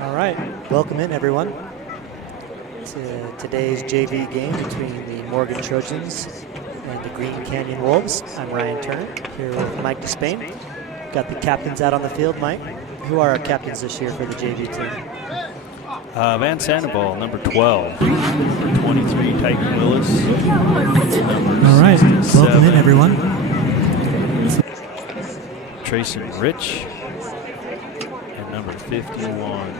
All right, welcome in everyone to today's JV game between the Morgan Trojans and the Green Canyon Wolves. I'm Ryan Turner here with Mike Despain. Got the captains out on the field. Mike, who are our captains this year for the JV team? Van Sandoval, number 12. Number 23, Titan Willis. All right, welcome in everyone. Trayson Rich. And number 51,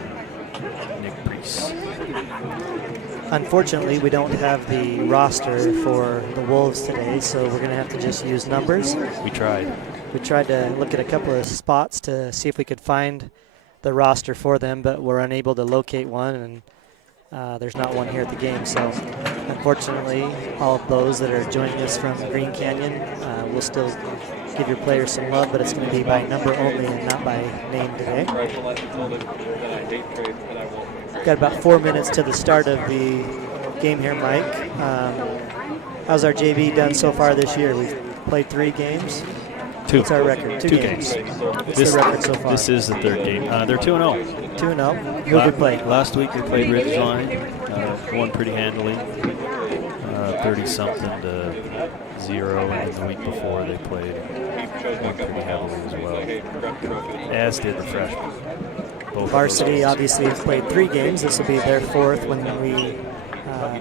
Nick Priest. Unfortunately, we don't have the roster for the Wolves today, so we're going to have to just use numbers. We tried. We tried to look at a couple of spots to see if we could find the roster for them, but we're unable to locate one, and there's not one here at the game. So unfortunately, all of those that are joining us from Green Canyon will still give your players some love, but it's going to be by number only and not by name today. Got about 4 minutes to the start of the game here, Mike. How's our JV done so far this year? We've played 3 games. Two. What's our record? Two games. What's the record so far? This is the 3rd game. They're 2-0. 2-0. Who have we played? Last week we played Ridgeline. Won pretty handily. 30-something to 0. And then the week before they played. Won pretty heavily as well. As did the freshmen. Varsity obviously has played 3 games. This will be their 4th when we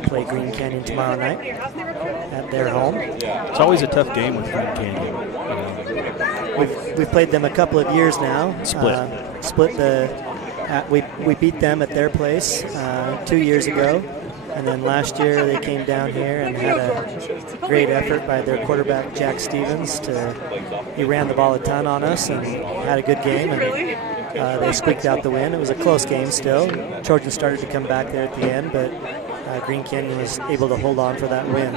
play Green Canyon tomorrow night at their home. It's always a tough game with Green Canyon. We've played them a couple of years now. We beat them at their place 2 years ago, and then last year they came down here and had a great effort by their quarterback Jack Stevens. He ran the ball a ton on us and had a good game, and they squeaked out the win. It was a close game still. Trojans started to come back there at the end, but Green Canyon was able to hold on for that win.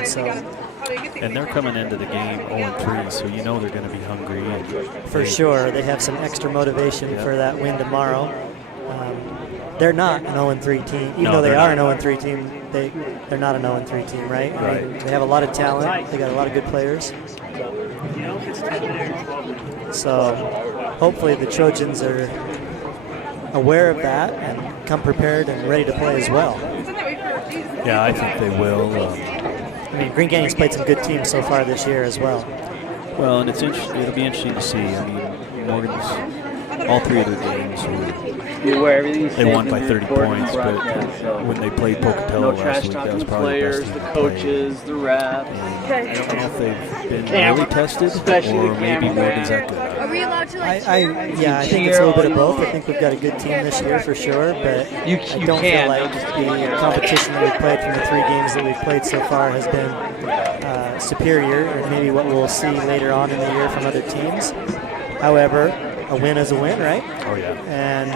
And they're coming into the game 0-3, so you know they're going to be hungry. For sure. They have some extra motivation for that win tomorrow. They're not an 0-3 team. Even though they are an 0-3 team, they're not an 0-3 team, right? Right. I mean, they have a lot of talent. They got a lot of good players. So hopefully the Trojans are aware of that and come prepared and ready to play as well. Yeah, I think they will. I mean, Green Canyon's played some good teams so far this year as well. Well, and it'll be interesting to see. I mean, Morgan's, all 3 of their games they won by 30 points, but when they played Pocatello last week, that was probably the best team the coaches, the refs. I don't know if they've been really tested, or maybe Morgan's that good. Are we allowed to I think it's a little bit of both. I think we've got a good team this year for sure, but I don't feel like the competition that we've played from the 3 games that we've played so far has been superior, or maybe what we'll see later on in the year from other teams. However, a win is a win, right? Oh, yeah. And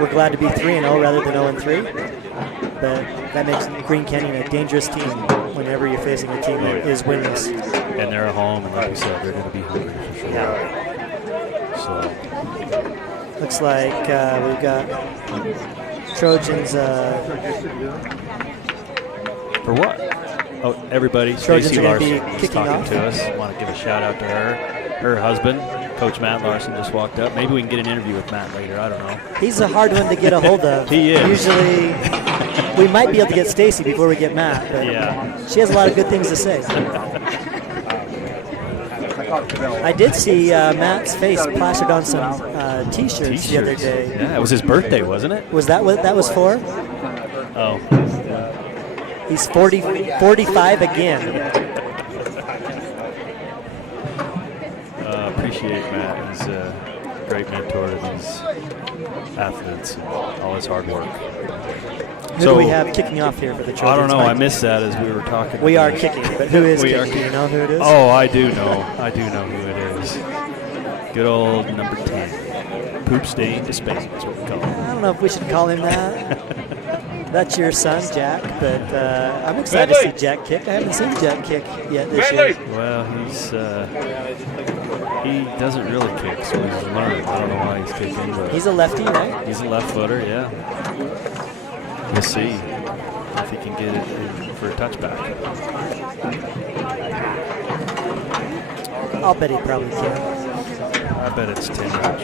we're glad to be 3-0 rather than 0-3. But that makes Green Canyon a dangerous team whenever you're facing a team that is winless. And they're at home, and like you said, they're going to be hungry for sure. Yeah. So looks like we've got Trojans. For what? Oh, everybody. Trojans Stacy are gonna be Larson is kicking talking off. to us. I want to give a shout out to her. Her husband, Coach Matt Larson, just walked up. Maybe we can get an interview with Matt later. I don't know. He's a hard one to get a hold of. He is. Usually, we might be able to get Stacy before we get Matt, but she has a lot of good things to say. I did see Matt's face plastered on some T-shirts the other day. Yeah, it was his birthday, wasn't it? Was that what that was for? Oh. He's 45 again. Appreciate Matt. He's a great mentor to these athletes and all his hard work. Who do we have kicking off here for the Trojans? I don't know. Mike? I missed that as we were talking. We are kicking, but who is kicking? Do you know who it is? Oh, I do know. I do know who it is. Good old number 10. Poop stain Despain is what we call him. I don't know if we should call him that. That's your son, Jack, but I'm excited to see Jack kick. I haven't seen Jack kick yet this year. Well, he doesn't really kick, so he's learned. I don't know why he's kicking. But he's a lefty, right? He's a left footer, yeah. We'll see if he can get it in for a touchback. I'll bet he probably can. I bet it's 10 yards.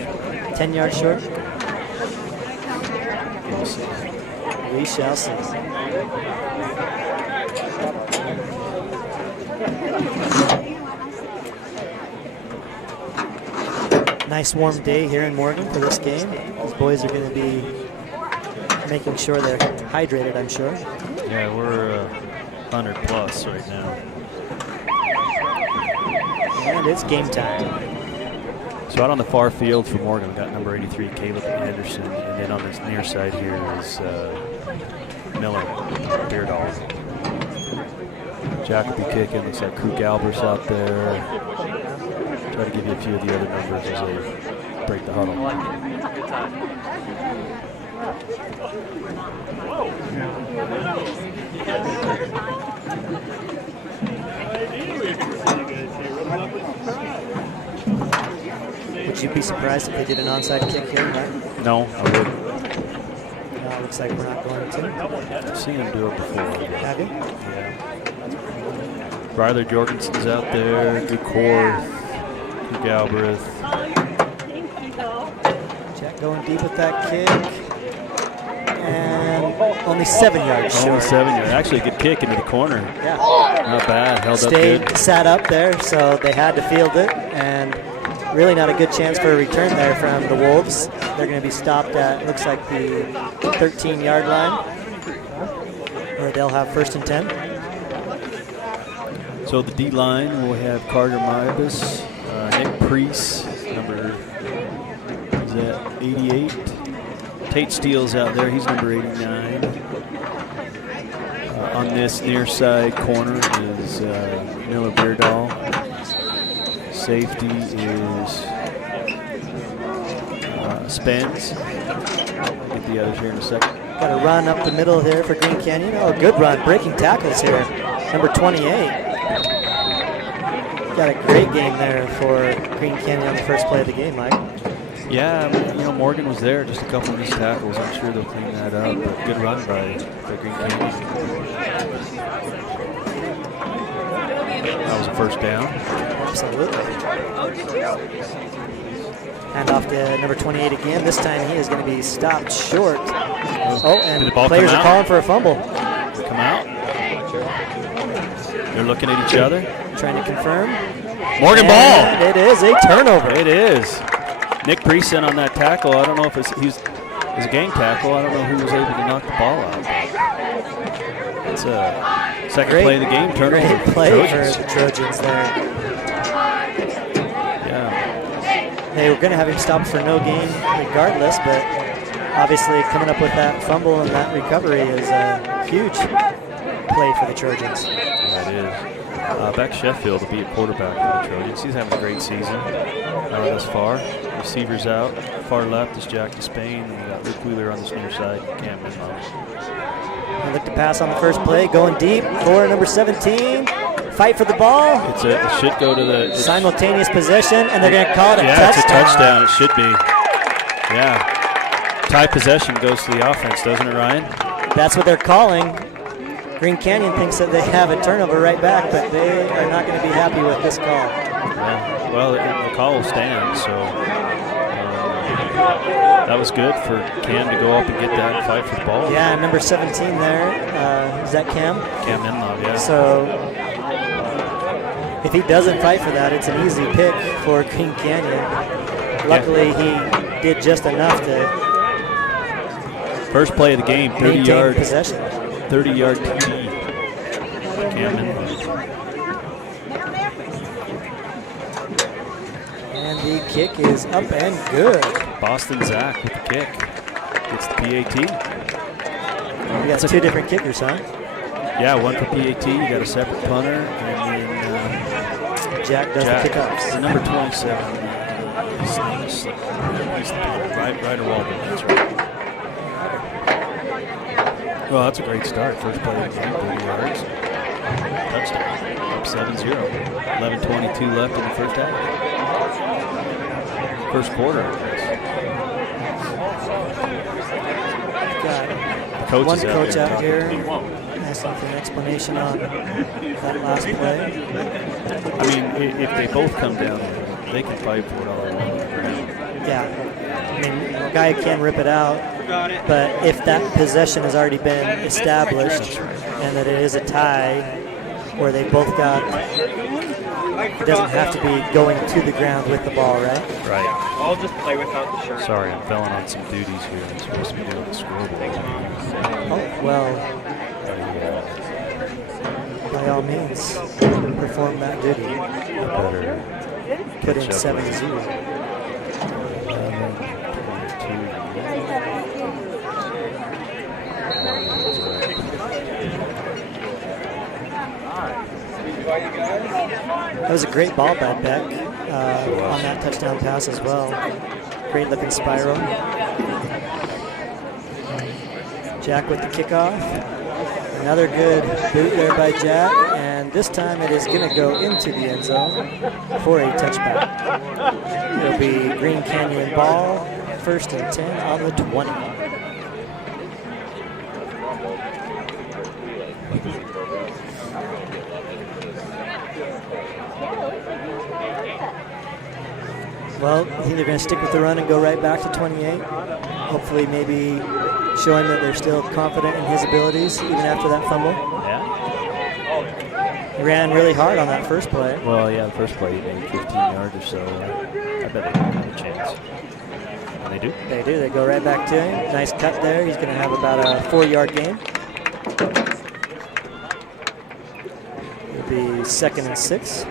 10 yards short? We'll see. We shall see. Nice warm day here in Morgan for this game. These boys are going to be making sure they're hydrated, I'm sure. Yeah, we're 100 plus right now. And it's game time. So out on the far field for Morgan, we got number 83, Caleb Anderson, and then on this near side here is Miller Beardall. Jack will be kicking. Looks like Kruk Albers out there. Try to give you a few of the other numbers as they break the huddle. Would you be surprised if they did an onside kick here, Mark? No, I wouldn't. No, looks like we're not going to. I've seen them do it before. Have you? Yeah. Ryler Jorgensen's out there. Good core. Kruk Alberth. Jack going deep with that kick. And only 7 yards short. Only 7 yards. Actually, a good kick into the corner. Yeah. Not bad. Held up good. Sat up there, so they had to field it. And really not a good chance for a return there from the Wolves. They're going to be stopped at, looks like, the 13-yard line. Or they'll have 1st and 10. So the D-line will have Carter Mybus, Nick Priest, number is that 88. Tate Steele's out there. He's number 89. On this near side corner is Miller Beardall. Safety is Spence. I'll get the others here in a second. Got a run up the middle here for Green Canyon. Oh, good run. Breaking tackles here. Number 28. Got a great game there for Green Canyon on the first play of the game, Mike. Yeah, you know, Morgan was there, just a couple of these tackles. I'm sure they'll clean that up. But good run by Green Canyon. That was a first down. Absolutely. Hand off to number 28 again. This time he is going to be stopped short. Oh, and players are calling for a fumble. Come out. They're looking at each other. Trying to confirm. Morgan ball. It is a turnover. It is. Nick Priest on that tackle. I don't know if it's a game tackle. I don't know who was able to knock the ball out. It's a second play of the game. Turnover. Great play Trojans. For the Trojans there. Yeah. They were going to have him stopped for no gain regardless, but obviously coming up with that fumble and that recovery is a huge play for the Trojans. That is. Beck Sheffield will be a quarterback for the Trojans. He's having a great season thus far. Receivers out. Far left is Jack Despain, and we got Luke Wheeler on this near side. Cam Minlow. Look to pass on the first play, going deep for number 17. Fight for the ball. It should go to the simultaneous possession, and they're going to call it a touchdown. It's a touchdown. It should be. Yeah. Tie possession goes to the offense, doesn't it, Ryan? That's what they're calling. Green Canyon thinks that they have a turnover right back, but they are not going to be happy with this call. Yeah. Well, the call will stand, so that was good for Cam to go up and get that and fight for the ball. Yeah, number 17 there. Is that Cam? Cam Minlow, yeah. So if he doesn't fight for that, it's an easy pick for Green Canyon. Luckily, he did just enough to first play of the game, 30-yard possession. 30-yard TD. Cam Minlow. And the kick is up and good. Boston Zach with the kick. Gets the PAT. We got two different kickers, huh? Yeah, one for PAT. You got a separate punter, and then Jack does the kickoffs. The number 27. He's Ryder Walden. That's right. Well, that's a great start. First play of the game, 30 yards. Touchdown. Up 7-0. 11:22 left in the first half. First quarter, I guess. Got one coach out here asking for an explanation on that last play. I mean, if they both come down, they can fight for it all along the ground. Yeah. I mean, a guy can rip it out. But if that possession has already been established and that it is a tie where they both got, it doesn't have to be going to the ground with the ball, right? Right. I'll just play without the shirt. Sorry, I'm failing on some duties here. I'm supposed to be doing the scoreboard. Oh, well, by all means, perform that duty. Better Put in catch up 7-0. That was a great ball by Beck on that touchdown pass as well. Great looking spiral. Jack with the kickoff. Another good boot there by Jack, and this time it is going to go into the end zone for a touchback. It'll be Green Canyon ball, 1st and 10 on the 20. Well, I think they're going to stick with the run and go right back to 28. Hopefully maybe show him that they're still confident in his abilities even after that fumble. Yeah. He ran really hard on that first play. Well, yeah, the first play, he made 15 yards or so. I bet they don't have a chance. And they do. They do. They go right back to him. Nice cut there. He's going to have about a 4-yard gain. It'll be 2nd and 6.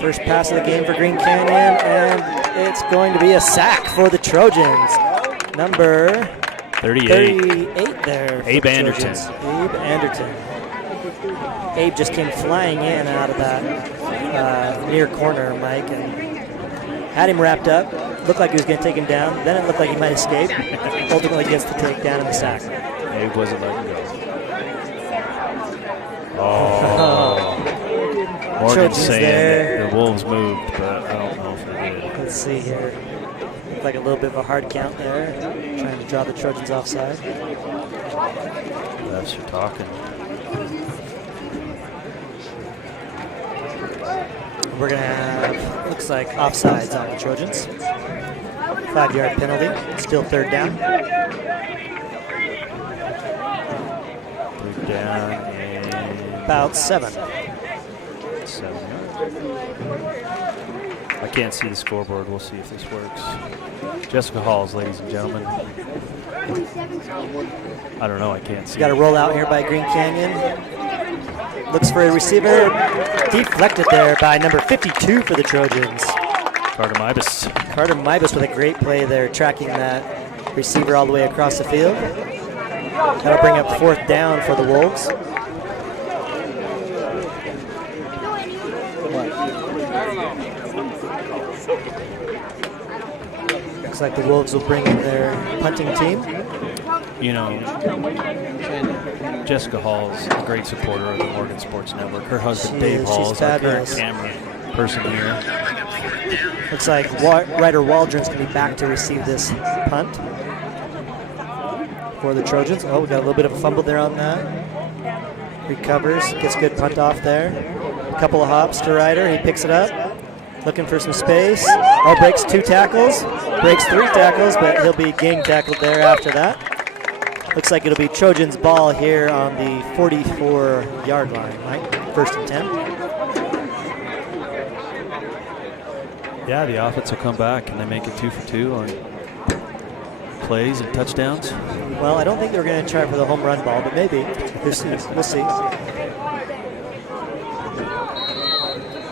First pass of the game for Green Canyon, and it's going to be a sack for the Trojans. Number 38 there. Abe Anderton. Abe Anderton. Abe just came flying in out of that near corner, Mike, and had him wrapped up. Looked like he was going to take him down. Then it looked like he might escape. Ultimately gets the takedown and the sack. Abe wasn't letting go. Oh. Morgan's saying that the Wolves moved, but I don't know if they did. Let's see here. Looked like a little bit of a hard count there. Trying to draw the Trojans offside. Refs are talking. We're going to have, looks like, offsides on the Trojans. 5-yard penalty. Still 3rd down. 3rd down and About 7. 7. I can't see the scoreboard. We'll see if this works. Jessica Halls, ladies and gentlemen. I don't know. I can't see. Got a roll out here by Green Canyon. Looks for a receiver. Deflected there by number 52 for the Trojans. Carter Mibus. Carter Mibus with a great play there, tracking that receiver all the way across the field. That'll bring up 4th down for the Wolves. Looks like the Wolves will bring in their punting team. You know, Jessica Hall's a great supporter of the Morgan Sports Network. Her husband, Dave Hall, is our current camera person here. Looks like Ryder Waldron's going to be back to receive this punt for the Trojans. Oh, we got a little bit of a fumble there on that. Recovers, gets good punt off there. A couple of hops to Ryder. He picks it up. Looking for some space. Oh, breaks 2 tackles. Breaks 3 tackles, but he'll be gang tackled there after that. Looks like it'll be Trojans' ball here on the 44-yard line, right? 1st and 10. Yeah, the offense will come back and they make it 2 for 2 on plays and touchdowns. Well, I don't think they're going to try for the home run ball, but maybe. We'll see.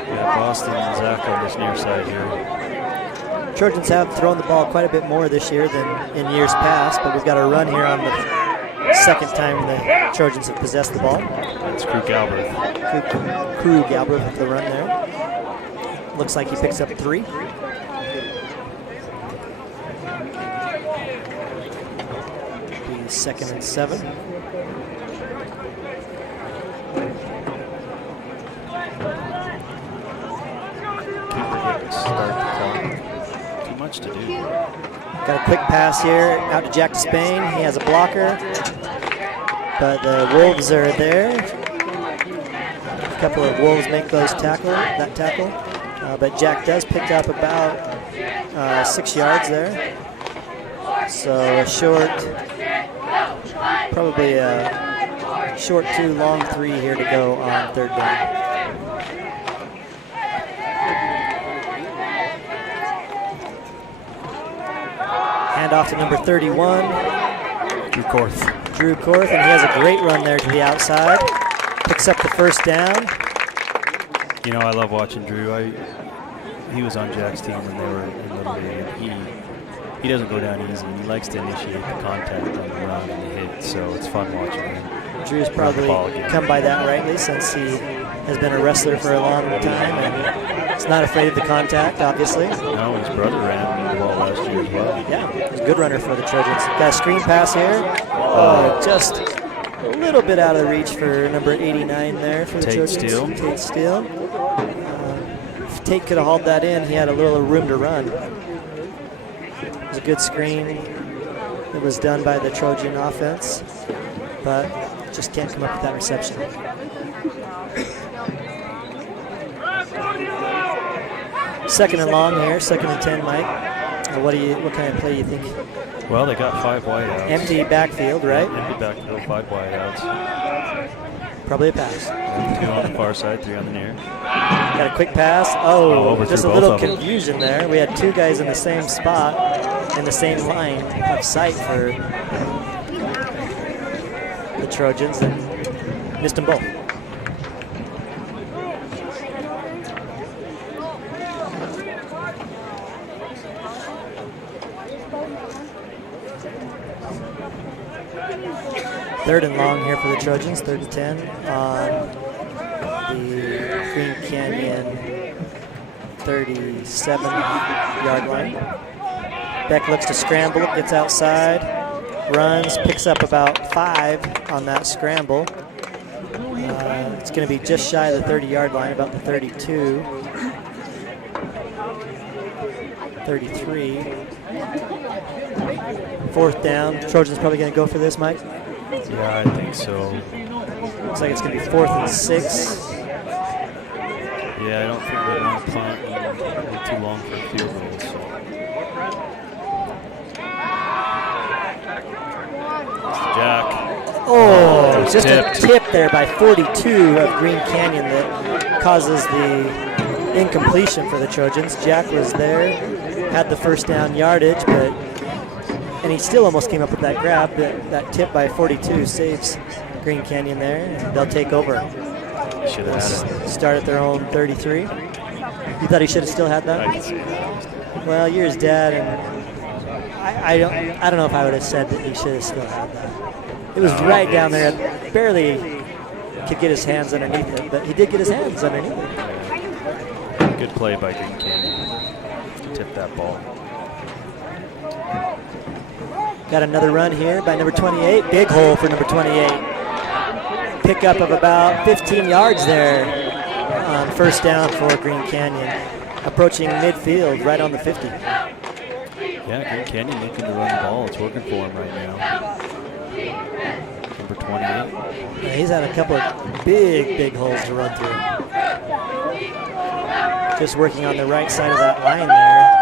Yeah, Boston and Zach on this near side here. Trojans have thrown the ball quite a bit more this year than in years past, but we've got a run here on the 2nd time the Trojans have possessed the ball. That's Crew Galbraith. Crew Galbraith with the run there. Looks like he picks up 3. Be 2nd and 7. Start the clock. Too much to do. Got a quick pass here out to Jack Despain. He has a blocker. But the Wolves are there. A couple of Wolves make that tackle. But Jack does pick up about 6 yards there. So a short, probably a short 2, long 3 here to go on 3rd down. Hand off to number 31. Drew Korth. And he has a great run there to the outside. Picks up the 1st down. You know, I love watching Drew. He was on Jack's team when they were in Little League, and he doesn't go down easy. He likes to initiate the contact on the run and the hit, so it's fun watching him. Drew's probably come by that rightly since he has been a wrestler for a long time and he's not afraid of the contact, obviously. No, his brother ran the ball last year as well. Yeah, he's a good runner for the Trojans. Got a screen pass here. Just a little bit out of reach for number 89 there for the Trojans. Tate Steele. If Tate could have hauled that in, he had a little room to run. It was a good screen. It was done by the Trojan offense, but just can't come up with that reception. Second and long here, 2nd and 10, Mike. What kind of play do you think? Well, they got 5 wideouts. Empty backfield, right? Empty backfield, 5 wideouts. Probably a pass. 2 on the far side, 3 on the near. Got a quick pass. Just a little confusion there. We had 2 guys in the same spot, in the same line of sight for the Trojans, and missed them both. Third and long here for the Trojans, 3rd and 10 on the Green Canyon 37-yard line. Beck looks to scramble, gets outside, runs, picks up about 5 on that scramble. It's going to be just shy of the 30-yard line, about the 32, 33. 4th down. Trojans probably going to go for this, Mike? Yeah, I think so. Looks like it's going to be 4th and 6. Yeah, I don't think they want to punt and too long for a field goal. So. Jack. Just tipped. A tip there by 42 of Green Canyon that causes the incompletion for the Trojans. Jack was there, had the 1st down yardage, and he still almost came up with that grab. That tip by 42 saves Green Canyon there, and they'll take over. Should have had it. Start at their own 33. You thought he should have still had that? I can see that. Well, you're his dad, and I don't know if I would have said that he should have still had that. It was right down there. Barely could get his hands underneath it, but he did get his hands underneath it. Good play by Green Canyon to tip that ball. Got another run here by number 28. Big hole for number 28. Pickup of about 15 yards there on 1st down for Green Canyon. Approaching midfield, right on the 50. Yeah, Green Canyon looking to run the ball. It's working for him right now. Number 28. Yeah, he's had a couple of big holes to run through. Just working on the right side of that line there.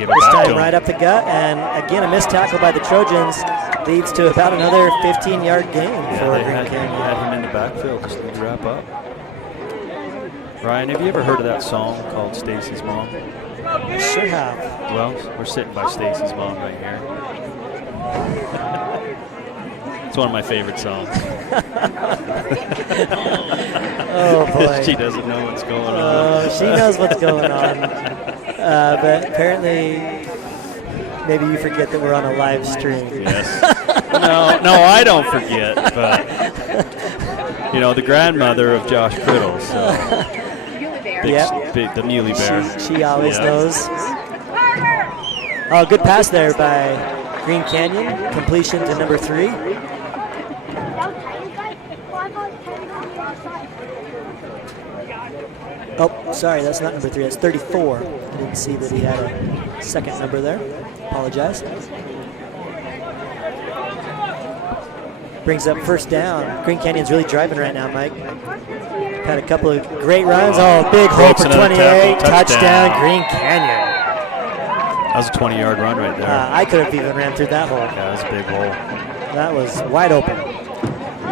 This time right up the gut, and again a missed tackle by the Trojans leads to about another 15-yard gain for Green Canyon. Had him in the backfield, just need to wrap up. Ryan, have you ever heard of that song called Stacy's Mom? I sure have. Well, we're sitting by Stacy's mom right here. It's one of my favorite songs. Oh boy. She doesn't know what's going on. She knows what's going on. But apparently, maybe you forget that we're on a live stream. Yes. No, I don't forget. But the grandmother of Josh Criddle. So the Muley Bear. She always knows. Oh, good pass there by Green Canyon. Completion to number 3. Oh, sorry, that's not number 3. That's 34. I didn't see that he had a second number there. Apologize. brings up first down. Green Canyon's really driving right now, Mike. Had a couple of great runs. Oh, big hole for 28. Touchdown, Green Canyon. That was a 20-yard run right there. I could have even ran through that hole. Yeah, that was a big hole. That was wide open.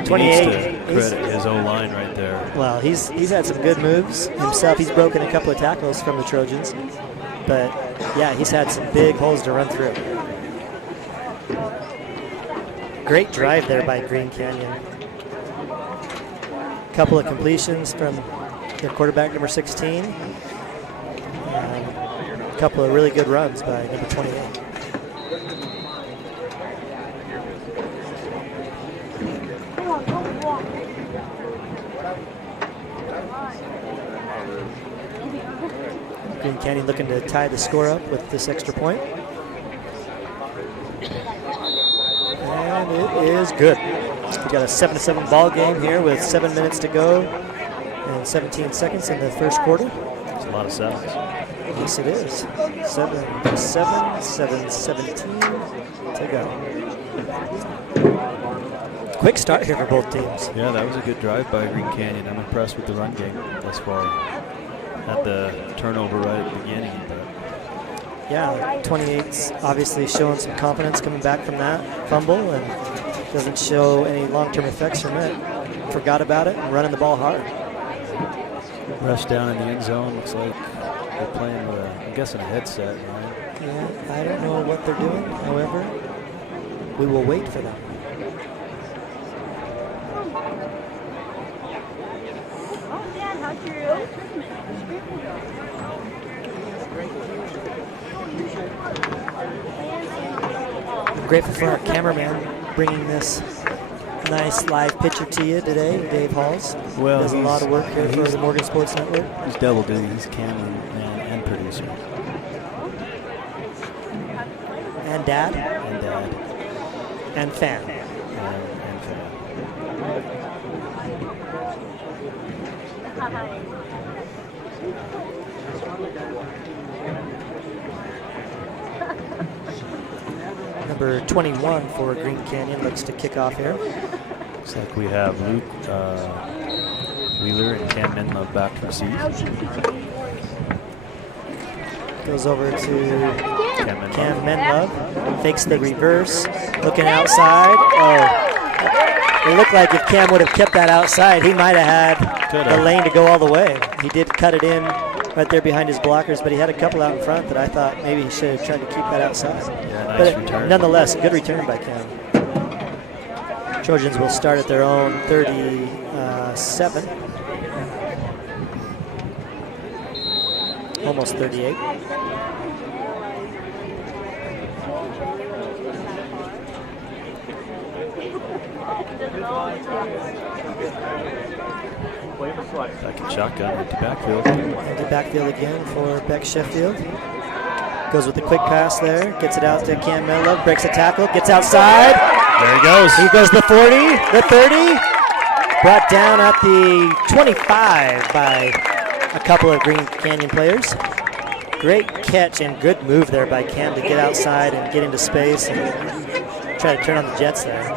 28. He needs to credit his O-line right there. Well, he's had some good moves himself. He's broken a couple of tackles from the Trojans. But, yeah, he's had some big holes to run through. Great drive there by Green Canyon. Couple of completions from their quarterback, number 16. A couple of really good runs by number 28. Green Canyon looking to tie the score up with this extra point. And it is good. We got a 7-7 ball game here with 7 minutes to go and 17 seconds in the first quarter. It's a lot of sevens. Yes, it is. 7-17 to go. Quick start here for both teams. Yeah, that was a good drive by Green Canyon. I'm impressed with the run game thus far. Had the turnover right at the beginning, but yeah, 28's obviously showing some confidence coming back from that fumble and doesn't show any long-term effects from it. Forgot about it and running the ball hard. Rush down in the end zone. Looks like they're playing with, I'm guessing, a headset, right? Yeah, I don't know what they're doing. However, we will wait for them. I'm grateful for our cameraman bringing this nice live picture to you today, Dave Halls. Well, does a lot of work here for the Morgan Sports Network. He's double duty. He's cameraman and producer. And dad. And dad. And fan. And fan. Number 21 for Green Canyon looks to kick off here. Looks like we have Luke Wheeler and Cam Menlove back to receive. Goes over to Cam Menlove. Fakes the reverse. Looking outside. Oh, it looked like if Cam would have kept that outside, he might have had the lane to go all the way. He did cut it in right there behind his blockers, but he had a couple out in front that I thought maybe he should have tried to keep that outside. Yeah, nice but return. Nonetheless, good return by Cam. Trojans will start at their own 37. Almost 38. Second shotgun into backfield. Into backfield again for Beck Sheffield. Goes with the quick pass there. Gets it out to Cam Menlove. Breaks a tackle. Gets outside. There he goes. He goes the 40, the 30. Brought down at the 25 by a couple of Green Canyon players. Great catch and good move there by Cam to get outside and get into space and try to turn on the Jets there.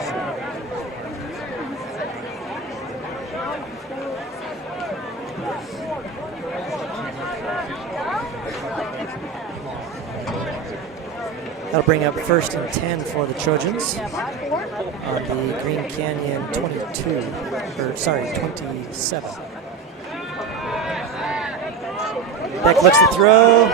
That'll bring up 1st and 10 for the Trojans on the Green Canyon 27. Beck looks to throw.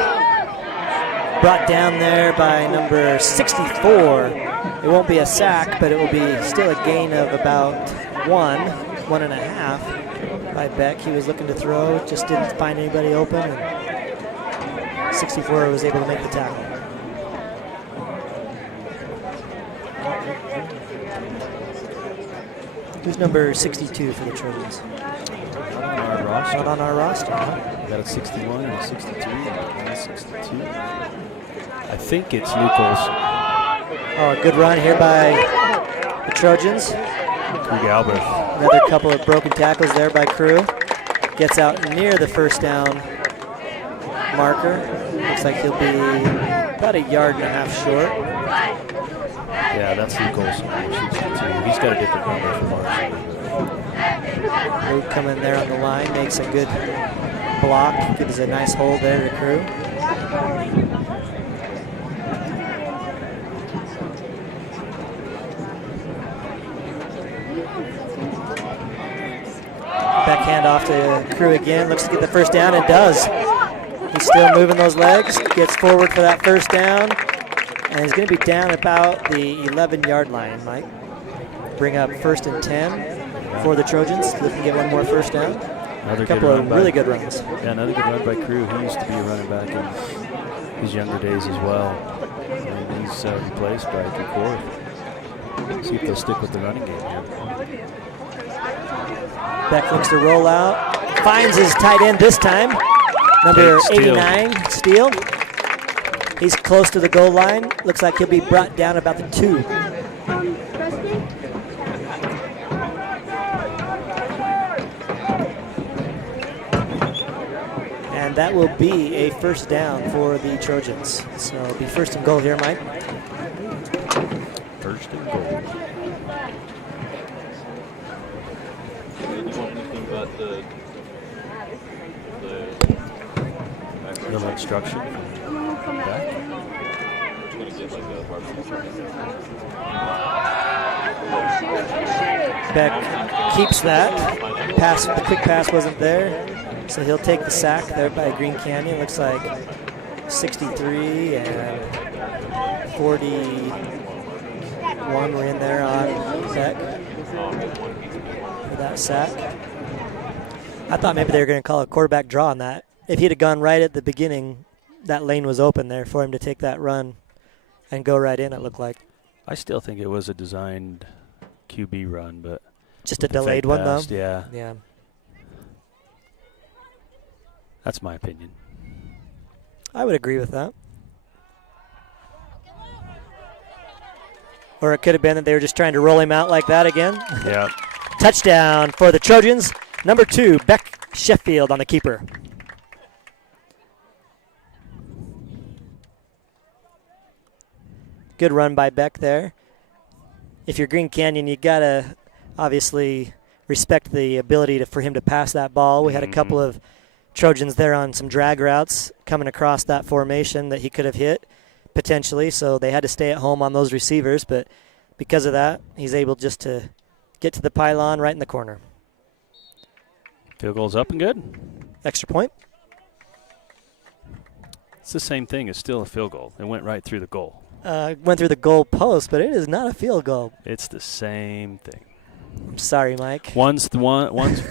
Brought down there by number 64. It won't be a sack, but it will be still a gain of about 1.5 by Beck. He was looking to throw, just didn't find anybody open, and 64 was able to make the tackle. Who's number 62 for the Trojans? Not on our roster. We got a 61 and a 62. And a 62. I think it's Luke Olson. Oh, a good run here by the Trojans. Crew Galbraith. Another couple of broken tackles there by Crew. Gets out near the first down marker. Looks like he'll be about 1.5 yards short. Yeah, that's the goal scorer. He's got a different number for Marshall. Luke coming there on the line, makes a good block, gives a nice hole there to Crew. Backhand off to Crew again, looks to get the first down and does. He's still moving those legs, gets forward for that first down, and he's going to be down about the 11-yard line, Mike. Bring up 1st and 10 for the Trojans. They can get one more first down. Another a couple of really good runs. Yeah, another good run by Crew. He used to be a running back in his younger days as well. And he's replaced by Dufour. See if they'll stick with the running game here. Beck looks to roll out. Finds his tight end this time. Number 89, Steele. He's close to the goal line. Looks like he'll be brought down about the 2. And that will be a first down for the Trojans. So it'll be 1st and goal here, Mike. 1st and goal. Little instruction. Back. Beck keeps that. The quick pass wasn't there. So he'll take the sack there by Green Canyon. Looks like 63 and 41 were in there on Beck for that sack. I thought maybe they were going to call a quarterback draw on that. If he'd have gone right at the beginning, that lane was open there for him to take that run and go right in, it looked like. I still think it was a designed QB run, but just a delayed one, though? Yeah. Yeah. That's my opinion. I would agree with that. Or it could have been that they were just trying to roll him out like that again. Yeah. Touchdown for the Trojans. Number 2, Beck Sheffield on the keeper. Good run by Beck there. If you're Green Canyon, you got to obviously respect the ability for him to pass that ball. We had a couple of Trojans there on some drag routes coming across that formation that he could have hit potentially, so they had to stay at home on those receivers, but because of that, he's able just to get to the pylon right in the corner. Field goal's up and good. Extra point. It's the same thing. It's still a field goal. It went right through the goal. Went through the goal post, but it is not a field goal. It's the same thing. I'm sorry, Mike. One's How one's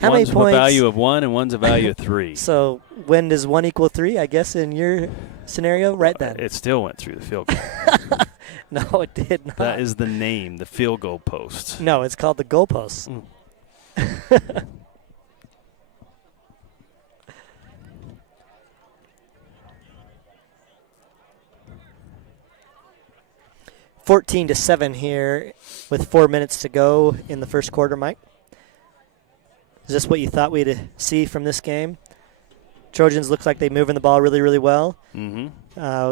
many a points? value of 1 and one's a value of 3. So when does 1 equal 3? I guess in your scenario, right then. It still went through the field goal. No, it did not. That is the name, the field goal post. No, it's called the goal post. 14-7 here with 4 minutes to go in the first quarter, Mike. Is this what you thought we'd see from this game? Trojans looks like they're moving the ball really, really well.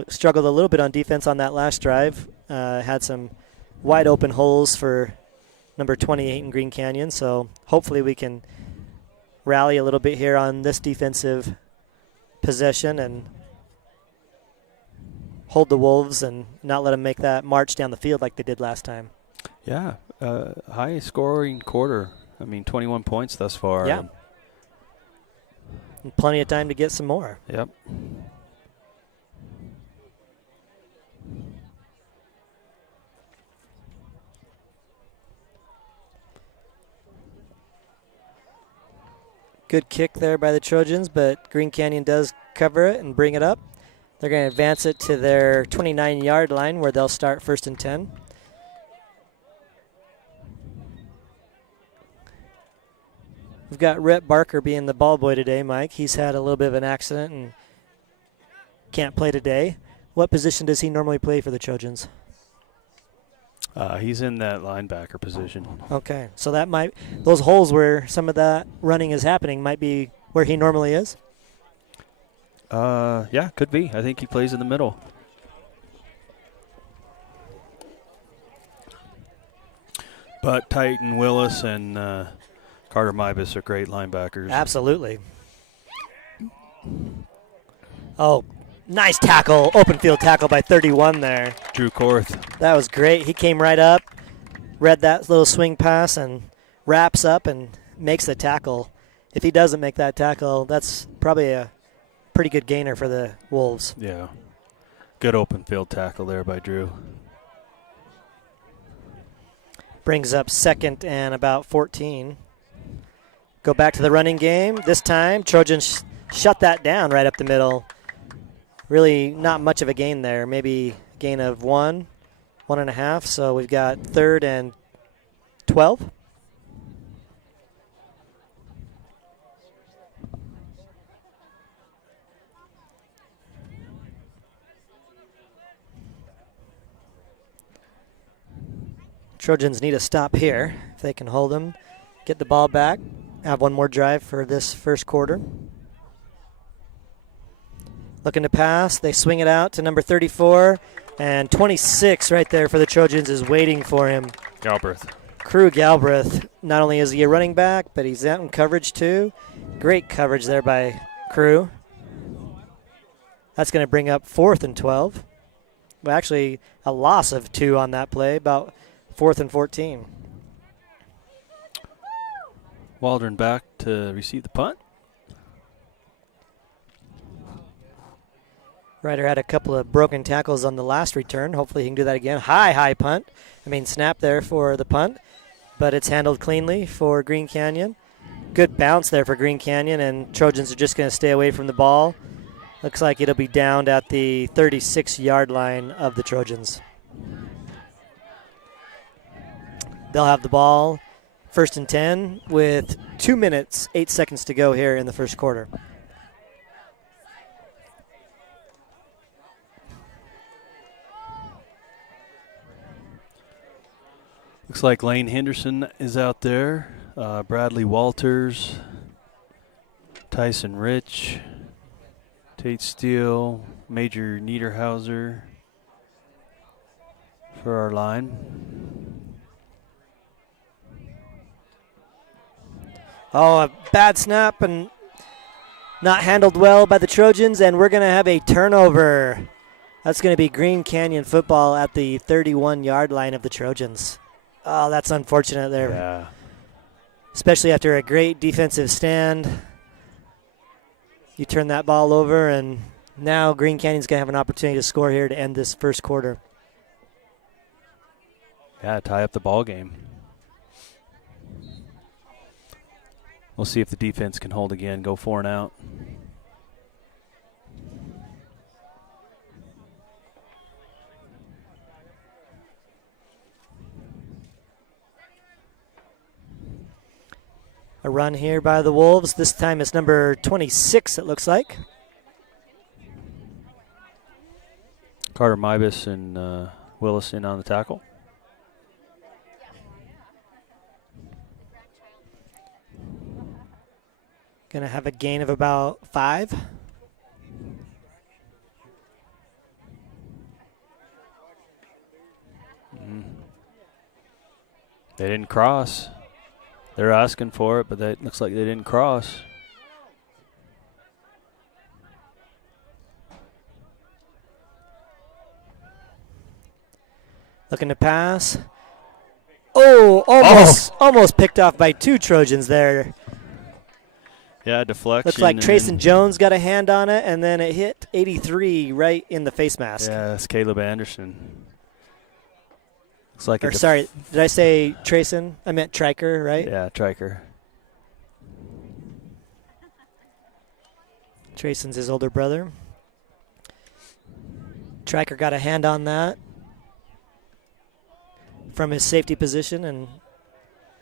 Struggled a little bit on defense on that last drive. Had some wide open holes for number 28 in Green Canyon. So hopefully we can rally a little bit here on this defensive possession and hold the Wolves and not let them make that march down the field like they did last time. Yeah, high scoring quarter. I mean, 21 points thus far. Yeah. And plenty of time to get some more. Yep. Good kick there by the Trojans, but Green Canyon does cover it and bring it up. They're going to advance it to their 29-yard line where they'll start 1st and 10. We've got Rhett Barker being the ball boy today, Mike. He's had a little bit of an accident and can't play today. What position does he normally play for the Trojans? He's in that linebacker position. Okay, so that might, those holes where some of that running is happening might be where he normally is? Yeah, could be. I think he plays in the middle. But Titan Willis and Carter Mybus are great linebackers. Absolutely. Oh, nice tackle, open field tackle by 31 there. Drew Korth. That was great. He came right up, read that little swing pass, and wraps up and makes the tackle. If he doesn't make that tackle, that's probably a pretty good gainer for the Wolves. Yeah. Good open field tackle there by Drew. Brings up 2nd and about 14. Go back to the running game. This time, Trojans shut that down right up the middle. Really not much of a gain there. Maybe a gain of 1.5. So we've got 3rd and 12. Trojans need a stop here if they can hold them, get the ball back, have one more drive for this first quarter. Looking to pass, they swing it out to number 34, and 26 right there for the Trojans is waiting for him. Galbraith. Crew Galbraith, not only is he a running back, but he's out in coverage too. Great coverage there by Crew. That's going to bring up 4th and 12. Well, actually, a loss of 2 on that play, about 4th and 14. Waldron back to receive the punt. Ryder had a couple of broken tackles on the last return. Hopefully he can do that again. High punt. Snap there for the punt, but it's handled cleanly for Green Canyon. Good bounce there for Green Canyon, and Trojans are just going to stay away from the ball. Looks like it'll be downed at the 36-yard line of the Trojans. They'll have the ball 1st and 10 with 2 minutes, 8 seconds to go here in the first quarter. Looks like Lane Henderson is out there. Bradley Walters, Tyson Rich, Tate Steele, Major Niederhauser for our line. Oh, a bad snap and not handled well by the Trojans, and we're going to have a turnover. That's going to be Green Canyon football at the 31-yard line of the Trojans. Oh, that's unfortunate there. Yeah. Especially after a great defensive stand. You turn that ball over, and now Green Canyon's going to have an opportunity to score here to end this first quarter. Yeah, tie up the ball game. We'll see if the defense can hold again, go 4 and out. A run here by the Wolves. This time it's number 26, it looks like. Carter Mybus and Willis in on the tackle. Going to have a gain of about 5. They didn't cross. They're asking for it, but that looks like they didn't cross. Looking to pass. Oh, almost picked off by 2 Trojans there. Yeah, deflection. Looks like Trayson Jones got a hand on it, and then it hit 83 right in the face mask. Yeah, that's Caleb Anderson. Looks like sorry, did I say Trayson? I meant Triker, right? Yeah, Triker. Trayson's his older brother. Triker got a hand on that from his safety position, and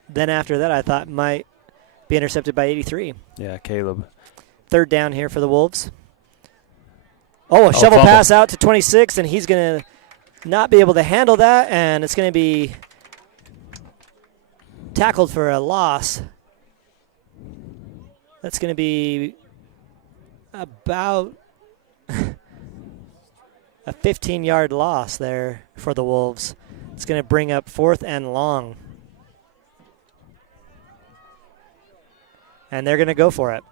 then after that I thought might be intercepted by 83. Yeah, Caleb. 3rd down here for the Wolves. Oh, a shovel pass out to 26, and he's going to not be able to handle that, and it's going to be tackled for a loss. That's going to be about a 15-yard loss there for the Wolves. It's going to bring up 4th and long. And they're going to go for it.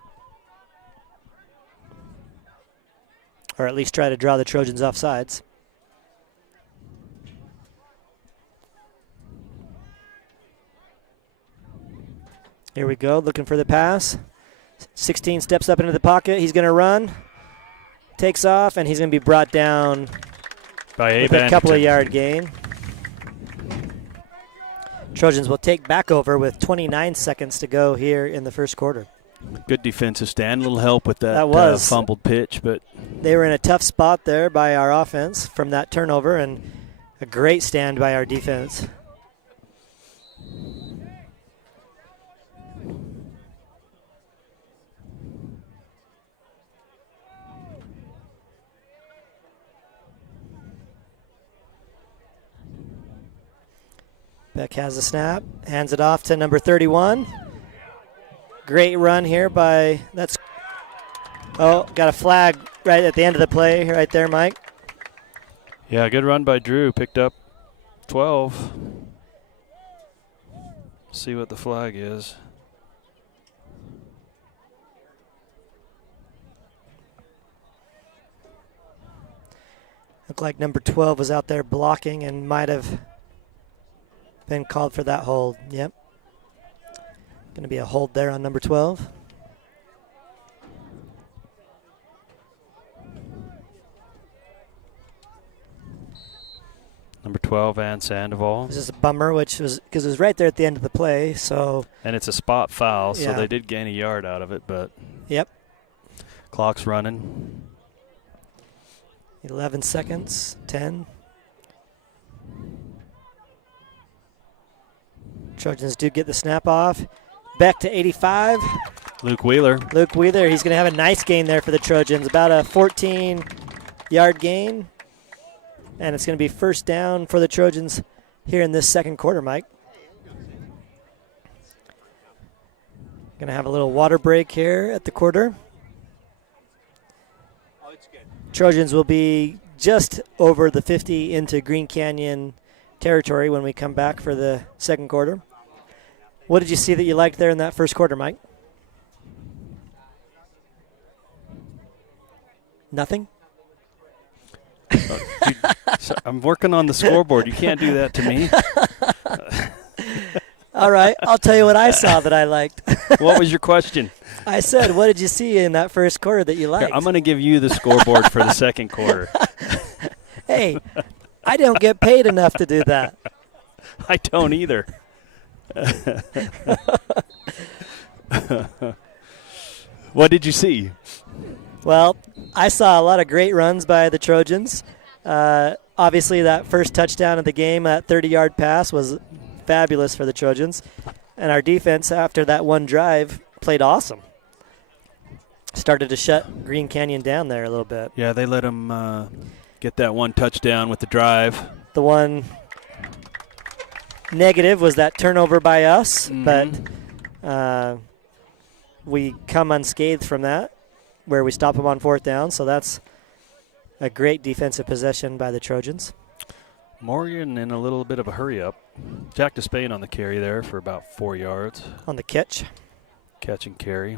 Or at least try to draw the Trojans off sides. Here we go, looking for the pass. 16 steps up into the pocket. He's going to run. Takes off, and he's going to be brought down by with a couple of yard gain. Trojans will take back over with 29 seconds to go here in the first quarter. Good defensive stand. A little help with that fumbled pitch, but they were in a tough spot there by our offense from that turnover, and a great stand by our defense. Beck has the snap, hands it off to number 31. Great run here by, got a flag right at the end of the play right there, Mike. Yeah, good run by Drew, picked up 12. See what the flag is. Looked like number 12 was out there blocking and might have been called for that hold. Yep. Going to be a hold there on number 12. Number 12, Ann Sandoval. This is a bummer, which was because it was right there at the end of the play. So. And it's a spot foul, so yeah. they did gain a yard out of it, but. Yep. Clock's running. 11 seconds, 10. Trojans do get the snap off. Beck to 85. Luke Wheeler. Luke Wheeler, he's going to have a nice gain there for the Trojans. About a 14-yard gain. And it's going to be first down for the Trojans here in this second quarter, Mike. Going to have a little water break here at the quarter. Trojans will be just over the 50 into Green Canyon territory when we come back for the second quarter. What did you see that you liked there in that first quarter, Mike? Nothing? I'm working on the scoreboard. You can't do that to me. All right, I'll tell you what I saw that I liked. What was your question? I said, what did you see in that first quarter that you liked? Here, I'm going to give you the scoreboard for the second quarter. Hey, I don't get paid enough to do that. I don't either. What did you see? Well, I saw a lot of great runs by the Trojans. Obviously, that first touchdown of the game, that 30-yard pass, was fabulous for the Trojans. And our defense, after that one drive, played awesome. Started to shut Green Canyon down there a little bit. Yeah, they let them get that one touchdown with the drive. The one negative was that turnover by us, but we come unscathed from that, where we stop them on fourth down. So that's a great defensive possession by the Trojans. Morgan in a little bit of a hurry-up. Jack Despain on the carry there for about 4 yards. On the catch. Catch and carry.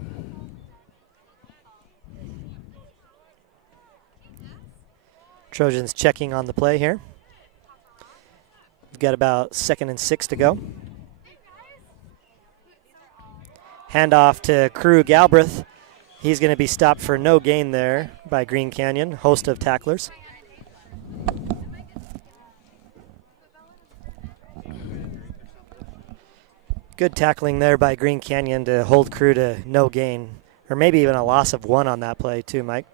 Trojans checking on the play here. We've got about 2nd and 6 to go. Handoff to Crew Galbraith. He's going to be stopped for no gain there by Green Canyon, host of tacklers. Good tackling there by Green Canyon to hold Crew to no gain, or maybe even a loss of 1 on that play too, Mike.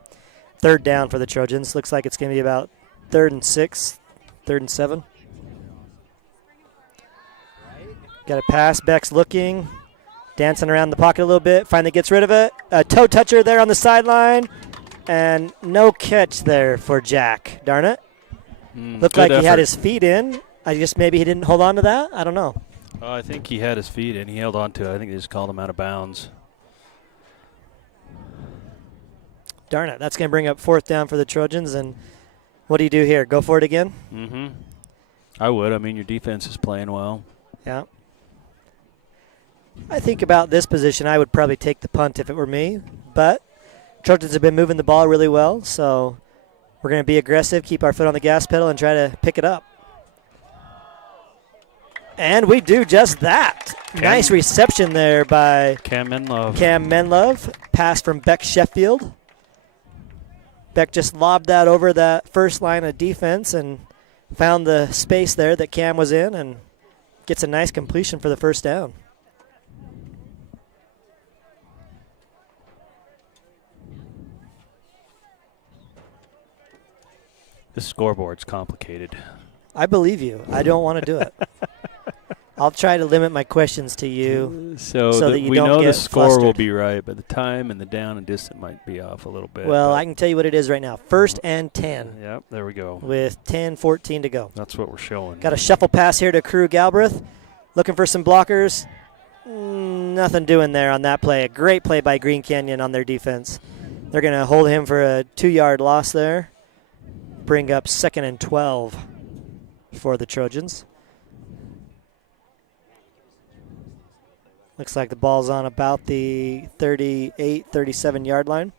Third down for the Trojans. Looks like it's going to be about 3rd and 6, 3rd and 7. Got a pass. Beck's looking, dancing around the pocket a little bit. Finally gets rid of it. A toe toucher there on the sideline. And no catch there for Jack. Darn it. Looked like he had his feet in. I guess maybe he didn't hold on to that. I don't know. I think he had his feet in. He held on to it. I think they just called him out of bounds. Darn it. That's going to bring up 4th down for the Trojans. And what do you do here? Go for it again? I would. I mean, your defense is playing well. Yeah. I think about this position, I would probably take the punt if it were me. But Trojans have been moving the ball really well, so we're going to be aggressive, keep our foot on the gas pedal, and try to pick it up. And we do just that. Nice reception there by Cam Menlove. Cam Menlove. Pass from Beck Sheffield. Beck just lobbed that over that first line of defense and found the space there that Cam was in and gets a nice completion for the first down. This scoreboard's complicated. I believe you. I don't want to do it. I'll try to limit my questions to you so that you we don't know get the score flustered. will be right, but the time and the down and distance might be off a little bit. Well, I can tell you what it is right now. 1st and 10 Yep, there we go. with 10:14 to go. That's what we're showing. Got a shuffle pass here to Crew Galbraith. Looking for some blockers. Nothing doing there on that play. A great play by Green Canyon on their defense. They're going to hold him for a 2-yard loss there. Bring up 2nd and 12 for the Trojans. Looks like the ball's on about the 38, 37-yard line.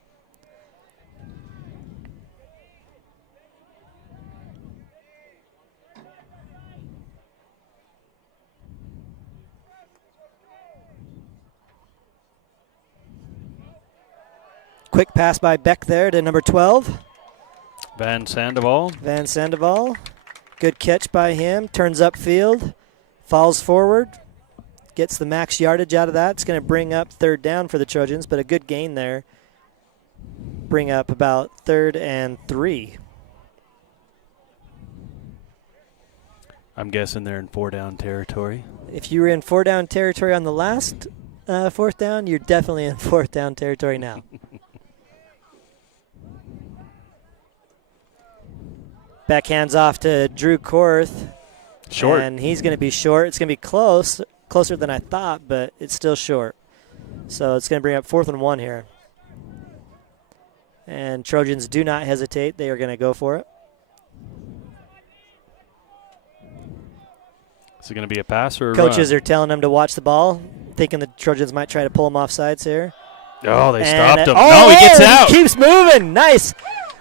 Quick pass by Beck there to number 12. Van Sandoval. Van Sandoval. Good catch by him. Turns upfield. Falls forward. Gets the max yardage out of that. It's going to bring up 3rd down for the Trojans, but a good gain there. Bring up about 3rd and 3. I'm guessing they're in 4-down territory. If you were in 4-down territory on the last 4th down, you're definitely in 4th down territory now. Back hands off to Drew Korth. Short. And he's going to be short. It's going to be closer than I thought, but it's still short. So it's going to bring up 4th and 1 here. And Trojans do not hesitate. They are going to go for it. Is it going to be a pass or a Coaches run? are telling them to watch the ball, thinking the Trojans might try to pull him off sides here. Oh, they And, stopped him. oh, No, he gets out. He keeps moving. Nice.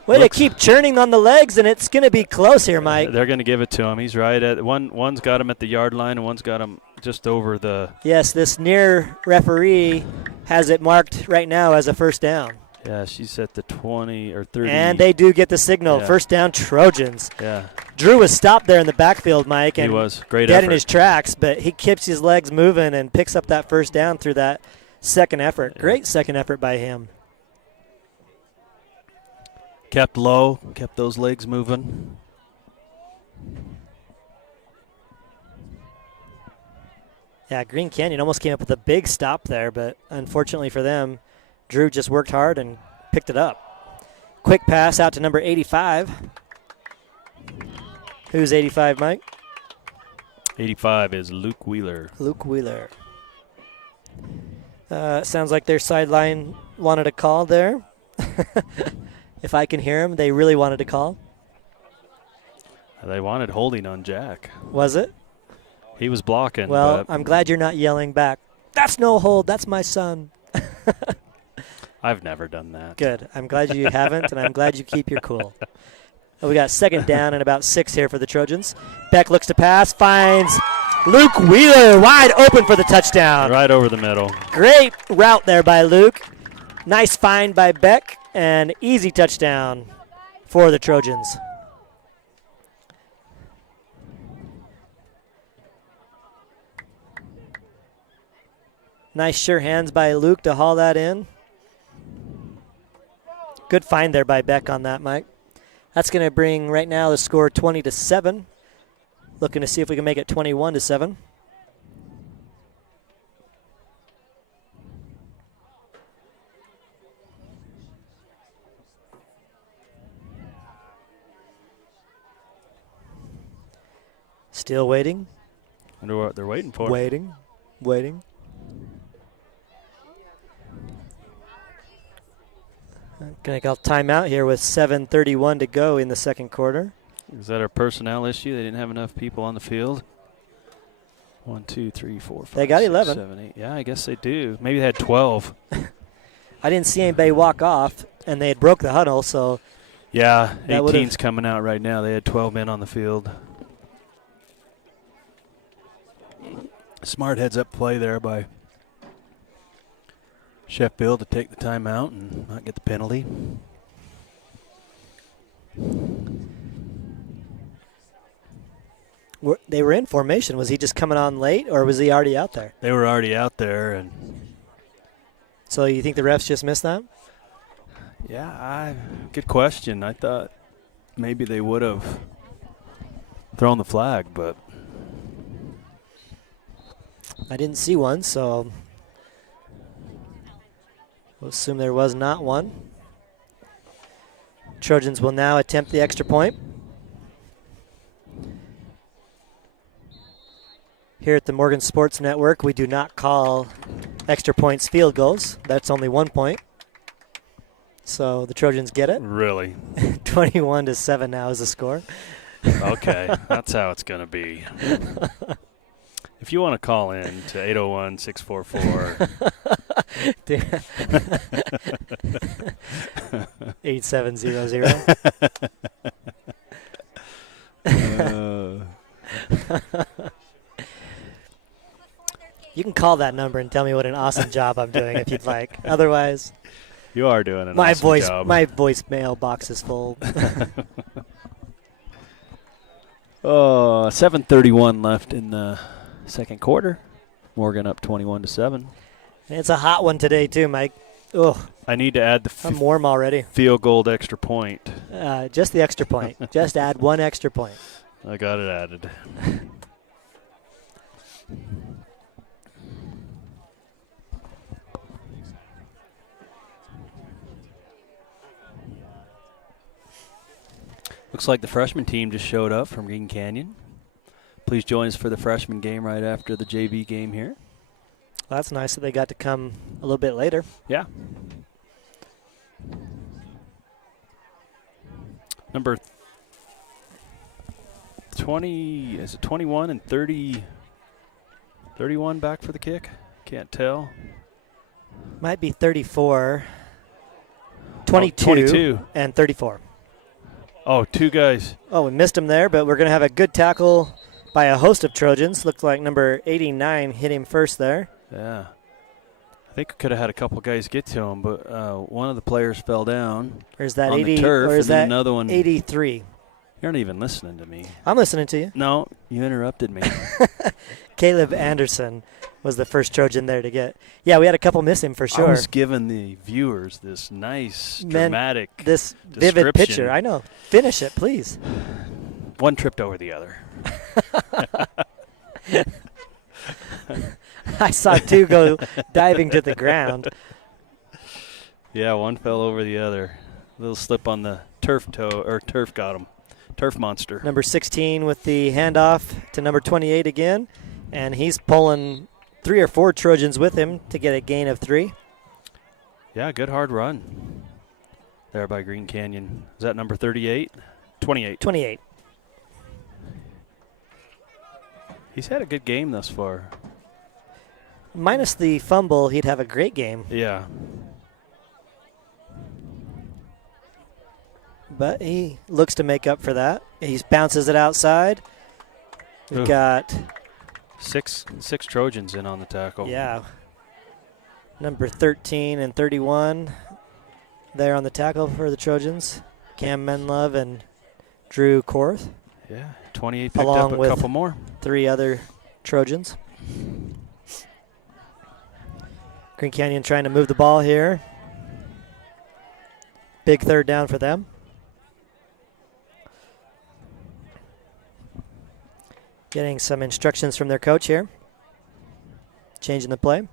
Way Looks- to keep churning on the legs, and it's going to be close here, Mike. They're going to give it to him. He's right at one's got him at the yard line, and one's got him just over the. Yes, this near referee has it marked right now as a 1st down. Yeah, she's at the 20 or 30. And they do get the signal. Yeah. 1st down, Trojans. Yeah, Drew was stopped there in the backfield, Mike, he and was great dead effort. in his tracks, but he keeps his legs moving and picks up that 1st down through that second effort. Yeah. Great second effort by him. Kept low, kept those legs moving. Yeah, Green Canyon almost came up with a big stop there, but unfortunately for them, Drew just worked hard and picked it up. Quick pass out to number 85. Who's 85, Mike? 85 is Luke Wheeler. Luke Wheeler. Sounds like their sideline wanted a call there. If I can hear them, they really wanted to call. They wanted holding on Jack. Was it? He was blocking. Well, but I'm glad you're not yelling back. That's no hold. That's my son. I've never done that. Good. I'm glad you haven't, and I'm glad you keep your cool. We got 2nd down and about 6 here for the Trojans. Beck looks to pass, finds Luke Wheeler wide open for the touchdown. Right over the middle. Great route there by Luke. Nice find by Beck, and easy touchdown for the Trojans. Nice sure hands by Luke to haul that in. Good find there by Beck on that, Mike. That's going to bring right now the score 20-7. Looking to see if we can make it 21-7. Still waiting. Wonder what they're waiting for. Waiting. Gonna call timeout here with 7:31 to go in the second quarter. Is that a personnel issue? They didn't have enough people on the field? 1, 2, 3, 4, 5, They got 6, 11. 7, 8. Yeah, I guess they do. Maybe they had 12. I didn't see anybody walk off, and they had broke the huddle, so Yeah, that 18's coming out right now. They had 12 men on the field. Smart heads-up play there by Sheffield to take the timeout and not get the penalty. they were in formation. Was he just coming on late, or was he already out there? They were already out there, and So you think the refs just missed that? yeah, good question. I thought maybe they would have thrown the flag, but I didn't see one, so we'll assume there was not one. Trojans will now attempt the extra point. Here at the Morgan Sports Network, we do not call extra points field goals. That's only 1 point. So the Trojans get it. really, 21-7 now is the score. okay, that's how it's going to be. If you want to call in to 801-644. 8700. You can call that number and tell me what an awesome job I'm doing if you'd like. Otherwise, You are doing an my awesome job. my voicemail box is full. 7:31 left in the second quarter. Morgan up 21-7. And it's a hot one today too, Mike. Ugh, I need to add the I'm warm already. field goal extra point. Just the extra point. Just add one extra point. I got it added. Looks like the freshman team just showed up from Green Canyon. Please join us for the freshman game right after the JV game here. Well, that's nice that they got to come a little bit later. Yeah. Number 20, is it 21 and 30, 31 back for the kick? Can't tell. Might be 34, 22, 22. and 34. Oh, two guys. Oh, we missed him there, but we're going to have a good tackle by a host of Trojans. Looked like number 89 hit him first there. Yeah. I think we could have had a couple guys get to him, but one of the players fell down. Or is that on 80? the turf, or is and then that another one. 83? You're not even listening to me. I'm listening to you. No, you interrupted me. Caleb Anderson was the first Trojan there to get. Yeah, we had a couple miss him for sure. I was giving the viewers this nice, dramatic this vivid description. picture. I know. Finish it, please. One tripped over the other. I saw two go diving to the ground. Yeah, one fell over the other. A little slip on the turf toe, or turf got him. Turf monster. Number 16 with the handoff to number 28 again. And he's pulling 3 or 4 Trojans with him to get a gain of 3. Yeah, good hard run there by Green Canyon. Is that number 38? 28. 28. He's had a good game thus far. Minus the fumble, he'd have a great game. Yeah. But he looks to make up for that. He bounces it outside. We've Ooh. got, Six Trojans in on the tackle. yeah, number 13 and 31 there on the tackle for the Trojans. Cam Menlove and Drew Korth, Yeah, 28 picked Along up a with- couple more. 3 other Trojans. Green Canyon trying to move the ball here. Big third down for them. Getting some instructions from their coach here. Changing the play.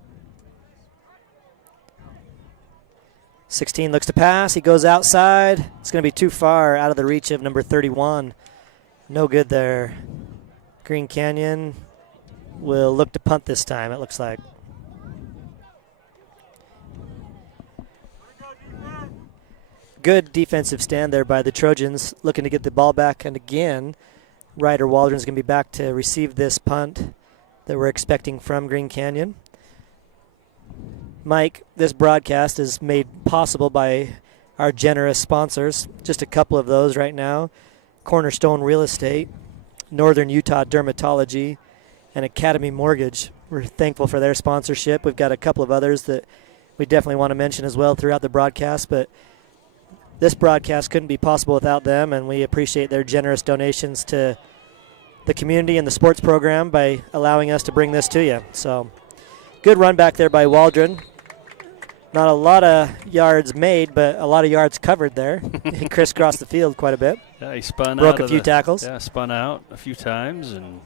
16 looks to pass. He goes outside. It's going to be too far out of the reach of number 31. No good there. Green Canyon will look to punt this time, it looks like. Good defensive stand there by the Trojans, looking to get the ball back. And again, Ryder Waldron's going to be back to receive this punt that we're expecting from Green Canyon. Mike, this broadcast is made possible by our generous sponsors. Just a couple of those right now. Cornerstone Real Estate, Northern Utah Dermatology, and Academy Mortgage. We're thankful for their sponsorship. We've got a couple of others that we definitely want to mention as well throughout the broadcast, but this broadcast couldn't be possible without them, and we appreciate their generous donations to the community and the sports program by allowing us to bring this to you. So, good run back there by Waldron. Not a lot of yards made, but a lot of yards covered there. He crisscrossed the field quite a bit. Yeah, he spun Broke out. a few tackles. Yeah, spun out a few times. And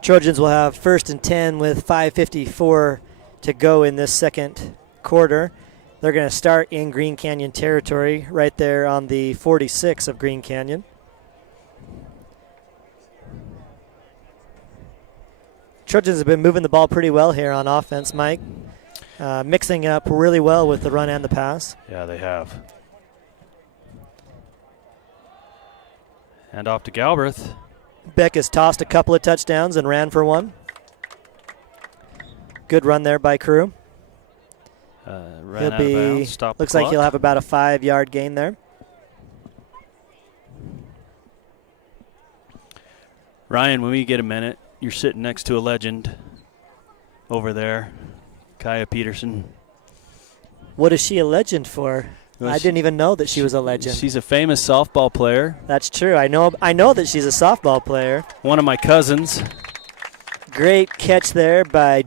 Trojans will have 1st and 10 with 5:54 to go in this second quarter. They're going to start in Green Canyon territory right there on the 46 of Green Canyon. Trojans have been moving the ball pretty well here on offense, Mike. Mixing up really well with the run and the pass. Yeah, they have. And off to Galbraith. Beck has tossed a couple of touchdowns and ran for one. Good run there by Crew. Ran out of bounds, stopped the looks like clock. he'll have about a 5-yard gain there. Ryan, when we get a minute, you're sitting next to a legend over there, Kaya Peterson. What is she a legend for? Well, I didn't even know that she was a legend. She's a famous softball player. That's true. I know that she's a softball player. One of my cousins. Great catch there by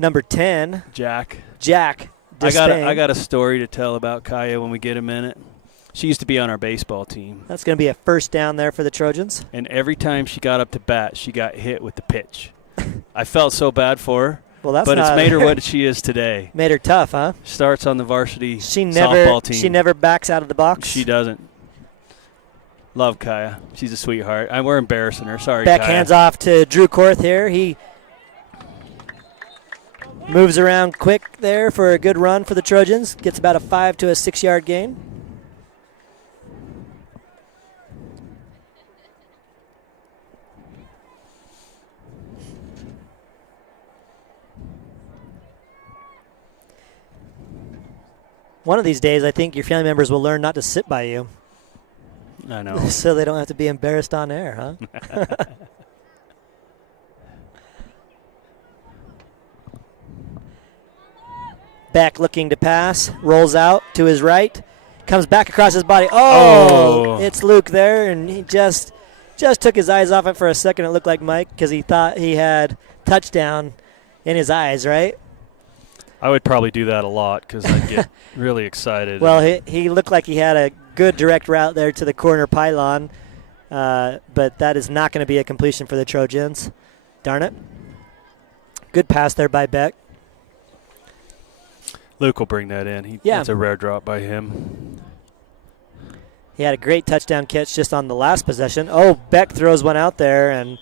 number 10, Jack. Jack Despain. I got a story to tell about Kaya when we get a minute. She used to be on our baseball team. That's going to be a first down there for the Trojans. And every time she got up to bat, she got hit with the pitch. I felt so bad for her. Well, that's but not it's made her what she is today. Made her tough, huh? Starts on the varsity softball team. She never backs out of the box. She doesn't. Love Kaya. She's a sweetheart. We're embarrassing her. Sorry, Beck Kaya. hands off to Drew Korth here. He moves around quick there for a good run for the Trojans. Gets about a 5 to a 6-yard gain. One of these days, I think your family members will learn not to sit by you. I know. So they don't have to be embarrassed on air, huh? Beck looking to pass, rolls out to his right, comes back across his body. Oh! It's Luke there, and he just took his eyes off it for a second. It looked like Mike because he thought he had touchdown in his eyes, right? I would probably do that a lot because I'd get really excited. Well, he looked like he had a good direct route there to the corner pylon, but that is not going to be a completion for the Trojans. Darn it. Good pass there by Beck. Luke will bring that in. That's a rare drop by him. He had a great touchdown catch just on the last possession. Oh, Beck throws one out there, and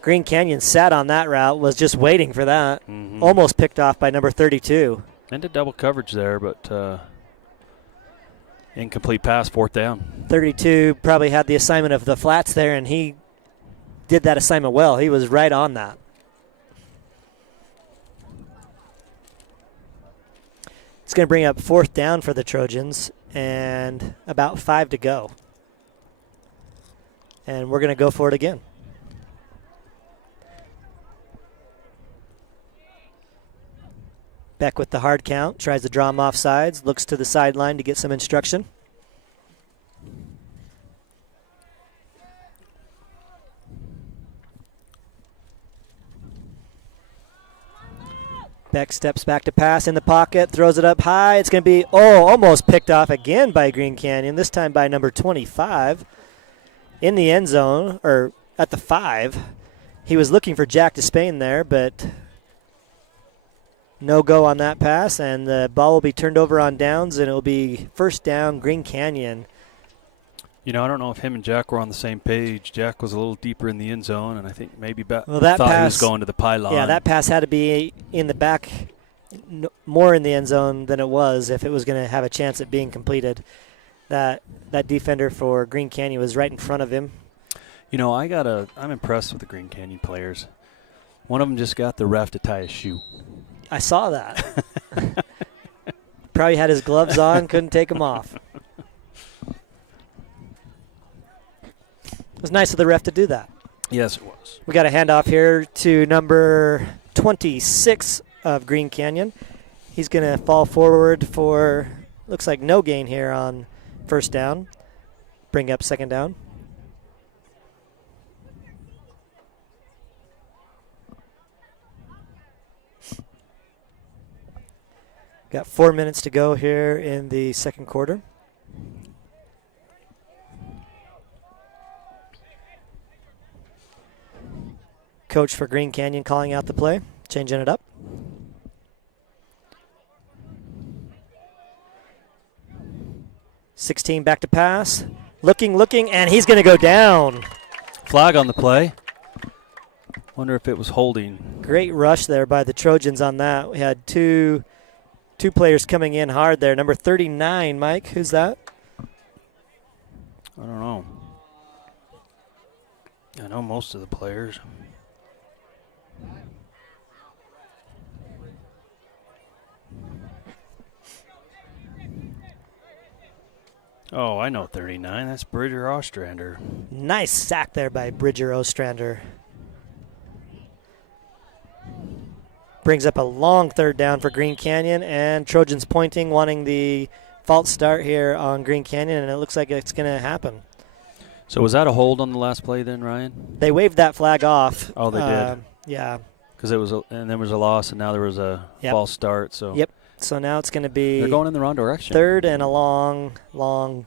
Green Canyon sat on that route, was just waiting for that. Mm-hmm. Almost picked off by number 32. Into double coverage there, but incomplete pass, 4th down. 32 probably had the assignment of the flats there, and he did that assignment well. He was right on that. It's going to bring up 4th down for the Trojans and about 5 to go. And we're going to go for it again. Beck with the hard count, tries to draw him off sides, looks to the sideline to get some instruction. Beck steps back to pass in the pocket, throws it up high. It's going to be, almost picked off again by Green Canyon, this time by number 25 in the end zone, or at the 5. He was looking for Jack Despain there, but no go on that pass, and the ball will be turned over on downs, and it will be 1st down, Green Canyon. You know, I don't know if him and Jack were on the same page. Jack was a little deeper in the end zone, and I think maybe thought he was going to the pylon. Yeah, that pass had to be in the back, more in the end zone than it was if it was going to have a chance at being completed. That defender for Green Canyon was right in front of him. You know, I'm impressed with the Green Canyon players. One of them just got the ref to tie his shoe. I saw that. Probably had his gloves on, couldn't take them off. It was nice of the ref to do that. Yes, it was. We got a handoff here to number 26 of Green Canyon. He's going to fall forward for, looks like no gain here on first down. Bring up second down. Got 4 minutes to go here in the second quarter. Coach for Green Canyon calling out the play, changing it up. .16 back to pass. Looking, and he's going to go down. Flag on the play. Wonder if it was holding. Great rush there by the Trojans on that. We had two players coming in hard there. Number 39, Mike, who's that? I don't know. I know most of the players. Oh, I know 39. That's Bridger Ostrander. Nice sack there by Bridger Ostrander. Brings up a long third down for Green Canyon, and Trojans pointing, wanting the false start here on Green Canyon, and it looks like it's going to happen. So was that a hold on the last play then, Ryan? They waved that flag off. Oh, they did? Yeah. Because and there was a loss, and now there was a false start. So Yep. So now it's going to be they're going in the wrong direction. Third and a long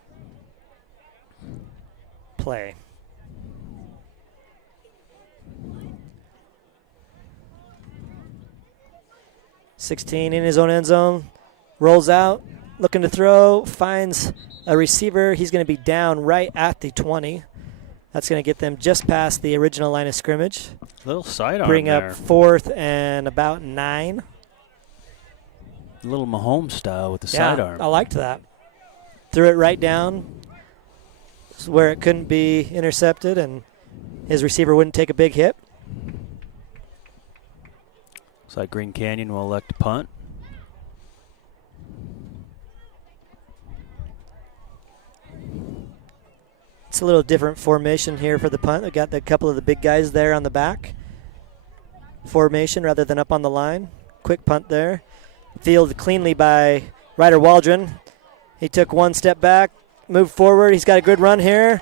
play. .16 in his own end zone. Rolls out, looking to throw, finds a receiver. He's going to be down right at the 20. That's going to get them just past the original line of scrimmage. Little sidearm Bring there. up fourth and about 9. A little Mahomes style with the Yeah, sidearm. I liked that. Threw it right down where it couldn't be intercepted, and his receiver wouldn't take a big hit. Looks like Green Canyon will elect to punt. It's a little different formation here for the punt. We got a couple of the big guys there on the back formation rather than up on the line. Quick punt there. Fielded cleanly by Ryder Waldron. He took one step back, moved forward. He's got a good run here.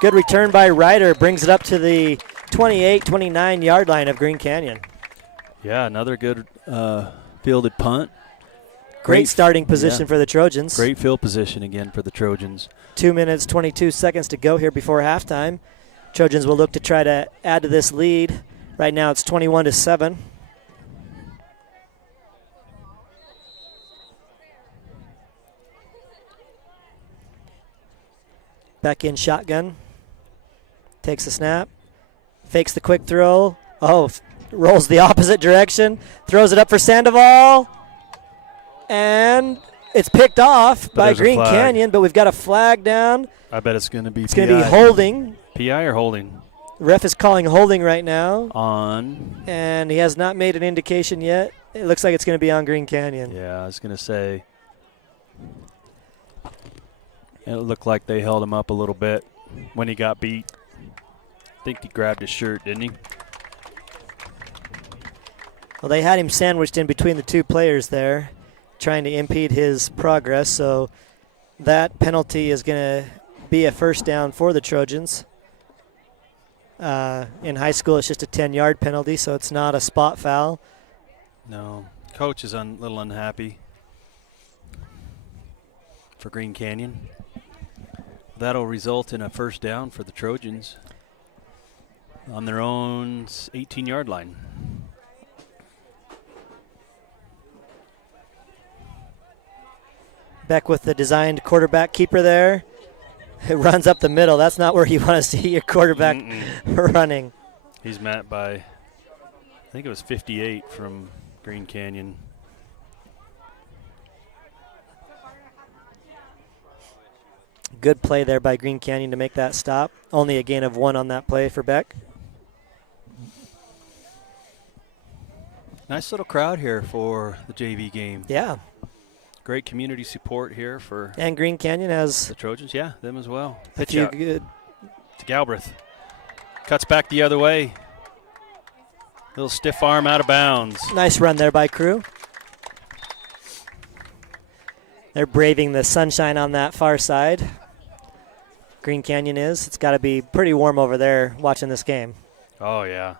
Good return by Ryder. Brings it up to the 28, 29-yard line of Green Canyon. Yeah, another good fielded punt. Great starting position for the Trojans. Great field position again for the Trojans. 2 minutes, 22 seconds to go here before halftime. Trojans will look to try to add to this lead. Right now it's 21-7. Back in shotgun. Takes the snap. Fakes the quick throw. Oh, rolls the opposite direction. Throws it up for Sandoval. And it's picked off by Green Canyon, but we've got a flag down. I bet it's going to be It's going to be holding. PI or holding? The ref is calling holding right now. On. And he has not made an indication yet. It looks like it's going to be on Green Canyon. Yeah, I was going to say. It looked like they held him up a little bit when he got beat. I think he grabbed his shirt, didn't he? Well, they had him sandwiched in between the two players there, trying to impede his progress. So that penalty is going to be a first down for the Trojans. In high school, it's just a 10-yard penalty, so it's not a spot foul. No. Coach is a little unhappy for Green Canyon. That'll result in a first down for the Trojans on their own 18-yard line. Beck with the designed quarterback keeper there. It runs up the middle. That's not where you want to see your quarterback running. He's met by, I think it was 58 from Green Canyon. Good play there by Green Canyon to make that stop. Only a gain of 1 on that play for Beck. Nice little crowd here for the JV game. Yeah. Great community support here for And Green Canyon has the Trojans. Yeah, them as well. a Pitch few out good. to Galbraith. Cuts back the other way. Little stiff arm out of bounds. Nice run there by Crew. They're braving the sunshine on that far side. Green Canyon is. It's got to be pretty warm over there watching this game. Oh, yeah.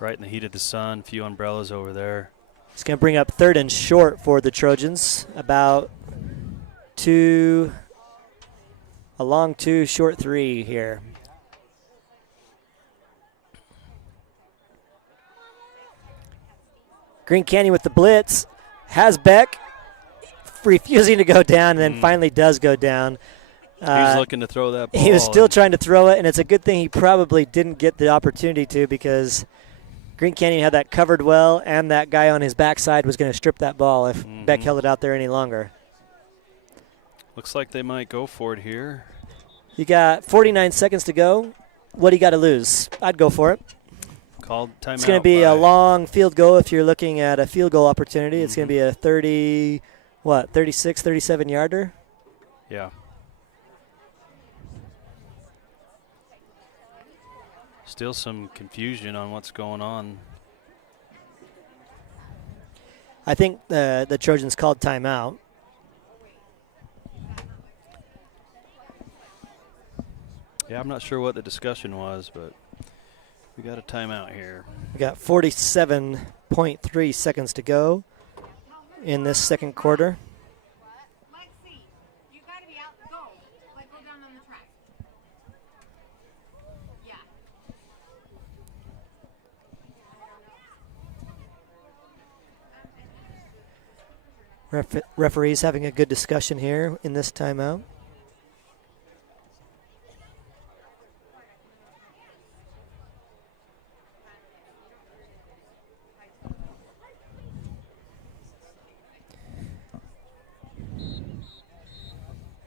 Right in the heat of the sun. A few umbrellas over there. It's going to bring up 3rd and short for the Trojans. About a long 2, short 3 here. Green Canyon with the blitz. Has Beck refusing to go down, and then finally does go down. He was looking to throw that ball. He was still trying to throw it, and it's a good thing he probably didn't get the opportunity to, because Green Canyon had that covered well, and that guy on his backside was going to strip that ball if Beck held it out there any longer. Looks like they might go for it here. You got 49 seconds to go. What do you got to lose? I'd go for it. Called timeout. It's going to be a long field goal if you're looking at a field goal opportunity. It's going to be a 36, 37-yarder. Yeah. Still some confusion on what's going on. I think the Trojans called timeout. Yeah, I'm not sure what the discussion was, but we got a timeout here. We got 47.3 seconds to go in this second quarter. Lexi, you gotta be out. Go. Like, go down on the track. Yeah. Referees having a good discussion here in this timeout.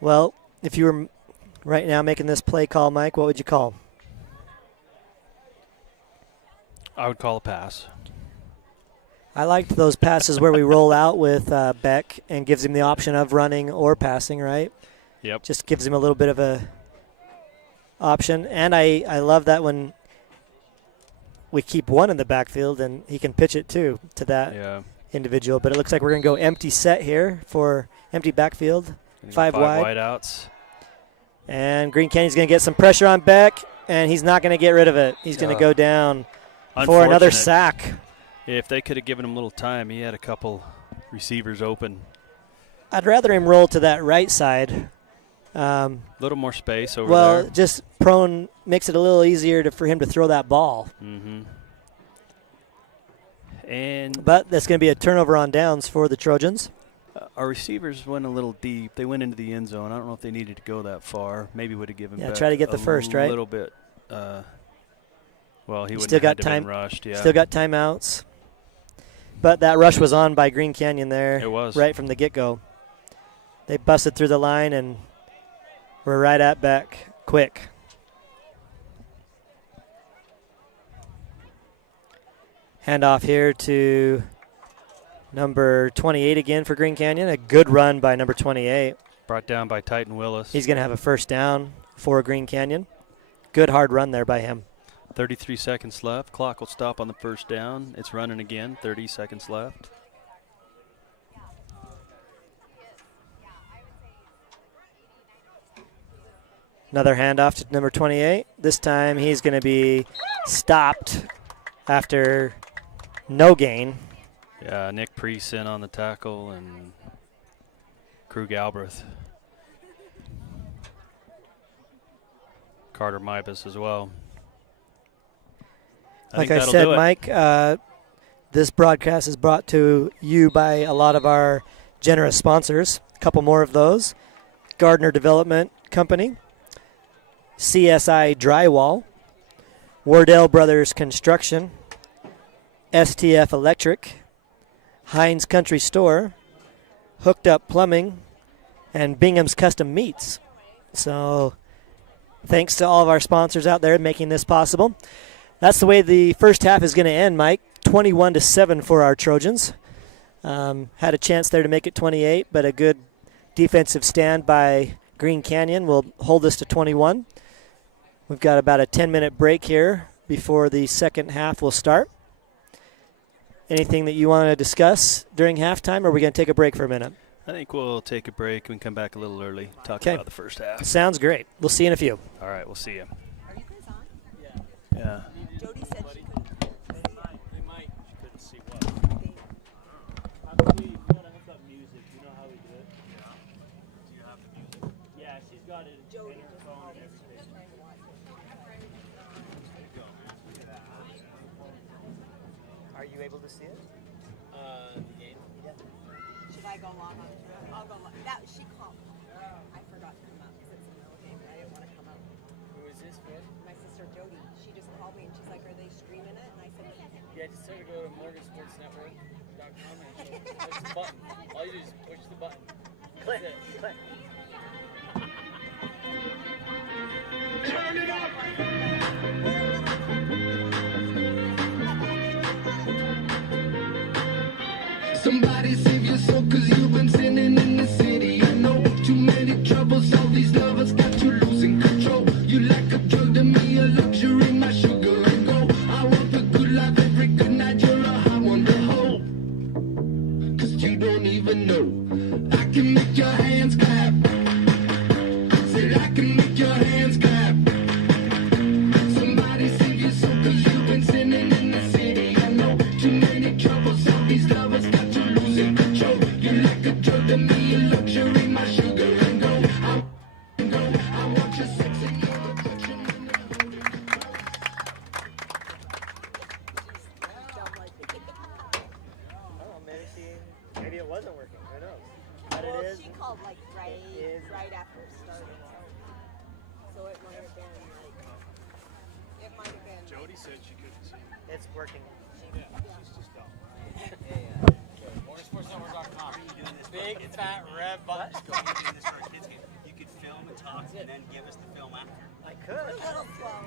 Well, if you were right now making this play call, Mike, what would you call? I would call a pass. I liked those passes where we roll out with Beck and gives him the option of running or passing, right? Yep. Just gives him a little bit of a option. And I love that when we keep one in the backfield and he can pitch it too to that individual. But it looks like we're going to go empty set here for empty backfield. 5 wide. Wide outs. And Green Canyon's going to get some pressure on Beck, and he's not going to get rid of it. He's going to go down for another sack. If they could have given him a little time, he had a couple receivers open. I'd rather him roll to that right side. A little more space over there. Well, just prone makes it a little easier for him to throw that ball. But that's going to be a turnover on downs for the Trojans. Our receivers went a little deep. They went into the end zone. I don't know if they needed to go that far. Maybe would have given try to get the first, right? A little bit. Well, he still got time. Been rushed, yeah. Still got timeouts. But that rush was on by Green Canyon there. It was. Right from the get-go. They busted through the line and were right at Beck quick. Handoff here to number 28 again for Green Canyon. A good run by number 28. Brought down by Titan Willis. He's going to have a first down for Green Canyon. Good hard run there by him. 33 seconds left. Clock will stop on the first down. It's running again. 30 seconds left. Another handoff to number 28. This time he's going to be stopped after no gain. Yeah, Nick Preece on the tackle and Crew Galbraith. Carter Mibus as well. Like I said, Mike, this broadcast is brought to you by a lot of our generous sponsors. A couple more of those. Gardner Development Company, CSI Drywall, Wardell Brothers Construction, STF Electric, Heinz Country Store, Hooked Up Plumbing, and Bingham's Custom Meats. So thanks to all of our sponsors out there making this possible. That's the way the first half is going to end, Mike. 21-7 for our Trojans. Had a chance there to make it 28, but a good defensive stand by Green Canyon will hold us to 21. We've got about a 10-minute break here before the second half will start. Anything that you want to discuss during halftime, or are we going to take a break for a minute? I think we'll take a break and come back a little early, talk about the first half. Sounds great. We'll see you in a few. All right, we'll see you. Are you guys on? Yeah. Jody said she couldn't. They might. She couldn't see what. Music. You know how we do it? Yeah. Do you have the music? Yeah, she's got it in her phone and everything. Are you able to see it? The game? Should I go log on? I'll go log. That she called. I forgot to come out because it's a middle game. I didn't want to come out. Who is this for? My sister Jody. She just called me and she's like, "Are they streaming it?" And I said, Yeah, just tell her to go to morgansportsnetwork.com and push the button. All you do is push the button. Click. Click. Turn it up! Somebody save your soul, cause you've been sinning in the city. I know too many troubles, all these lovers got you losing control. You like a drug to me, a luxury, my sugar and gold. I want the good life every good night, you're a high one to hold. Cause you don't even know. I can make your hands clap. Said I can make your hands clap. Somebody save your soul, cause you've been sinning in the city. I know too many troubles, all these lovers got you losing control. You like a drug to me, a luxury, my sugar and gold. I want your sex and your affection and your holding. Oh, maybe it wasn't working. Who knows? But "Well, it is. she called like right is. after it started." So it might have been like. It might have been. Jody said she couldn't see. It's working. She's just dumb. Morgansportsnetwork.com. Big fat red button. You could film and talk and then give us the film after. I A could. little slow.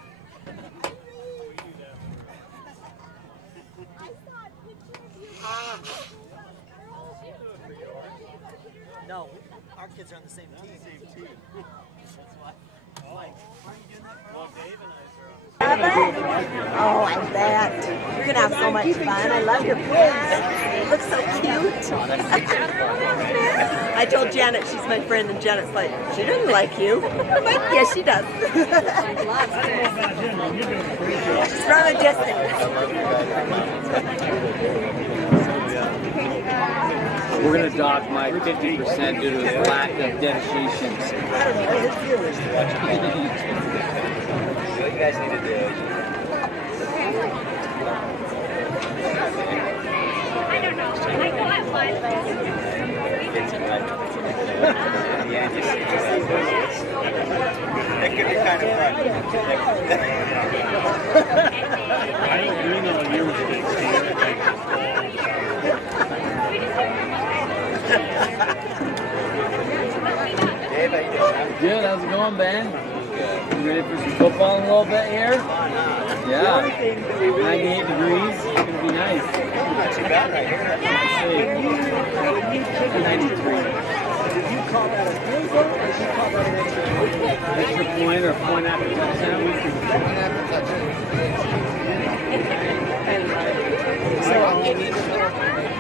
I saw a picture of you. No, our kids are on the same team. That's why. Mike, why are you doing that? Well, Dave and I are. Oh, I bet. You're gonna have so much fun. I love your kids. You look so cute. I told Janet she's my friend, and Janet's like, she doesn't like you. I'm like, yes, she does. She's from a We're going to dock my 50% due to the lack of dedication. I don't know. His feelings. What you guys need to do? I don't know. I go at one. Yeah, that could be kind of fun. I agree on your mistakes. Dave, how you doing? Good, how's it going, Ben? You ready for some football in a little bit here? Yeah. 98 degrees. It's going to be nice. Not too bad right here. 93. Did you call that a field goal, or did you call that an extra point? Extra point or point after touchdown?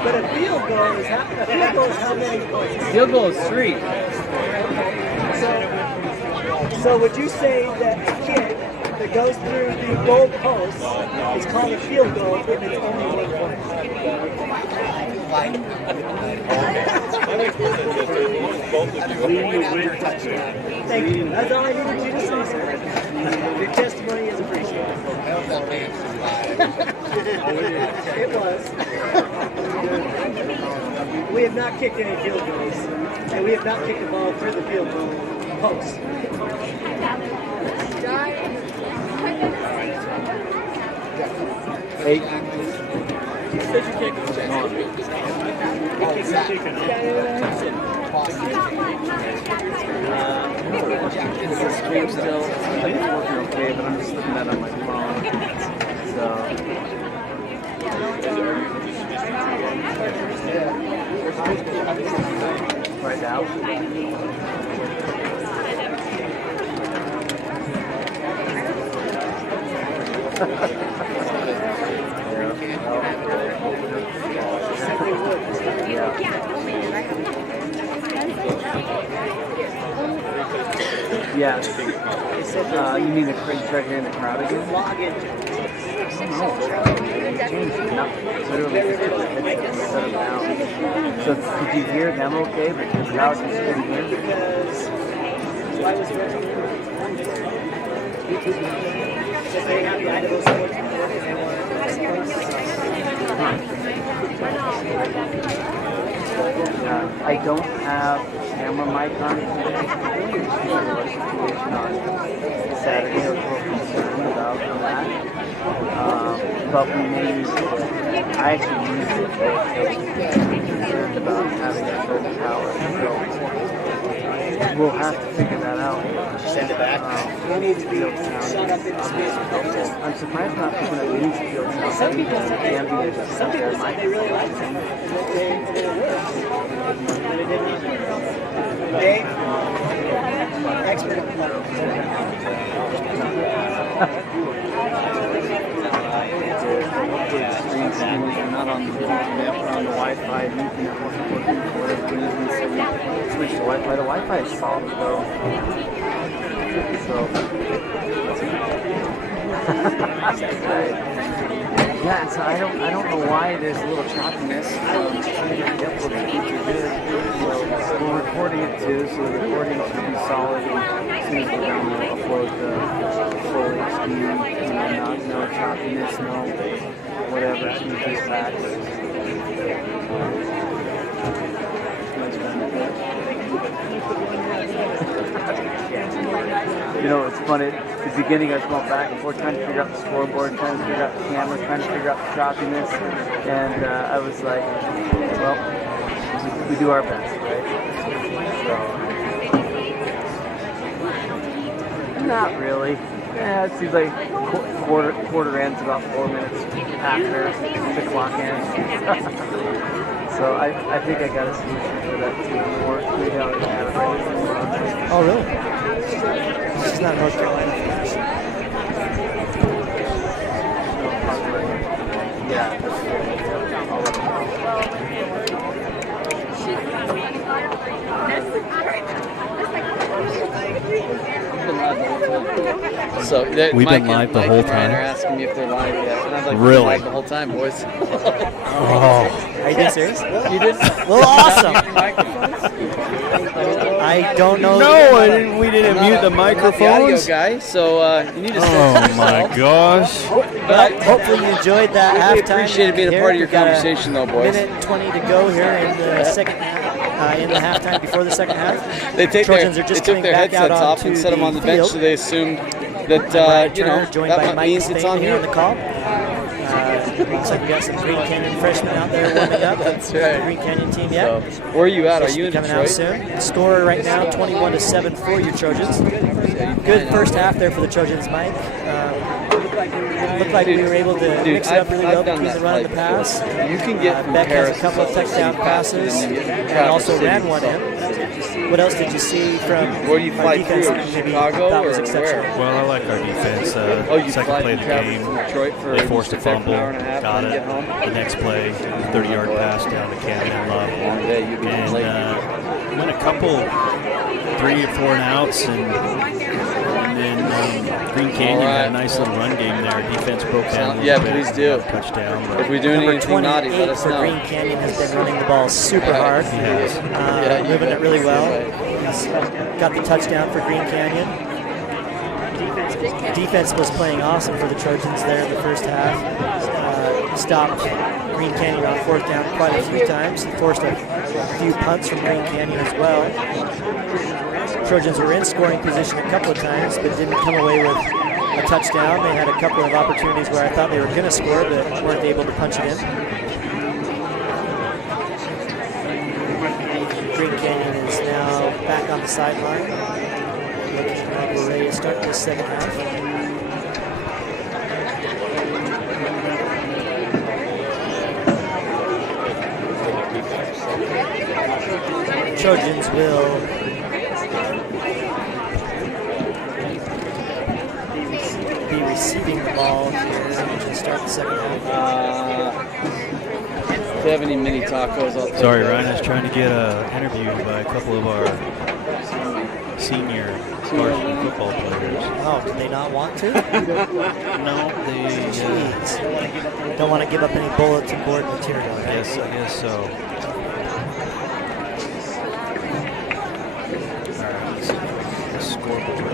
But a field goal is how many points? Field goal is 3. So would you say that a kick that goes through the goal post is called a field goal if it's only 1 point? Thank you. That's all I needed you to say, sir. Your testimony is appreciated. It was. We have not kicked any field goals, and we have not kicked the ball through the field goal post. Is the stream still? I think it's working okay, but I'm just looking at it on my phone. So right now. Yeah. You mean the crates right here in the crowd again? So did you hear them okay, but the crowd just couldn't I don't have camera mic on Saturday. I was a little concerned about that. But we may, I actually used it, but I was concerned about having a certain power. So we'll have to figure that out. Send it back. Field sound. I'm surprised not people that use field sound. Some people say they really like it. Dave, expert. Not on the Wi-Fi. Switch to Wi-Fi. The Wi-Fi is solid though. Yeah, so I don't know why there's a little choppiness. We're recording it too, so the recording should be solid. As soon as we'll upload the full HD, no choppiness, no whatever, just facts. You know, it's funny. At the beginning, I was going back and forth trying to figure out the scoreboard, trying to figure out the camera, trying to figure out the choppiness, and I was like, well, we do our best, right? So, not really. Yeah, it seems like quarter ends about 4 minutes after the clock ends. So I think I got a solution for that too. Or maybe I'll have it right. Oh, really? This is not North Carolina. Yeah. So we've been live the whole time. They're asking me if they're live yet, and I was like, really? Live the whole time, boys. Oh, are you being serious? You didn't? Well, awesome. I don't know. No, we didn't mute the I'm microphones. not the audio guy, so you need to. Oh my gosh! But hopefully you enjoyed that I halftime. really appreciated being a part of your We've got conversation, though, boys. Minute 20 to go here in the second half, in the halftime before the second half. They Trojans are just took coming their back out headsets off onto and set them on the bench, field. so they assumed that Brian you Turner, know joined by that Mike means it's on Spaney on here. the call. Looks like we got some Green Canyon freshmen out there warming up. That's The right. Green Canyon team yet. So, where are you at? Are Supposed to you be in coming Detroit? out soon. The score right now, 21-7 for your Trojans. Good first half there for the Trojans, Mike. Looked like we were able to mix it up really well between the run and the pass. You can get from Beck has Paris a couple of touchdown passes and also ran one in. What else did you see from Where do you our fly defense through? that you maybe Chicago thought was or exceptional? where? Well, I like our defense. You Second fly play of the travel game, from Detroit for they forced a just there for fumble, an hour and a half got and it. get home? The next play, 30-yard pass down to Cannon and Love. Long day, you'd be And late. went a couple 3 or 4 and outs, and then Green Canyon had a nice little run game there. Defense broke down. Yeah, please do. Touchdown. But If we're doing Number anything naughty, let 28 us for know. Green Canyon has been running the ball super hard, you moving bet. it really well. He's got the touchdown for Green Canyon. Defense was playing awesome for the Trojans there in the first half. Stopped Green Canyon on fourth down quite a few times. Forced a few punts from Green Canyon as well. Trojans were in scoring position a couple of times, but didn't come away with a touchdown. They had a couple of opportunities where I thought they were going to score, but weren't able to punch it in. Green Canyon is now back on the sideline. looking like we're ready to start this second half. Trojans will be receiving the ball here to start the second half. Do you have any mini tacos? I'll take Sorry, those. Ryan. I was trying to get interviewed by a couple of our senior varsity football players. Oh, did they not want to? No, they. Jeez. Don't want to give up any bulletin board material, I right? guess so. All right, let's see the scoreboard.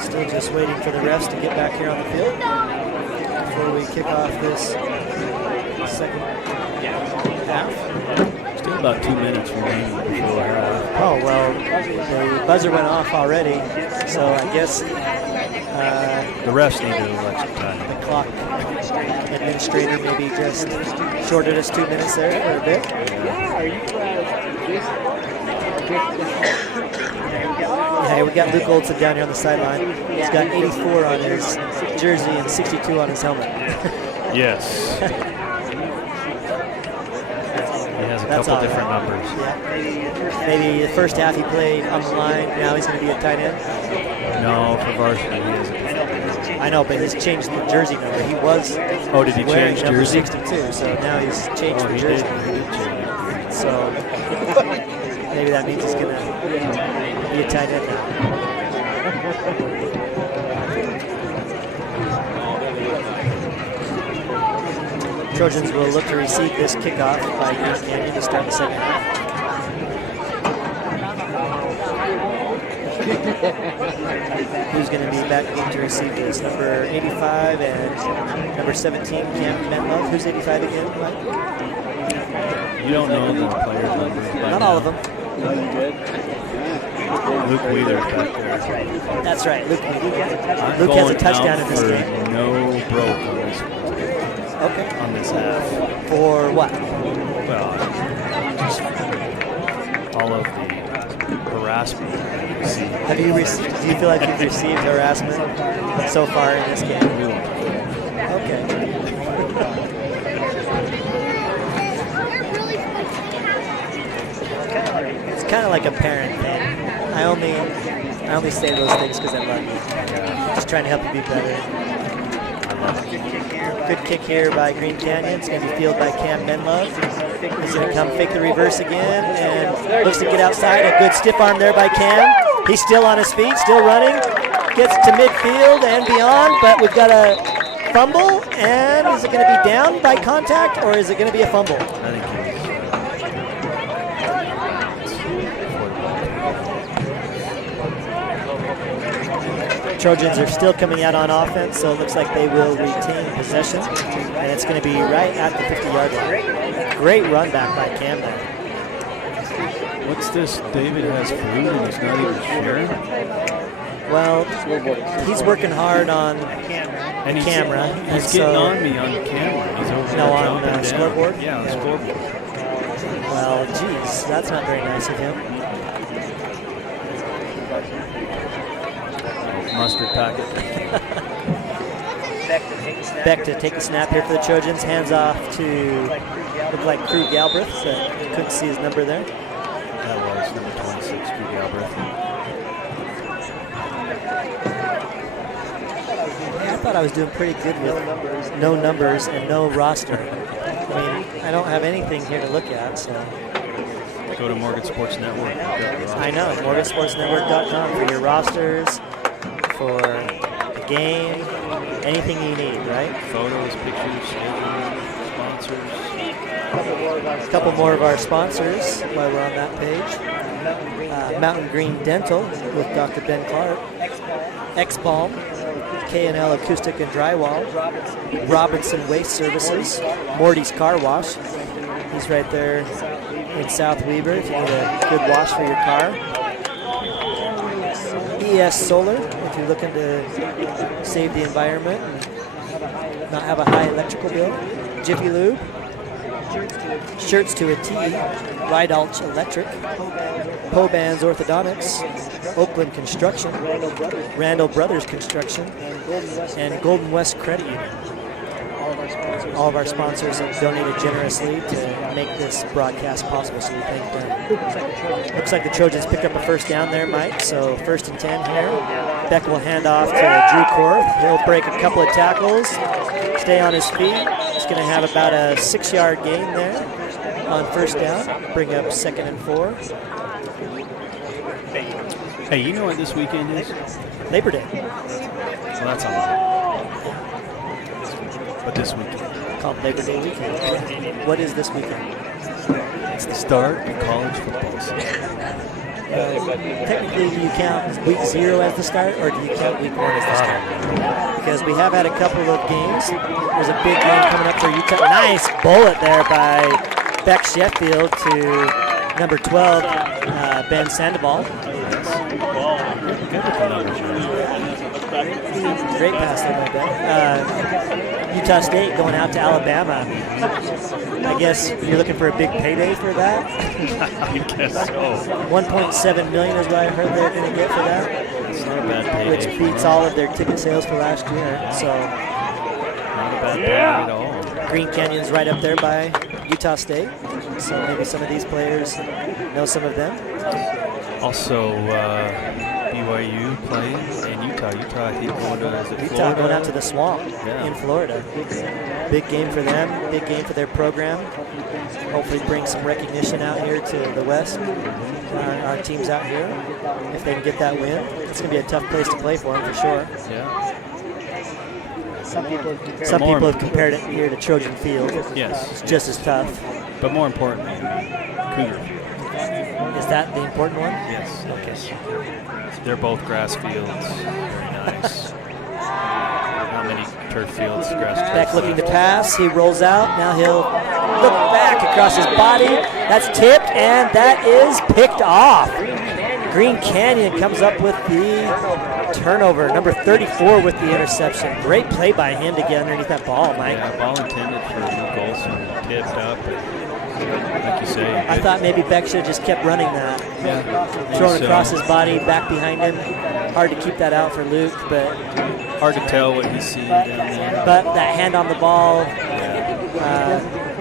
Still just waiting for the refs to get back here on the field before we kick off this second half. Still about 2 minutes remaining before half. Oh, well, the buzzer went off already, so I guess The refs need to elect some time. the clock administrator maybe just shorted us 2 minutes there for a bit. Yeah, we got Luke Olson down here on the sideline. He's got 84 on his jersey and 62 on his helmet. Yes. He has a That's couple all different right. numbers. Yeah. Maybe the first half he played on the line. Now he's going to be a tight end. No, for varsity, he has a different number. I know, but he's changed the jersey number. He was Oh, did he wearing change number jersey? 62, so now he's changed Oh, the he jersey. did. He did change it. So maybe that means he's going to be a tight end now. Trojans will look to receive this kickoff by Green Canyon to start the second half. Who's going to be back in to receive this? Number 85 and number 17, Cam Benlove. Who's 85 again, Mike? You don't know the players' numbers by Not now. all of them. No, you good? Luke Wheeler's back there. That's right, Luke. I'm Luke has a going touchdown out in this for game. no broke on this one, Okay. on this half. For what? Well, just all of the harassment that you see. Have you received? Do you feel like you've received harassment so far in this game? Okay. It's kind of like a parent thing. I only say those things because I love you. Just trying to help you be better. Good kick here by Green Canyon. It's going to be fielded by Cam Benlove. He's going to come fake the reverse again and looks to get outside. A good stiff arm there by Cam. He's still on his feet, still running. Gets to midfield and beyond, but we've got a fumble. And is it going to be down by contact or is it going to be a fumble? I think he's Trojans are still coming out on offense, so it looks like they will retain possession. And it's going to be right at the 50-yard line. Great run back by Cam there. What's this? David has food and he's not even sharing? Well, he's working hard on And he's, camera. He's and getting so- on me on the camera. He's over No, there on jumping the down. scoreboard? Yeah, on the scoreboard. Well, geez, that's not very nice of him. Mustard packet. Beck to take the snap here for the Trojans. Hands off to, look like Crew Galbraith. So couldn't see his number there. That was number 26, Drew Galbraith. I thought I was doing pretty good with no numbers and no roster. I mean, I don't have anything here to look at, so. Go to Morgan Sports Network. I know, MorganSportsNetwork.com for your rosters, for the game, anything you need, right? Photos, pictures, schedule, sponsors. A couple more of our sponsors while we're on that page. Mountain Green Dental with Dr. Ben Clark. X-Balm, K&L Acoustic and Drywall, Robinson Waste Services, Morty's Car Wash. He's right there in South Weaver if you need a good wash for your car. ES Solar, if you're looking to save the environment and not have a high electrical bill. Jiffy Lube, Shirts to a T, Rydalch Electric, Pobans Orthodontics, Oakland Construction, Randall Brothers Construction, and Golden West Credit Union. All of our sponsors have donated generously to make this broadcast possible, so we thank them. Looks like the Trojans picked up a first down there, Mike, so 1st and 10 here. Beck will hand off to Drew Korth. He'll break a couple of tackles, stay on his feet. He's going to have about a 6-yard gain there on first down, bring up 2nd and 4. Hey, you know what this weekend is? Labor Day. Well, that's on. But this weekend. Called Labor Day weekend. What is this weekend? It's the start of college football season. Technically, do you count week 0 as the start, or do you count week 1 as the start? Because we have had a couple of games. There's a big game coming up for Utah. Nice bullet there by Beck Sheffield to number 12, Ben Sandoval. Great pass there by Beck. Utah State going out to Alabama. I guess you're looking for a big payday for that? I guess so. $1.7 million is what I heard they're going to get for that. It's not a bad payday. Which beats all of their ticket sales for last year. So not a bad payday at all. Green Canyon's right up there by Utah State. So maybe some of these players know some of them. Also, BYU playing in Utah. Utah, I think, going to Florida? Utah going out to the Swamp in Florida. Big game for them. Big game for their program. Hopefully bring some recognition out here to the West. Our teams out here, if they can get that win. It's going to be a tough place to play for them for sure. Yeah. Some people have compared it here to Trojan Field. Yes. It's just as tough. But more important, Cougar. Is that the important one? Yes. Okay. They're both grass fields. Very nice. Not many turf fields, grass fields. Beck looking to pass. He rolls out. Now he'll look back across his body. That's tipped, and that is picked off. Green Canyon comes up with the turnover. Number 34 with the interception. Great play by him to get underneath that ball, Mike. Yeah, ball intended for Luke Olson. Tipped up. Like you say. I thought maybe Beck should have just kept running that. Yeah. Thrown across his body, back behind him. Hard to keep that out for Luke, but hard to tell what he's seeing down there. But that hand on the ball,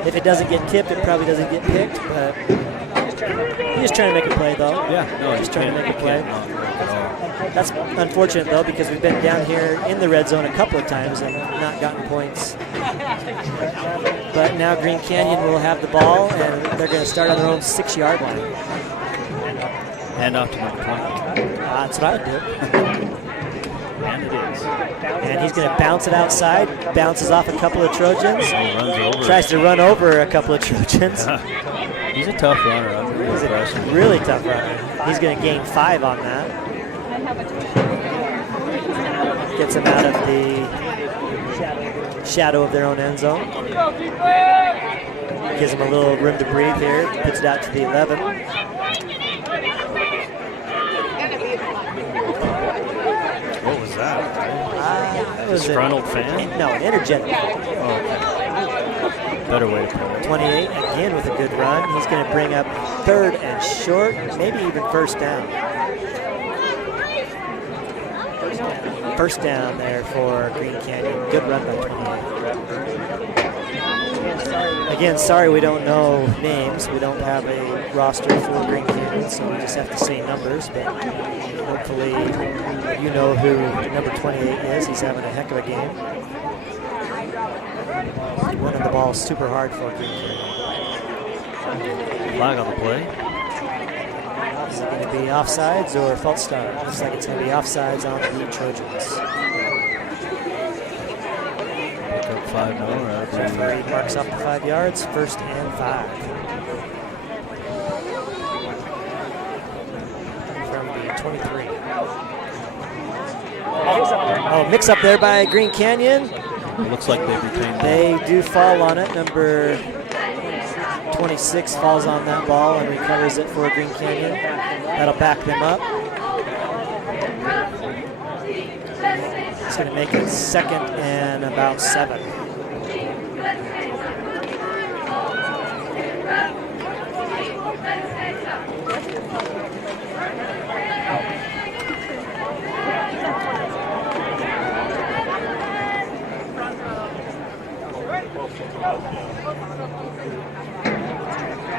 if it doesn't get tipped, it probably doesn't get picked. But he's just trying to make a play, though. Yeah, no, just trying to make a play. That's unfortunate, though, because we've been down here in the red zone a couple of times and not gotten points. But now Green Canyon will have the ball, and they're going to start on their own 6-yard line. Hand off to number 20. That's what I would do. And it is. And he's going to bounce it outside, bounces off a couple of Trojans, runs over. Tries to run over a couple of Trojans. He's a tough runner. I'm really impressed. Really tough runner. He's going to gain 5 on that. Gets him out of the shadow of their own end zone. Gives him a little room to breathe here. Puts it out to the 11. What was that? That was Disgruntled fan? No, an energetic. Oh, okay. Better way to put it. 28, again with a good run. He's going to bring up 3rd and short, maybe even first down. First down there for Green Canyon. Good run by 28. Again, sorry we don't know names. We don't have a roster for Green Canyon, so we just have to say numbers. But hopefully you know who number 28 is. He's having a heck of a game. Running the ball super hard for Green Canyon. Flag on the play. Is it going to be offsides or false start? Looks like it's going to be offsides on the Trojans. Pick up 5 now. Referee marks up the 5 yards, 1st and 5. From the 23. Oh, mix up there by Green Canyon. It looks like they've retained. They do fall on it. Number 26 falls on that ball and recovers it for Green Canyon. That'll back them up. It's going to make it 2nd and about 7.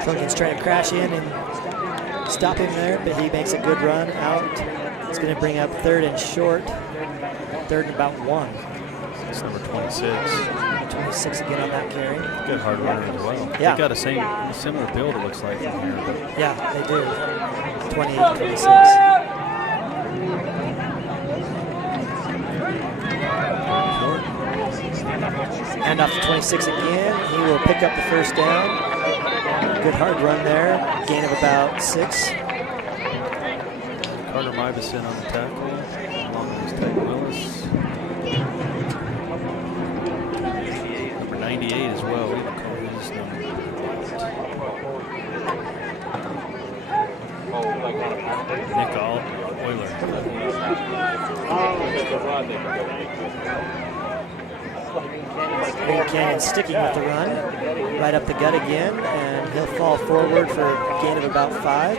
Trojans trying to crash in and stop him there, but he makes a good run out. It's going to bring up 3rd and short. 3rd and about 1. It's number 26. 26 again on that carry. Good hard runner as well. Yeah. They got a similar build, it looks like, from here. But Yeah, they do. 28, 26. Hand off to 26 again. He will pick up the first down. Good hard run there. Gain of about 6. Carter Mivison on the tackle, along with his Titan Willis. Number 98 as well. We don't call his number. Nick Euler. Green Canyon sticking with the run. Right up the gut again, and he'll fall forward for a gain of about 5.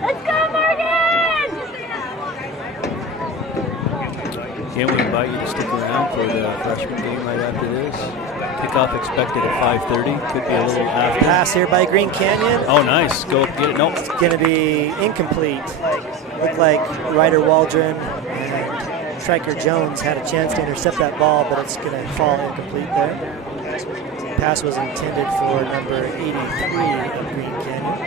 Let's go, Morgan! Again, we invite you to stick around for the freshman game right after this. Kickoff expected at 5:30. Could be a little after. Pass here by Green Canyon. Oh, nice. Go get it. Nope. It's going to be incomplete. Looked like Ryder Waldron and Stryker Jones had a chance to intercept that ball, but it's going to fall incomplete there. Pass was intended for number 83 of Green Canyon.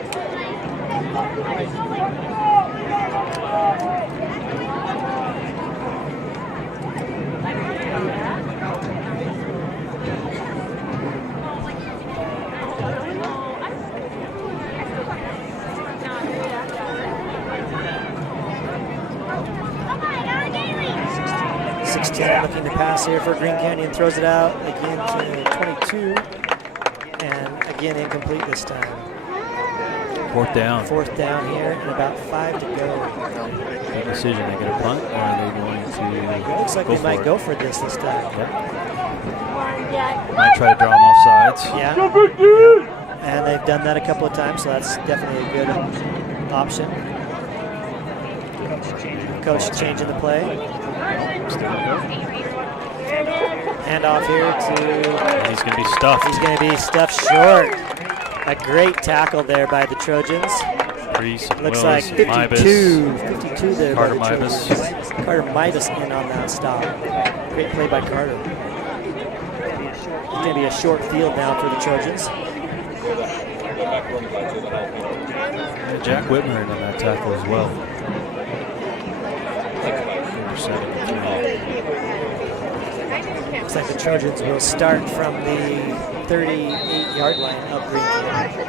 16 looking to pass here for Green Canyon, throws it out again to 22, and again incomplete this time. 4th down. 4th down here, and about 5 to go. Big decision. They get a punt, or are they going to It looks like go they might for go it? for this time. Yep. Might try to draw them off sides. Yeah. And they've done that a couple of times, so that's definitely a good option. Coach changing the play. Hand off here to... And he's going to be stuffed. He's going to be stuffed short. A great tackle there by the Trojans. Priest, Looks Willis, like 52. 52 there Carter by the Mivas. Trojans. Carter Mivas in on that stop. Great play by Carter. It's going to be a short field now for the Trojans. And Jack Whitmer in on that tackle as well. Number 73. Looks like the Trojans will start from the 38-yard line of Green Canyon.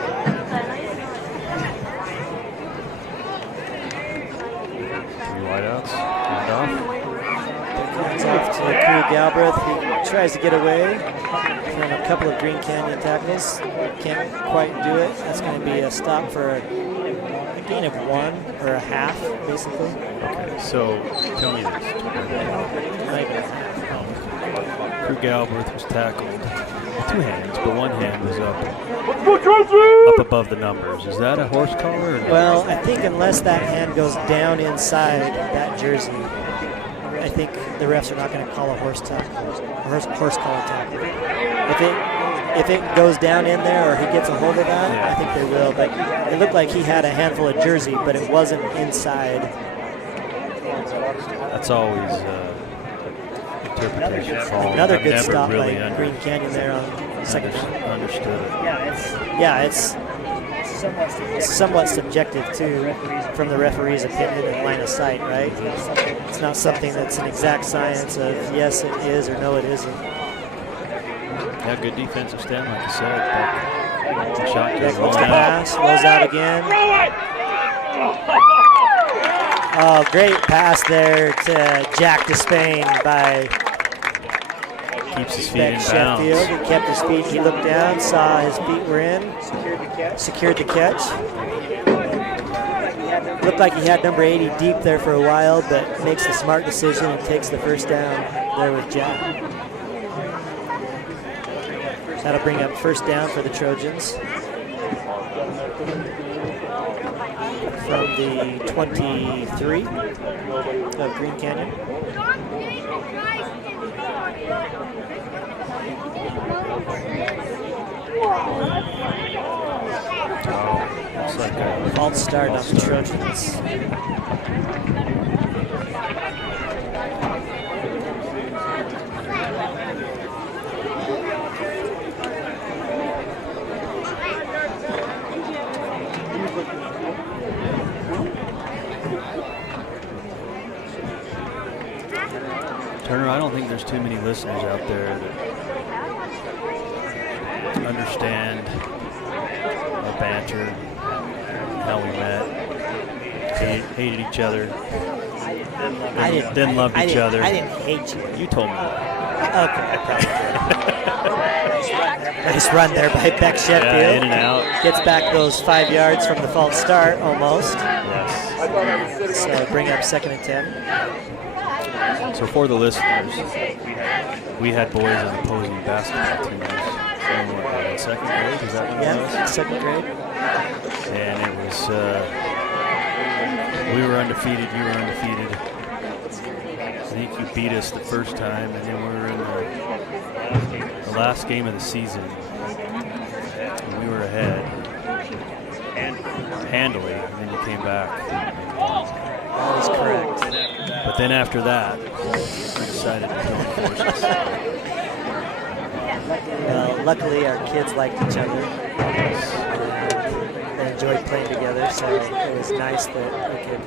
Wideouts, hand off. Hands off to Crew Galbraith. He tries to get away from a couple of Green Canyon tackles. Can't quite do it. That's going to be a stop for a gain of 1 or a half, basically. Okay, so tell me this. Not even a half. Crew Galbraith was tackled with 2 hands, but 1 hand was up above the numbers. Is that a horse collar? Or no? Well, I think unless that hand goes down inside that jersey, I think the refs are not going to call a horse collar tackle. If it goes down in there or he gets a hold of that, Yeah. I think they will. But it looked like he had a handful of jersey, but it wasn't inside. That's always interpretation call. Another I've good never stop really by Green Canyon there on second down. understood it. Yeah, it's somewhat subjective too, from the referee's opinion and line of sight, right? It's not something that's an exact science of yes it is or no it isn't. Yeah, good defensive stand, like you said. But shot Beck to looks roll to out. pass, rolls out again. Oh, great pass there to Jack Despain by Keeps his feet Beck in Sheffield. bounds. He kept his feet. He looked down, saw his feet were in, secured the catch. Looked like he had number 80 deep there for a while, but makes the smart decision and takes the first down there with Jack. That'll bring up first down for the Trojans from the 23 of Green Canyon. Looks like a False start on the Trojans. Turner, I don't think there's too many listeners out there that understand our banter, how we met, hated each other, then loved each other. I didn't hate you. You told me that. Okay, I probably did. Nice run there by Beck Sheffield. Yeah, in and out. Gets back those 5 yards from the false start, almost. Yes. So bring up 2nd and 10. So for the listeners, we had boys on opposing basketball teams in 2nd grade. Is that what it was? Yeah, 2nd grade. And it was, we were undefeated, you were undefeated. I think you beat us the first time, and then we were in the last game of the season. And we were ahead handily, and then you came back. That is correct. But then after that, we decided to join forces. Luckily, our kids liked each other. They enjoyed playing together, so it was nice that we could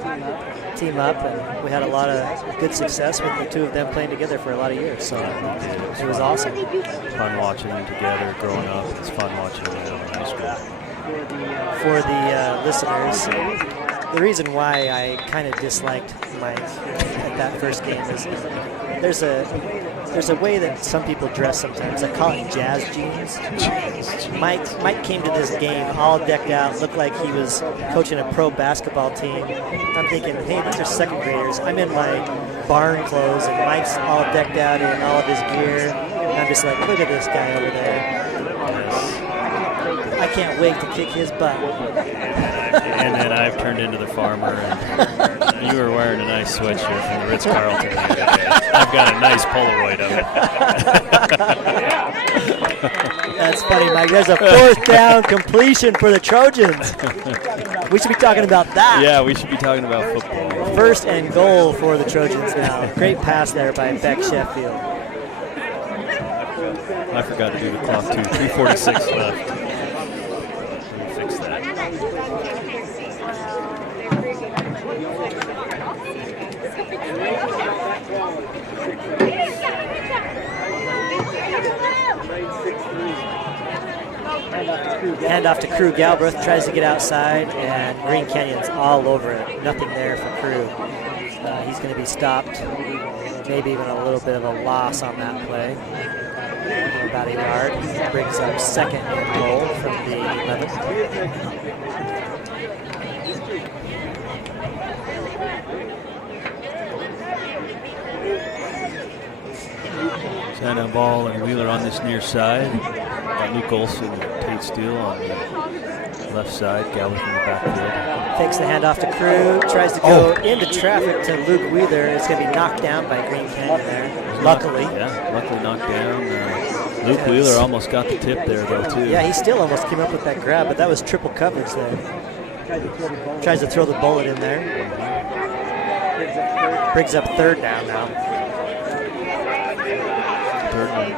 team up, and we had a lot of good success with the two of them playing together for a lot of years. So it was awesome. It's fun watching them together growing up. It's fun watching them in high school. For the listeners, the reason why I kind of disliked Mike at that first game is there's a way that some people dress sometimes. I call it jazz jeans. Mike came to this game all decked out, looked like he was coaching a pro basketball team. I'm thinking, hey, these are 2nd graders. I'm in my barn clothes, and Mike's all decked out in all of his gear. And I'm just like, look at this guy over there. I can't wait to kick his butt. And then I've turned into the farmer, and you were wearing a nice sweatshirt from the Ritz-Carlton the other day. I've got a nice Polaroid of it. That's funny, Mike. There's a 4th down completion for the Trojans. We should be talking about that. Yeah, we should be talking about football. 1st and goal for the Trojans now. Great pass there by Beck Sheffield. I forgot to do the clock, too. 3:46 left. Let me fix that. Hand off to Crew Galbraith, tries to get outside, and Green Canyon's all over it. Nothing there for Crew. He's going to be stopped. Maybe even a little bit of a loss on that play. About a yard. Brings up 2nd and goal from the 11. Santa Ball and Wheeler on this near side. Got Luke Olson and Tate Steele on the left side. Galbraith in the backfield. Takes the handoff to Crew. Tries to go into traffic to Luke Wheeler. It's going to be knocked down by Green Canyon there. Luckily. Luckily knocked down. Luke Wheeler almost got the tip there, though, too. Yeah, he still almost came up with that grab, but that was triple coverage there. Tries to throw the bullet in there. Brings up 3rd down now.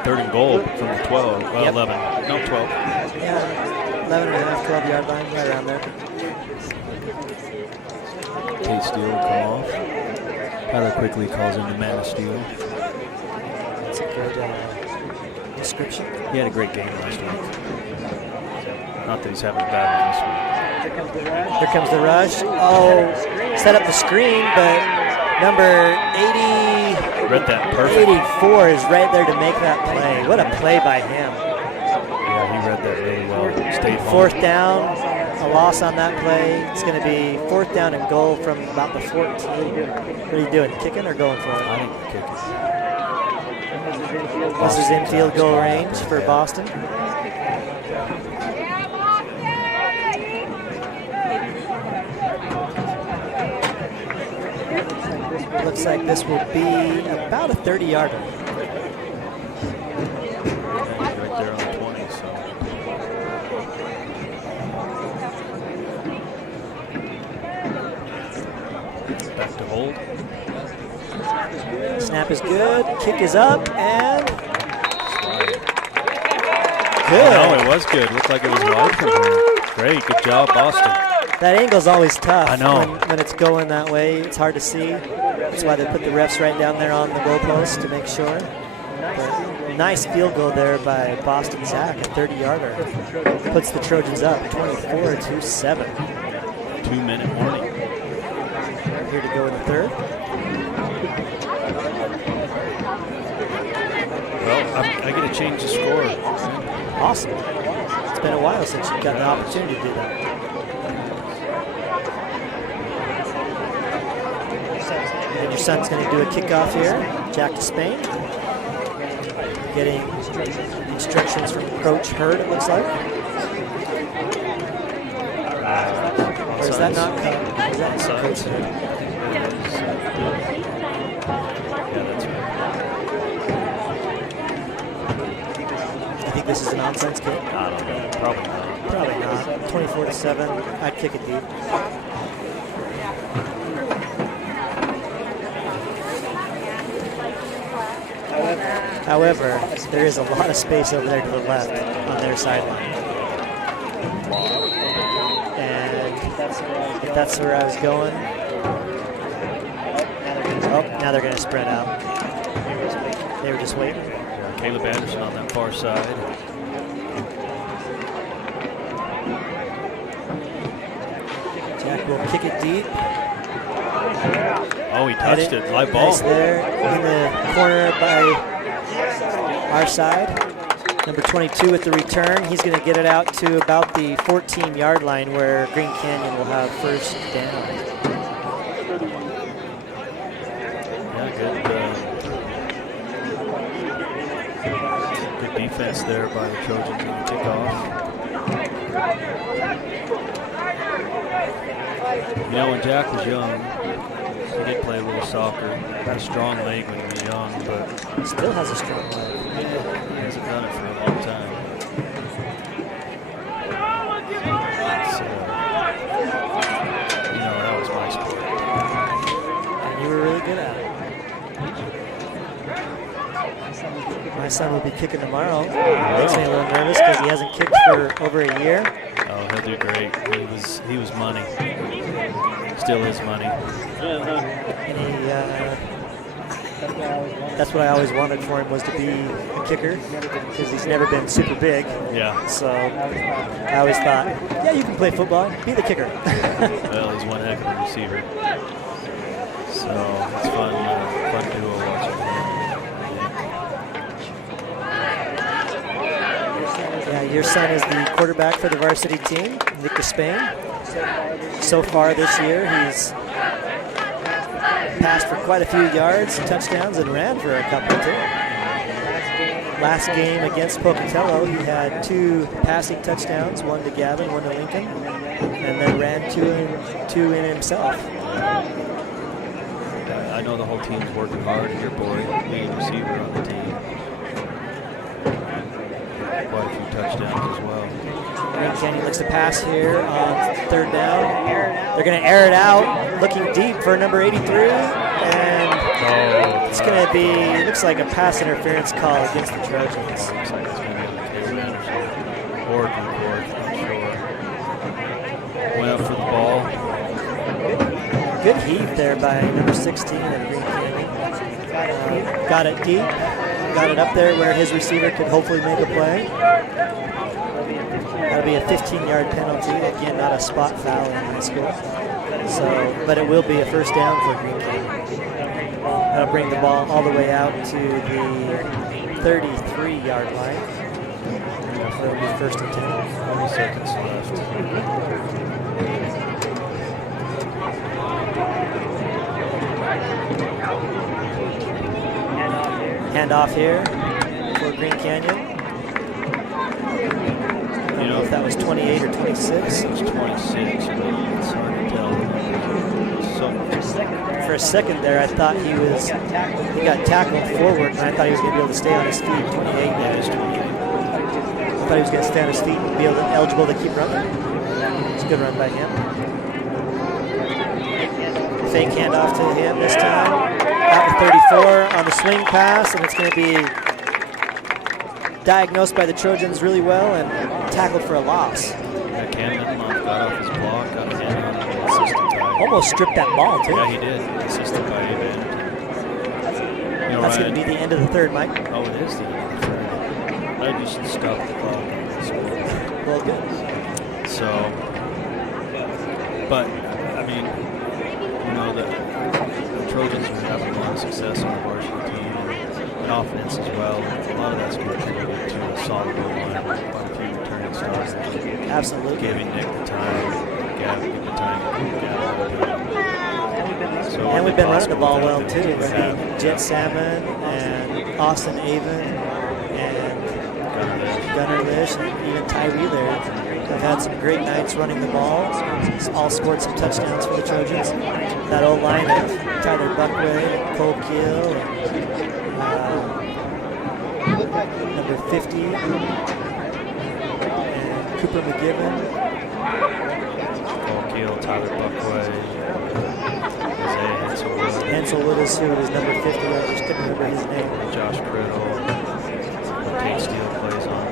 Third and goal from the 12. Well, Yep. 11. No, 12. Yeah, 11 and a half, 12-yard line, right around there. Tate Steele will come off. Tyler quickly calls him the man of steel. That's a good description. He had a great game last week. Not that he's having a bad one this week. Here comes the rush. Oh, set up the screen, but number Read that perfect. 84 is right there to make that play. What a play by him. Yeah, he read that really well. Stayed home. 4th down, a loss on that play. It's going to be 4th down and goal from about the 14. What are you doing, kicking or going for it? I think the kick is. This is infield goal range for Yeah. Boston. Looks like this will be about a 30-yarder. Right there on the 20, so. Back to hold. Snap is good, kick is up, and Oh, good. it was good. Looked like it was wide from here. Great, good job, Boston. That angle's always tough. I know. When it's going that way, it's hard to see. That's why they put the refs right down there on the goalpost to make sure. But nice field goal there by Boston Zach, a 30-yarder. Puts the Trojans up 24-7. 2-minute warning. Here to go in the third. Well, I get to change the score. Awesome. It's been a while since you've got the opportunity to do that. And your son's going to do a kickoff here. Jack Despain. Getting instructions from Coach Hurd, it looks like. Or is that not Coach? Is that Coach Hurd? Yeah, that's right. I think this is an onside kick. I don't know. Probably not. Probably not. 24-7. I'd kick it deep. However, there is a lot of space over there to the left on their sideline. And if that's where I was going, oh, now they're going to spread out. They were just waiting. Yeah, Caleb Anderson on that far side. Jack will kick it deep. Oh, he touched it. Live ball. Nice there in the corner by our side. Number 22 with the return. He's going to get it out to about the 14-yard line where Green Canyon will have first down. Yeah, good defense there by the Trojans on the kickoff. You know, when Jack was young, he did play a little soccer. Had a strong leg when he was young, but He still has a strong leg. he hasn't done it for a long time. You know, that was my sport. And you were really good at it. My son will be kicking tomorrow. Makes me a little nervous because he hasn't kicked for over a year. Oh, he'll do great. He was money. Still is money. And he, that's what I always wanted for him, was to be a kicker, because he's never been super big. Yeah. So I always thought, yeah, you can play football, be the kicker. Well, he's one heck of a receiver. So it's fun duo watching him. Yeah, your son is the quarterback for the varsity team, Nick Despain. So far this year, he's passed for quite a few yards, touchdowns, and ran for a couple too. Last game against Pocatello, he had 2 passing touchdowns, 1 to Gavin, 1 to Lincoln, and then ran 2 in himself. I know the whole team's working hard. Your boy, main receiver on the team. Quite a few touchdowns as well. Green Canyon looks to pass here on 3rd down. They're going to air it out, looking deep for number 83, and it's going to be, it looks like a pass interference call against the Trojans. Looks like it's going to be Caleb Anderson or Newport, not sure. Went up for the ball. Good heave there by number 16 of Green Canyon. Got it deep, got it up there where his receiver could hopefully make a play. That'll be a 15-yard penalty. Again, not a spot foul in high school. So, but it will be a first down for Green Canyon. That'll bring the ball all the way out to the 33-yard line. So it'll be 1st and 10. 20 seconds left. Handoff here for Green Canyon. I don't know if that was 28 or 26. It was 26, but it's hard to tell. For a second there, I thought he got tackled forward, and I thought he was going to be able to stay on his feet. 28, That is 28. I thought he was going to stay on his feet and be eligible to keep running. It's a good run by him. Fake handoff to him this time. Out to 34 on the swing pass, and it's going to be diagnosed by the Trojans really well and tackled for a loss. Yeah, Cam Mittenhoff got off his block, got a hand on the assistant by. Almost stripped that ball, too. Yeah, he did. Assisted by Evan. You know, That's going to be the end of the third, Mike. Oh, it is the end of the third. I just stopped the clock and scored. Well, good. So, but, I mean, you know, the Trojans are having a lot of success on the varsity team and offense as well. A lot of that's contributed to a solid goal line by a few returning stars. Absolutely. Giving Nick the time, Gavin the time, so and we've been running the ball well, too. I mean, Jet Salmon and Austin Avon and Gunnar Lish and even Ty Wheeler have had some great nights running the ball. All scored some touchdowns for the Trojans. That old line of Tyler Buckway and Cole Keel and number 50 and Cooper McGibbon. Cole Keel, Tyler Buckway, Hansel Willis, who was number 50. I just couldn't remember his name. Josh Criddle. Tate Steele plays on.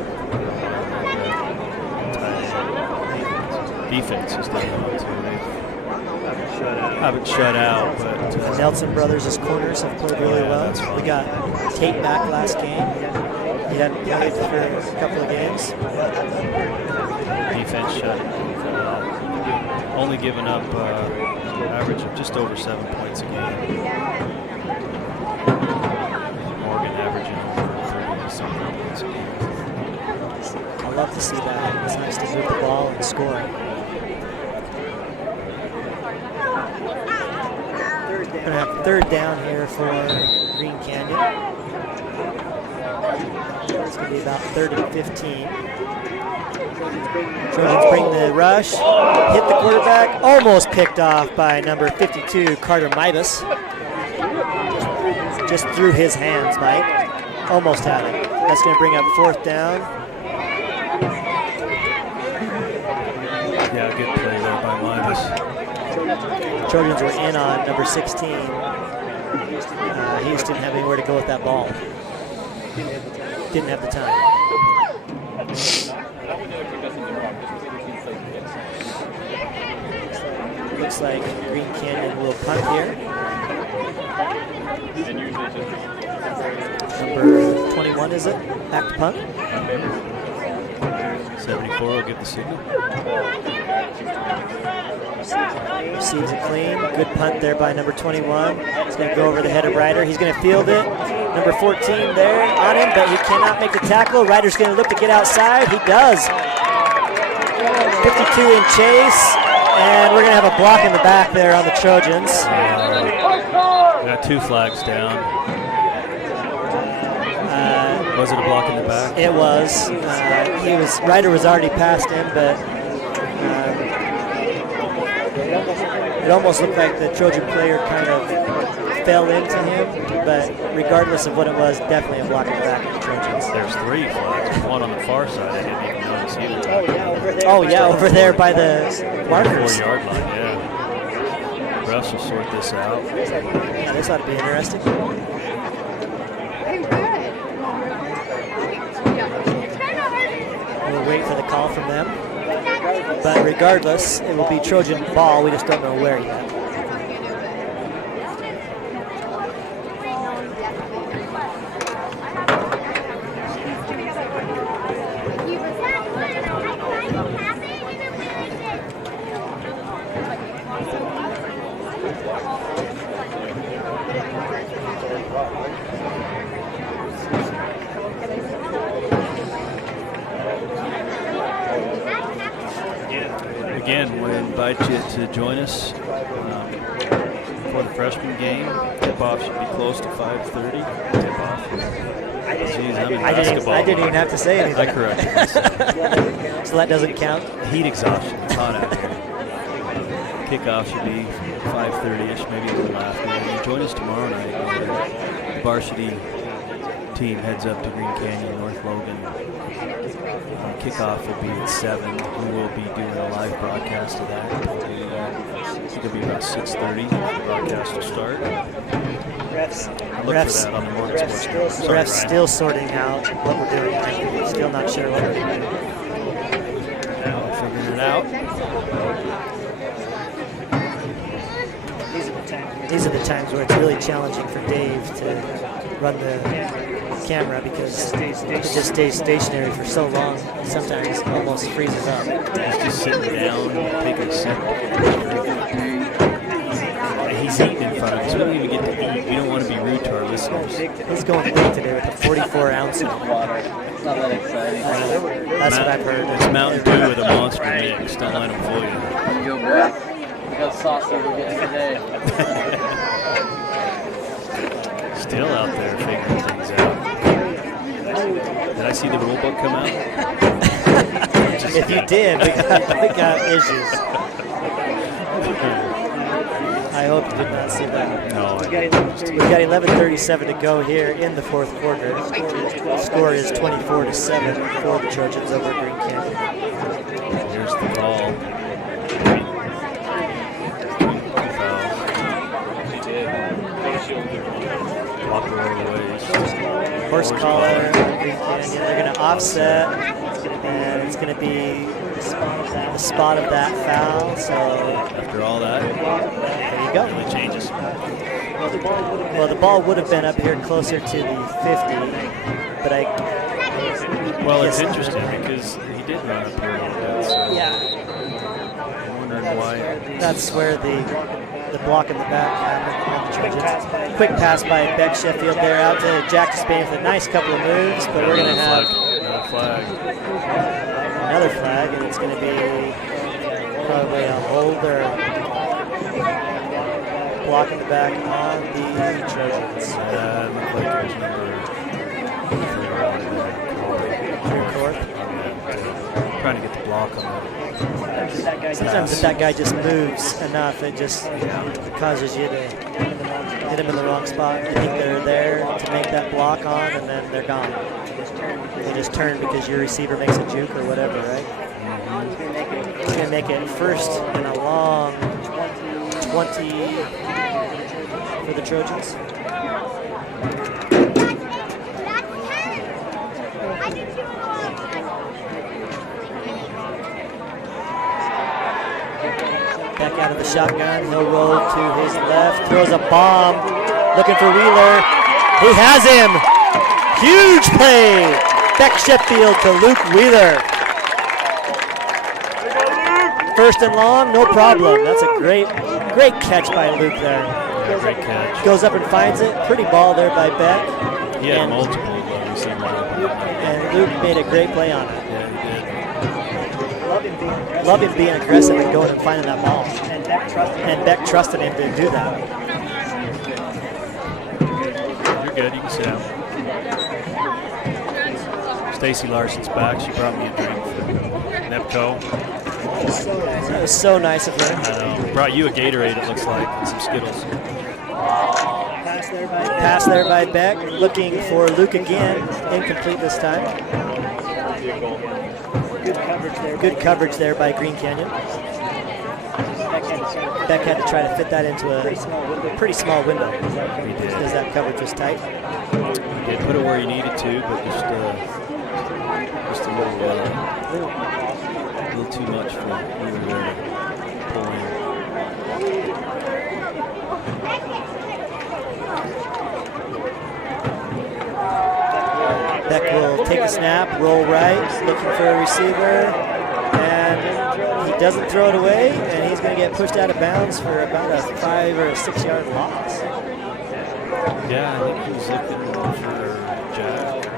Defense is done well too. They haven't shut out, but The Nelson brothers as corners have played really well. We got Tate back last game. He hadn't played for a couple of games. Defense shut. Only giving up average of just over 7 points a game. Morgan averaging over 30-something points a game. I love to see that. It's nice to move the ball and score. We're going to have third down here for Green Canyon. It's going to be about 3rd and 15. Trojans bring the rush, hit the quarterback, almost picked off by number 52, Carter Mibus. Just through his hands, Mike. Almost had it. That's going to bring up 4th down. Yeah, good play there by Mibus. Trojans were in on number 16. He just didn't have anywhere to go with that ball. Didn't have the time. Looks like Green Canyon will punt here. Number 21, is it? Back to punt. 74 will give the signal. Receives it clean. Good punt there by number 21. He's going to go over the head of Ryder. He's going to field it. Number 14 there on him, but he cannot make the tackle. Ryder's going to look to get outside. He does. 52 in chase. And we're going to have a block in the back there on the Trojans. We got 2 flags down. Was it a block in the back? It was. Ryder was already past him, but it almost looked like the Trojan player kind of fell into him. But regardless of what it was, definitely a block in the back of the Trojans. There's 3 flags. One on the far side. I didn't even notice either. Over there by the markers. 4-yard line, yeah. Russ will sort this out. Yeah, this ought to be interesting. We'll wait for the call from them. But regardless, it will be Trojan ball. We just don't know where yet. invite you to join us for the freshman game. Tip-off should be close to 5:30. Tip-off. Jeez, I'm in basketball. I didn't even have to say anything. I corrected myself. So that doesn't count? Heat exhaustion. It's hot out here. Kickoff should be 5:30ish, maybe a little after. And join us tomorrow night. The varsity team heads up to Green Canyon, North Logan. Kickoff will be at 7. We will be doing a live broadcast of that. I think it'll be about 6:30. The broadcast will start. Look for that on the Morgan Sports Network. Sorry, Ref's Ryan. still sorting out what we're doing. Still not sure what we're doing. Figuring it out. These are the times where it's really challenging for Dave to run the camera because it just stays stationary for so long. Sometimes almost freezes up. He's just sitting down, taking a sip. He's eating in front of us. We don't even get to eat. We don't want to be rude to our listeners. He's going big today with a 44-ounce. It's not that exciting. That's what I've heard. It's Mountain Dew with a Monster mix. Don't let him fool you. Go back. We got sauce that we're getting today. Still out there figuring things out. Did I see the rule book come out? If you did, we got issues. I hope you did not see that. No. We've got 11:37 to go here in the fourth quarter. The score is 24-7 for the Trojans over Green Canyon. Here's the call. Horse collar, Green Canyon. They're going to offset, and it's going to be the spot of that foul. So after all that, there you go. It really changes. Well, the ball would have been up here closer to the 50, but Well, it's interesting because he did run up here a little bit. So yeah, I'm wondering why. that's where the block in the back happened on the Trojans. Quick pass by Beck Sheffield there out to Jack Spain with a nice couple of moves, but we're going to have another flag, and it's going to be probably a hold or block in the back on the Trojans. It looked like it was trying to get the block on that. Sometimes if that guy just moves enough, it just causes you to hit him in the wrong spot. You think they're there to make that block on, and then they're gone. They just turn because your receiver makes a juke or whatever, right? He's going to make it first in a long 20 for the Trojans. Back out of the shotgun, he'll roll to his left, throws a bomb, looking for Wheeler. He has him! Huge play! Beck Sheffield to Luke Wheeler. First and long, no problem. That's a great catch by Luke there. Yeah, great catch. Goes up and finds it. Pretty ball there by Beck. He had multiple receivers. And Luke made a great play on it. Yeah, he did. Love him being aggressive and going and finding that ball. And Beck trusted him to do that. You're good. You can sit down. Stacy Larson's back. She brought me a drink from Nepco. That was so nice of her. I know. Brought you a Gatorade, it looks like, and some Skittles. Pass there by Beck. Looking for Luke again. Incomplete this time. Good coverage there by Green Canyon. Beck had to try to fit that into a pretty small window. He did. Because that coverage was tight. He did put it where he needed to, but just a little too much for Wheeler there to pull in. Beck will take the snap, roll right, looking for a receiver, and he doesn't throw it away, and he's going to get pushed out of bounds for about a 5 or 6 yard loss. Yeah, I think he was looking for Jack.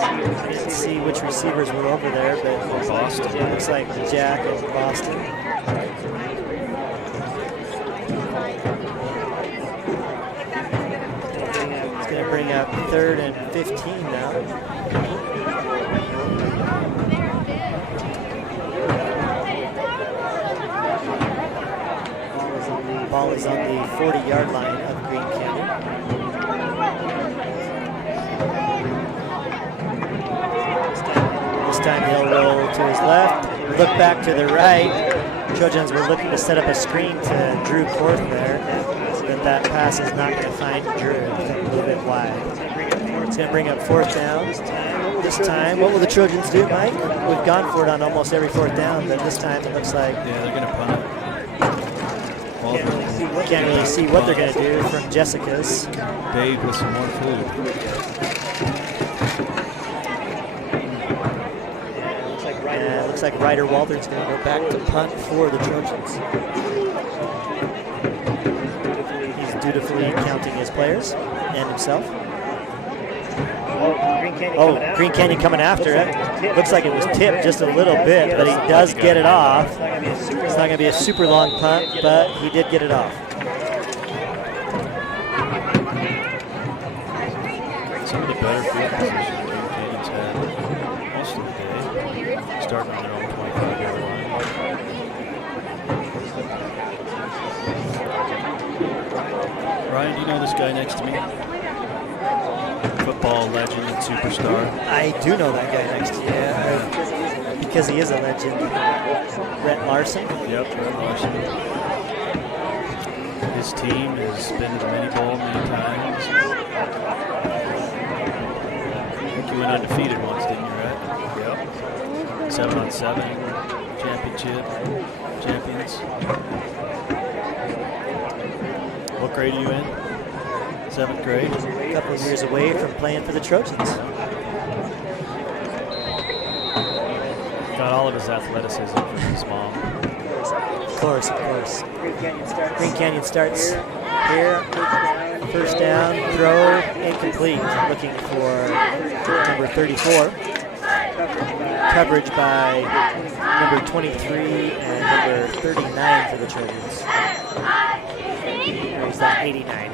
I didn't see which receivers were over there, but Boston. it looks like Jack and Boston. It's going to bring up 3rd and 15 now. Ball is on the 40-yard line of Green Canyon. This time he'll roll to his left, look back to the right. Trojans were looking to set up a screen to Drew Korth there, but that pass is not going to find Drew. It's a little bit wide. It's going to bring up 4th down. This time, what will the Trojans do, Mike? We've gone for it on almost every 4th down, but this time it looks like Yeah, they're going to punt it. can't really see what they're going to do from Jessica's. Dave with some more food. And it looks like Ryder Walters going to go back to punt for the Trojans. He's dutifully counting his players and himself. Green Canyon coming after it. Looks like it was tipped just a little bit, but he does get it off. It's not going to be a super long punt, but he did get it off. Some of the better field positions Green Canyon's had most of the day, starting on their own 25-yard line. Ryan, do you know this guy next to me? Football legend and superstar. I do know that guy next to you, because he is a legend. Brett Larson. Yep, Brett Larson. His team has been to the mini bowl many times. I think you went undefeated once, didn't you, Rhett? Yep. 7-on-7 championship champions. What grade are you in? 7th grade. A couple of years away from playing for the Trojans. Got all of his athleticism from his mom. Of course, of course. Green Canyon starts here. 1st down, throw, incomplete. Looking for number 34. Coverage by number 23 and number 39 for the Trojans. There's that 89.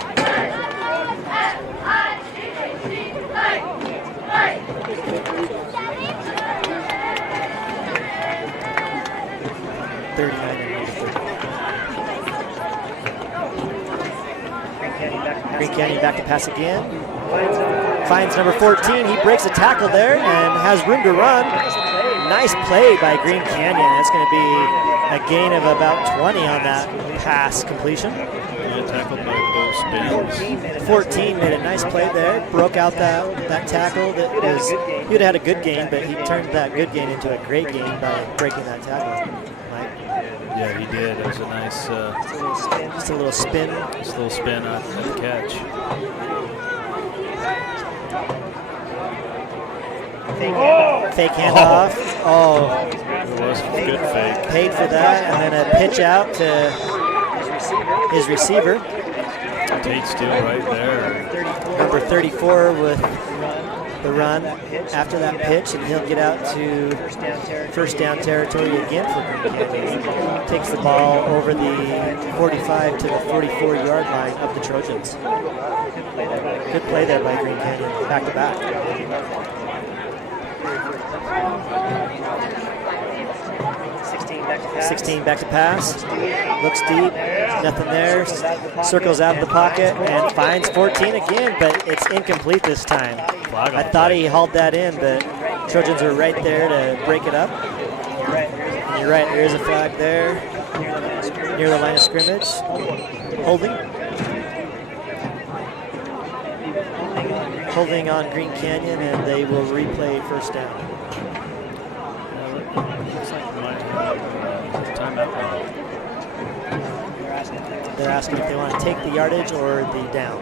Green Canyon back to pass again. Finds number 14. He breaks a tackle there and has room to run. Nice play by Green Canyon. That's going to be a gain of about 20 on that pass completion. Yeah, tackled by both spins. 14 made a nice play there. Broke out that tackle. That was, he would have had a good gain, but he turned that good gain into a great gain by breaking that tackle. Mike. Yeah, he did. It was a nice, just a little spin. Just a little spin at the catch. Fake handoff. Oh, it was a good fake. Paid for that, and then a pitch out to his receiver. Tate Steele right there. Number 34 with the run after that pitch, and he'll get out to 1st down territory again for Green Canyon. Takes the ball over the 45 to the 44-yard line of the Trojans. Good play there by Green Canyon, back to back. 16 back to pass. Looks deep. Nothing there. Circles out of the pocket and finds 14 again, but it's incomplete this time. I thought he hauled that in, but Trojans are right there to break it up. And you're right, there is a flag there near the line of scrimmage. Holding on Green Canyon, and they will replay 1st down. Looks like we might have timeout. They're asking if they want to take the yardage or the down.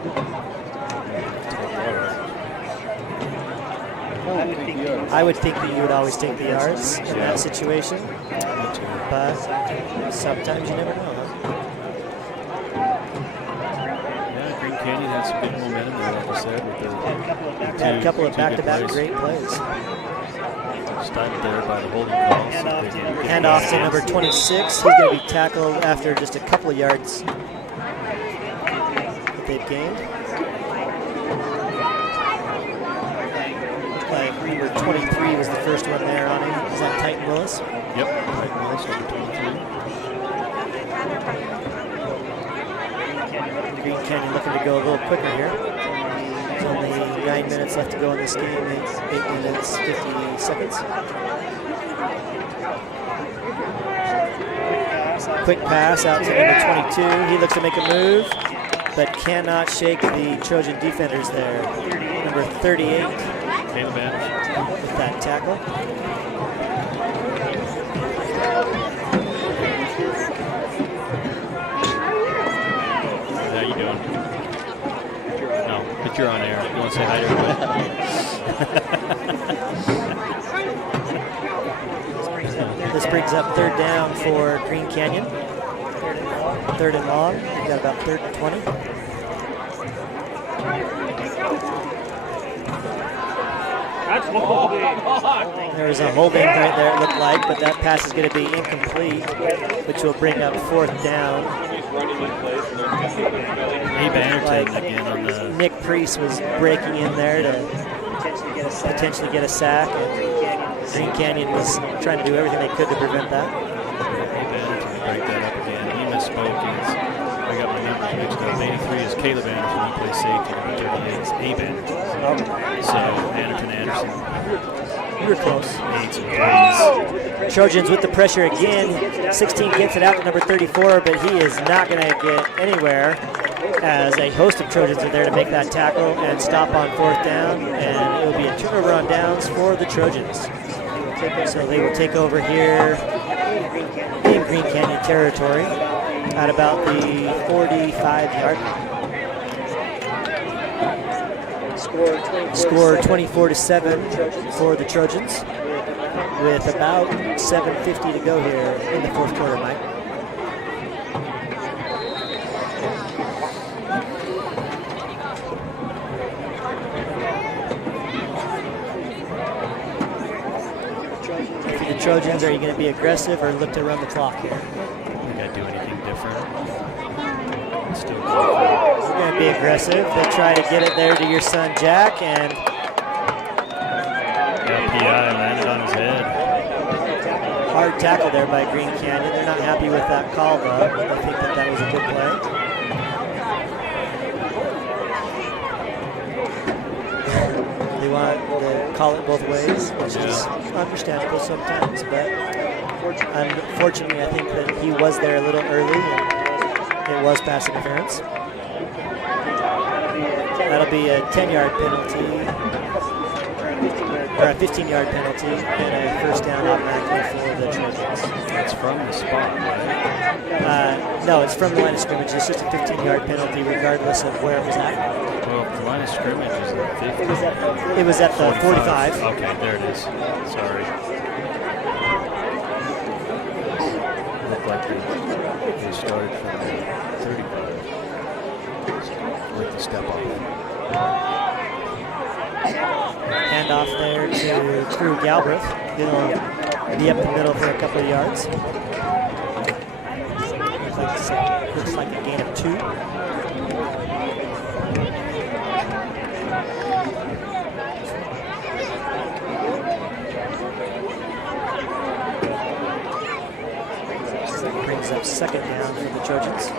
I would think that you would always take the yards in that situation, but sometimes you never know. Yeah, Green Canyon had some good momentum there, like I said. With Had a couple of back-to-back great plays. Stopped there by the holding call. Handoff to number 26. He's going to be tackled after just a couple of yards that they've gained. Looks like number 23 was the first one there on him. Is that Titan Willis? Yep, Titan Willis, number 23. Green Canyon looking to go a little quicker here. There's only 9 minutes left to go in this game. 8 minutes, 50 seconds. Quick pass out to number 22. He looks to make a move, but cannot shake the Trojan defenders there. Number 38 Caleb Anderson. with that tackle. How you doing? No, but you're on air. You want to say hi to everybody? This brings up third down for Green Canyon. Third and long. We've got about third and 20. There's a holding right there, it looked like, but that pass is going to be incomplete, which will bring up fourth down. Abe Anderton again on the... Nick Priest was breaking in there to potentially get a sack, and Green Canyon was trying to do everything they could to prevent that. Abe Anderton to break that up again. He misspoke. I got my numbers mixed up. 83 is Caleb Anderson. He plays safety. Number 38 is Abe Anderton. So Anderson. You were close. 8s and 3s. Trojans with the pressure again. 16 gets it out to number 34, but he is not going to get anywhere as a host of Trojans are there to make that tackle and stop on fourth down, and it will be a turnover on downs for the Trojans. So they will take over here in Green Canyon territory at about the 45-yard line. Score 24-7 for the Trojans with about 7:50 to go here in the fourth quarter, Mike. For the Trojans, are you going to be aggressive or look to run the clock here? We got to do anything different. Still We're going to be aggressive. They try to get it there to your son Jack, and PI landed on his head. hard tackle there by Green Canyon. They're not happy with that call, though. I think that was a good play. They want to call it both ways, which is understandable sometimes, but unfortunately I think that he was there a little early and it was pass interference. That'll be a 10-yard penalty, or a 15-yard penalty, and a first down automatically for the Trojans. That's from the spot, right? No, it's from the line of scrimmage. It's just a 15-yard penalty regardless of where it was at. Well, the line of scrimmage is at 50. It was at the 45. Okay, there it is. Sorry. Looked like they started from the 35 with the step off. Handoff there to Crew Galbraith. It'll be up the middle for a couple of yards. Looks like a gain of 2. That brings up second down for the Trojans.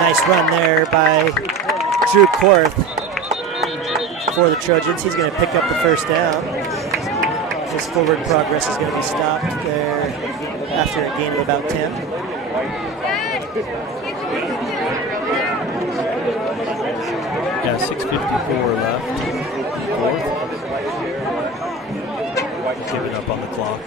Nice run there by Drew Korth for the Trojans. He's going to pick up the first down. His forward progress is going to be stopped there after a gain of about 10. Yeah, 6:54 left. Fourth. Giving up on the clock.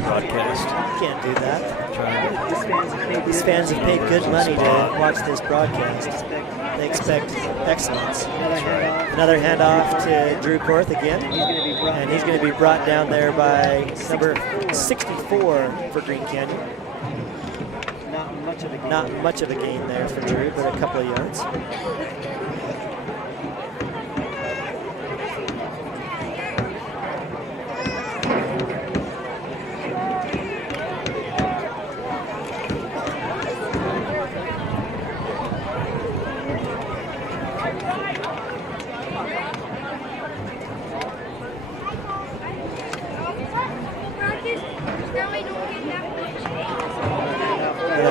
broadcast. Can't do that. Trying These fans have paid good money to watch this broadcast. They expect excellence. Another handoff to Drew Korth again. And he's going to be brought down there by number 64 for Green Canyon. Not much of a gain there for Drew, but a couple of yards.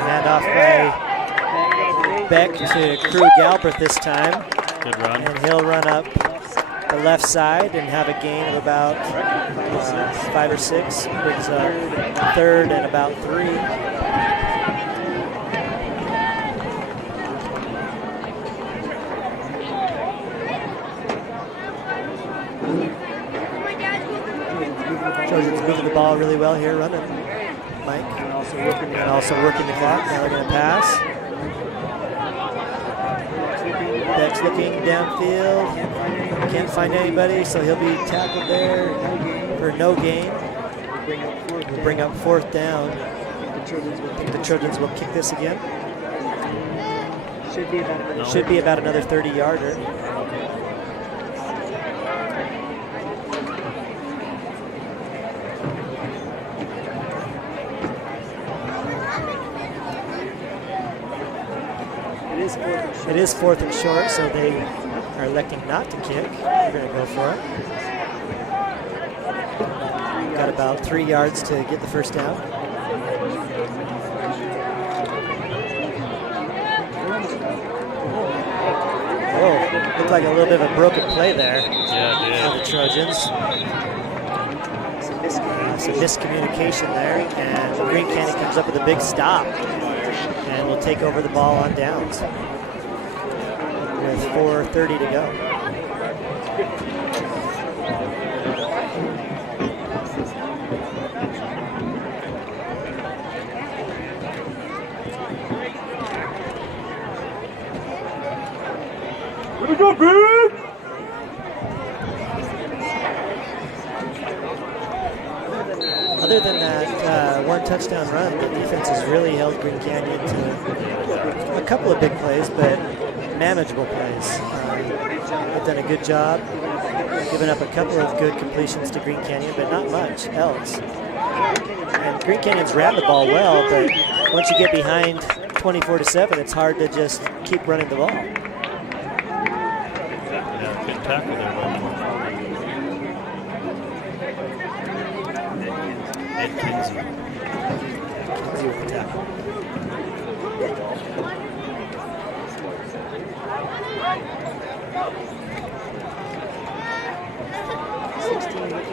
Handoff by Beck to Crew Galbraith this time. good run. And he'll run up the left side and have a gain of about 5 or 6. Brings up third and about 3. Trojans moving the ball really well here, running Mike. And also working the clock. Now they're going to pass. Beck's looking downfield. Can't find anybody, so he'll be tackled there for no gain. We'll bring up 4th down. I think the Trojans will kick this again. Should be about another 30-yarder. It is 4th and short, so they are electing not to kick. We're going to go for it. Got about 3 yards to get the first down. Oh, looked like a little bit of a broken play there. Yeah, it did. For the Trojans. Some miscommunication there, and Green Canyon comes up with a big stop. And we'll take over the ball on downs with 4:30 to go. Let me go, big! Other than that one touchdown run, the defense has really held Green Canyon to a couple of big plays, but manageable plays. They've done a good job, given up a couple of good completions to Green Canyon, but not much else. And Green Canyon's ran the ball well, but once you get behind 24-7, it's hard to just keep running the ball. Yeah, good tackle there. Ed Kinsey. Kinsey with the tackle.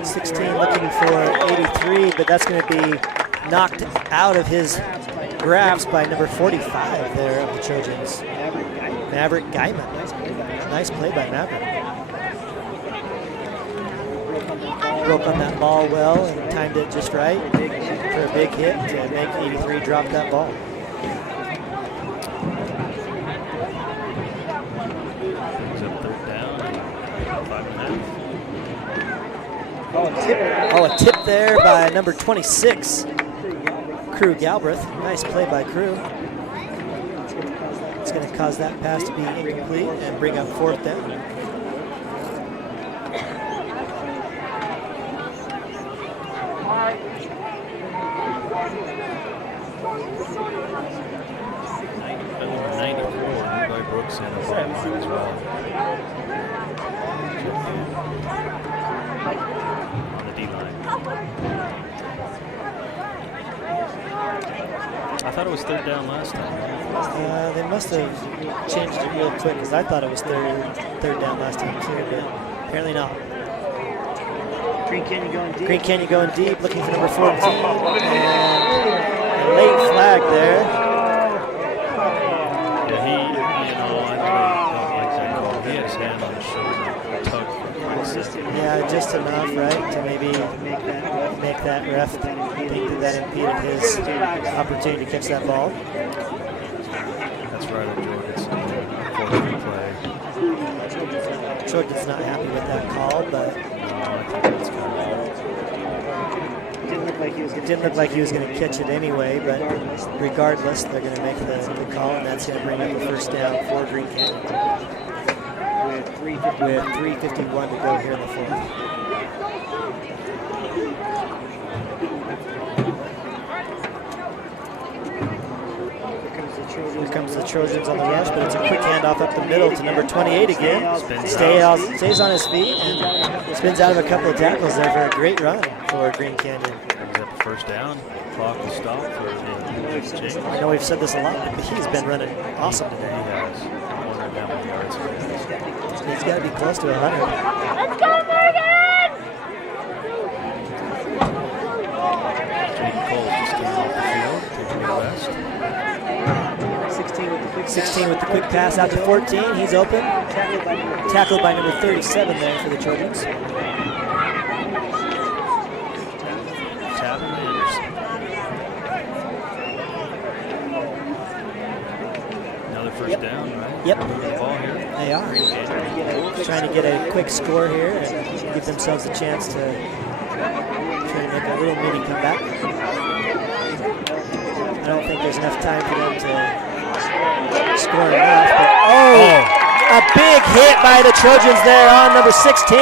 $16 looking for 83, but that's going to be knocked out of his grasp by number 45 there of the Trojans. Maverick Guyman. Nice play by Maverick. Broke on that ball well and timed it just right for a big hit to make 83 drop that ball. Is that 3rd down? 5.5. Oh, a tip there by number 26, Crew Galbraith. Nice play by Crew. It's going to cause that pass to be incomplete and bring up 4th down. Number 94, by Brooks and a ball line as well. On the D-line. I thought it was 3rd down last time. They must have changed it real quick because I thought it was third down last time too, but apparently not. Green Canyon going deep. Green Canyon going deep, looking for number 14, and a late flag there. Yeah, he, you know, I don't like that call. He had his hand on his shoulder, tug for quite a second. Yeah, just enough, right, to maybe didn't make that ref think that impeded his opportunity to catch that ball. That's right on Jorgensen. Unfortunate play. Jorgensen's not happy with that call, but No, I think that's kind of it didn't look like he was going to catch it anyway, but regardless, they're going to make the call, and that's going to bring up a first down for Green Canyon. With 3:51 to go here in the fourth. Here comes the Trojans on the rush, but it's a quick handoff up the middle to number 28 again. Stays on his feet and spins out of a couple of tackles there for a great run for Green Canyon. brings up the first down. Clock will stop for the James. I know we've said this a lot, but he's been running awesome He today. has. I wonder how many yards he has. He's got to be close to 100. Let's go, Morgan! Jaden Cole just came off the field, taking the west. 16 with the quick pass out to 14. He's open. Tackled by number 37 there for the Trojans. Tavern Anderson. Another first down, right? Yep. Moving the ball here. They are. Trying to get a quick score here and give themselves a chance to try to make a little mini comeback. I don't think there's enough time for them to score enough, but a big hit by the Trojans there on number 16.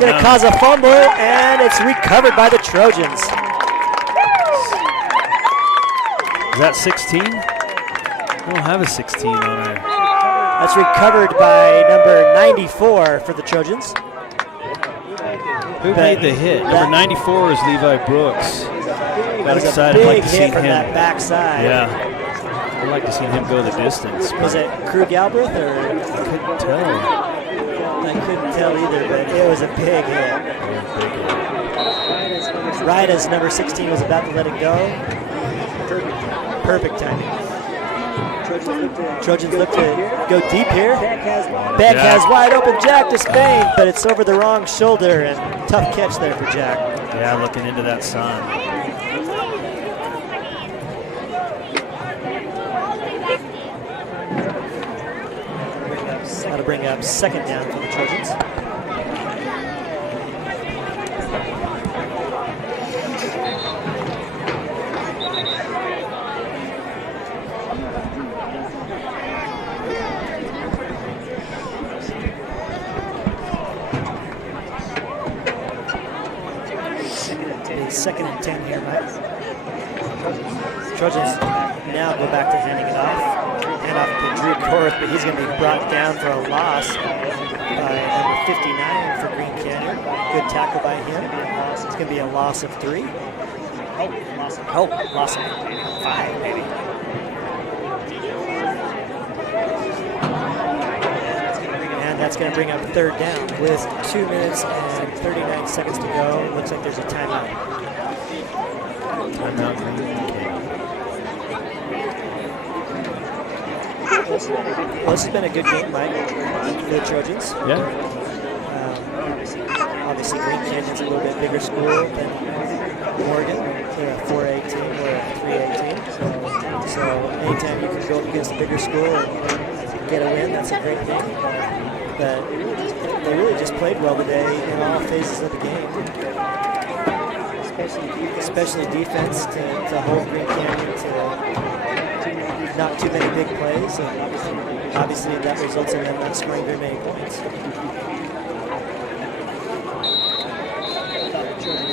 Going to cause a fumble, and it's recovered by the Trojans. Is that 16? We don't have a 16 on our. That's recovered by number 94 for the Trojans. Who made the hit? Number 94 is Levi Brooks. That was a big hit from that backside. Yeah. I'd like to see him go the distance. Was it Krug Galbraith or? I couldn't tell. I couldn't tell either, but it was a big hit. Right as number 16 was about to let it go. Perfect timing. Trojans look to go deep here. Beck has wide open Jack to Spain, but it's over the wrong shoulder, and tough catch there for Jack. Yeah, looking into that sun. That'll bring up second down for the Trojans. Second and 10 here, Mike. Trojans now go back to handing it off. Hand off to Drew Korth, but he's going to be brought down for a loss by number 59 for Green Canyon. Good tackle by him. It's going to be a loss of 3. Loss of 5, maybe. And that's going to bring up third down with 2 minutes and 39 seconds to go. Looks like there's a timeout. Timeout Green Canyon. Well, this has been a good game, Mike, for the Trojans. Yeah. Obviously, Green Canyon's a little bit bigger school than Morgan. They're a 4A team, we're a 3A team. So anytime you can go up against a bigger school and get a win, that's a great thing. But they really just played well today in all phases of the game. Especially defense to hold Green Canyon to not too many big plays, and obviously that results in them not scoring very many points.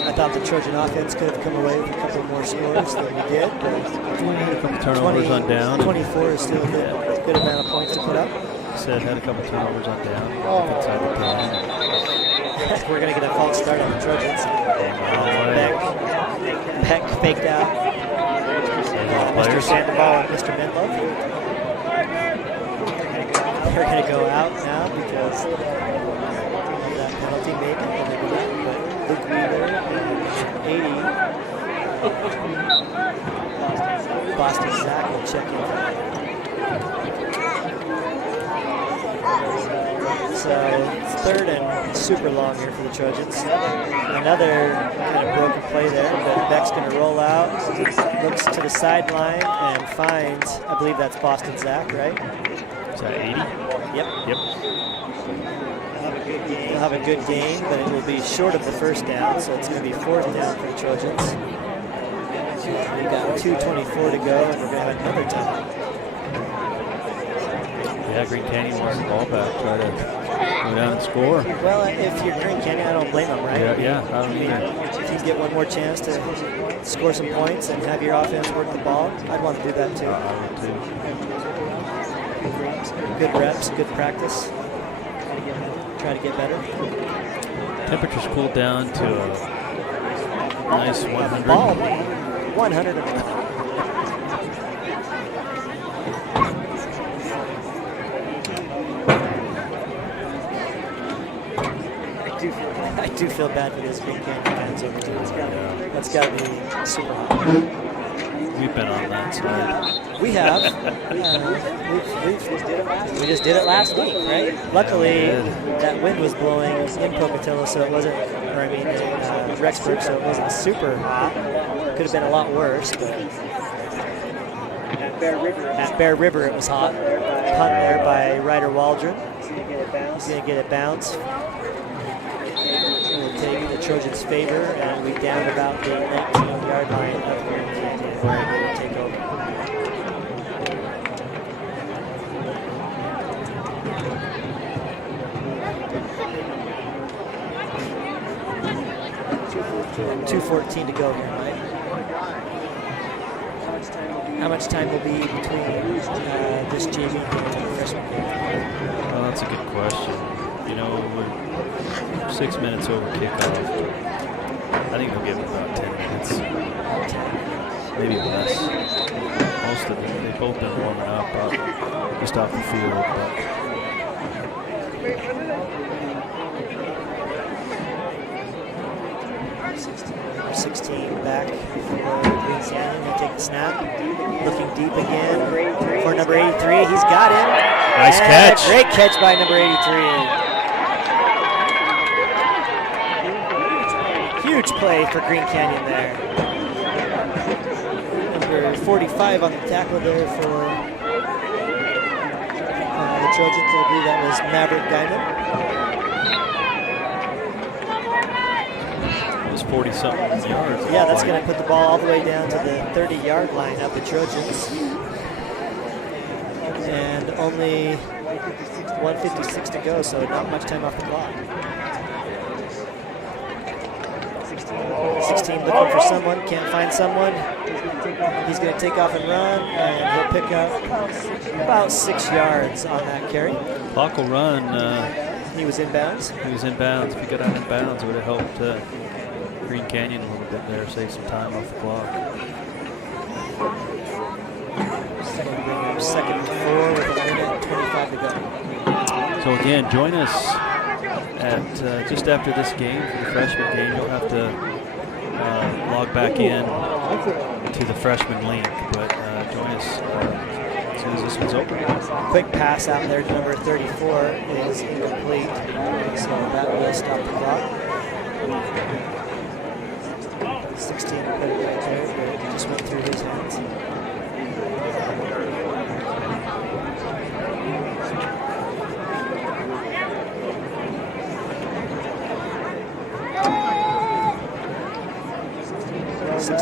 I thought the Trojan offense could have come away with a couple more scores than we did, but Had a couple turnovers on down. 24 is still a good amount of points to put up. Said had a couple turnovers on down. Inside the 10. We're going to get a false start on the Trojans. Beck faked out. Mr. Sandoval and Mr. Menlove. They're going to go out now because of that penalty maybe. But Luke Wheeler and 80. Boston Zach will check in. So third and super long here for the Trojans. Another kind of broken play there, but Beck's going to roll out, looks to the sideline and finds, I believe that's Boston Zach, right? Is that 80? Yep. Yep. They'll have a good game, but it will be short of the first down, so it's going to be fourth down for the Trojans. We've got 2:24 to go, and we're going to have another time. Yeah, Green Canyon wants the ball back, try to go down and score. Well, if you're Green Canyon, I don't blame them, right? Yeah, I don't either. If you get one more chance to score some points and have your offense work the ball, I'd want to do that too. I would too. Good reps, good practice. Try to get better. Temperatures cooled down to a nice 100. Ball, 100. I do feel bad for those Green Canyon fans over there. That's got to be super hot. We've been on that side. We have. We just did it last week, right? Luckily, that wind was blowing in Pocatello, so it wasn't, or I mean, in Rexburg, so it wasn't super hot. Could have been a lot worse, but at Bear River it was hot. Punt there by Ryder Waldron. He's going to get it bounced. We'll take the Trojans' favor, and we down about the 19-yard line of Green Canyon, where they're going to take over. $2:14 to go here, Mike. How much time will be between this JV game and the freshman game? Well, that's a good question. You know, we're 6 minutes over kickoff. I think we'll give it about 10 minutes. Maybe less. Most of them, they've both been warming up just off the field. But 16 back for Green Canyon. He'll take the snap. Looking deep again for number 83. He's got him. Nice catch. Great catch by number 83. Huge play for Green Canyon there. Number 45 on the tackle there for the Trojans. I believe that was Maverick Guyman. 40-something yards. Yeah, that's going to put the ball all the way down to the 30-yard line of the Trojans. And only 1:56 to go, so not much time off the clock. 16 looking for someone, can't find someone. He's going to take off and run, and he'll pick up about 6 yards on that carry. Clock will run. He was inbounds. He was inbounds. If he got out of bounds, it would have helped Green Canyon a little bit there, save some time off the clock. Second and 4 with a minute 25 to go. So again, join us at just after this game for the freshman game. You'll have to log back in to the freshman link, but join us as soon as this one's open. Quick pass out there to number 34 is incomplete, so that will stop the clock. 16 put it right there, but it just went through his hands.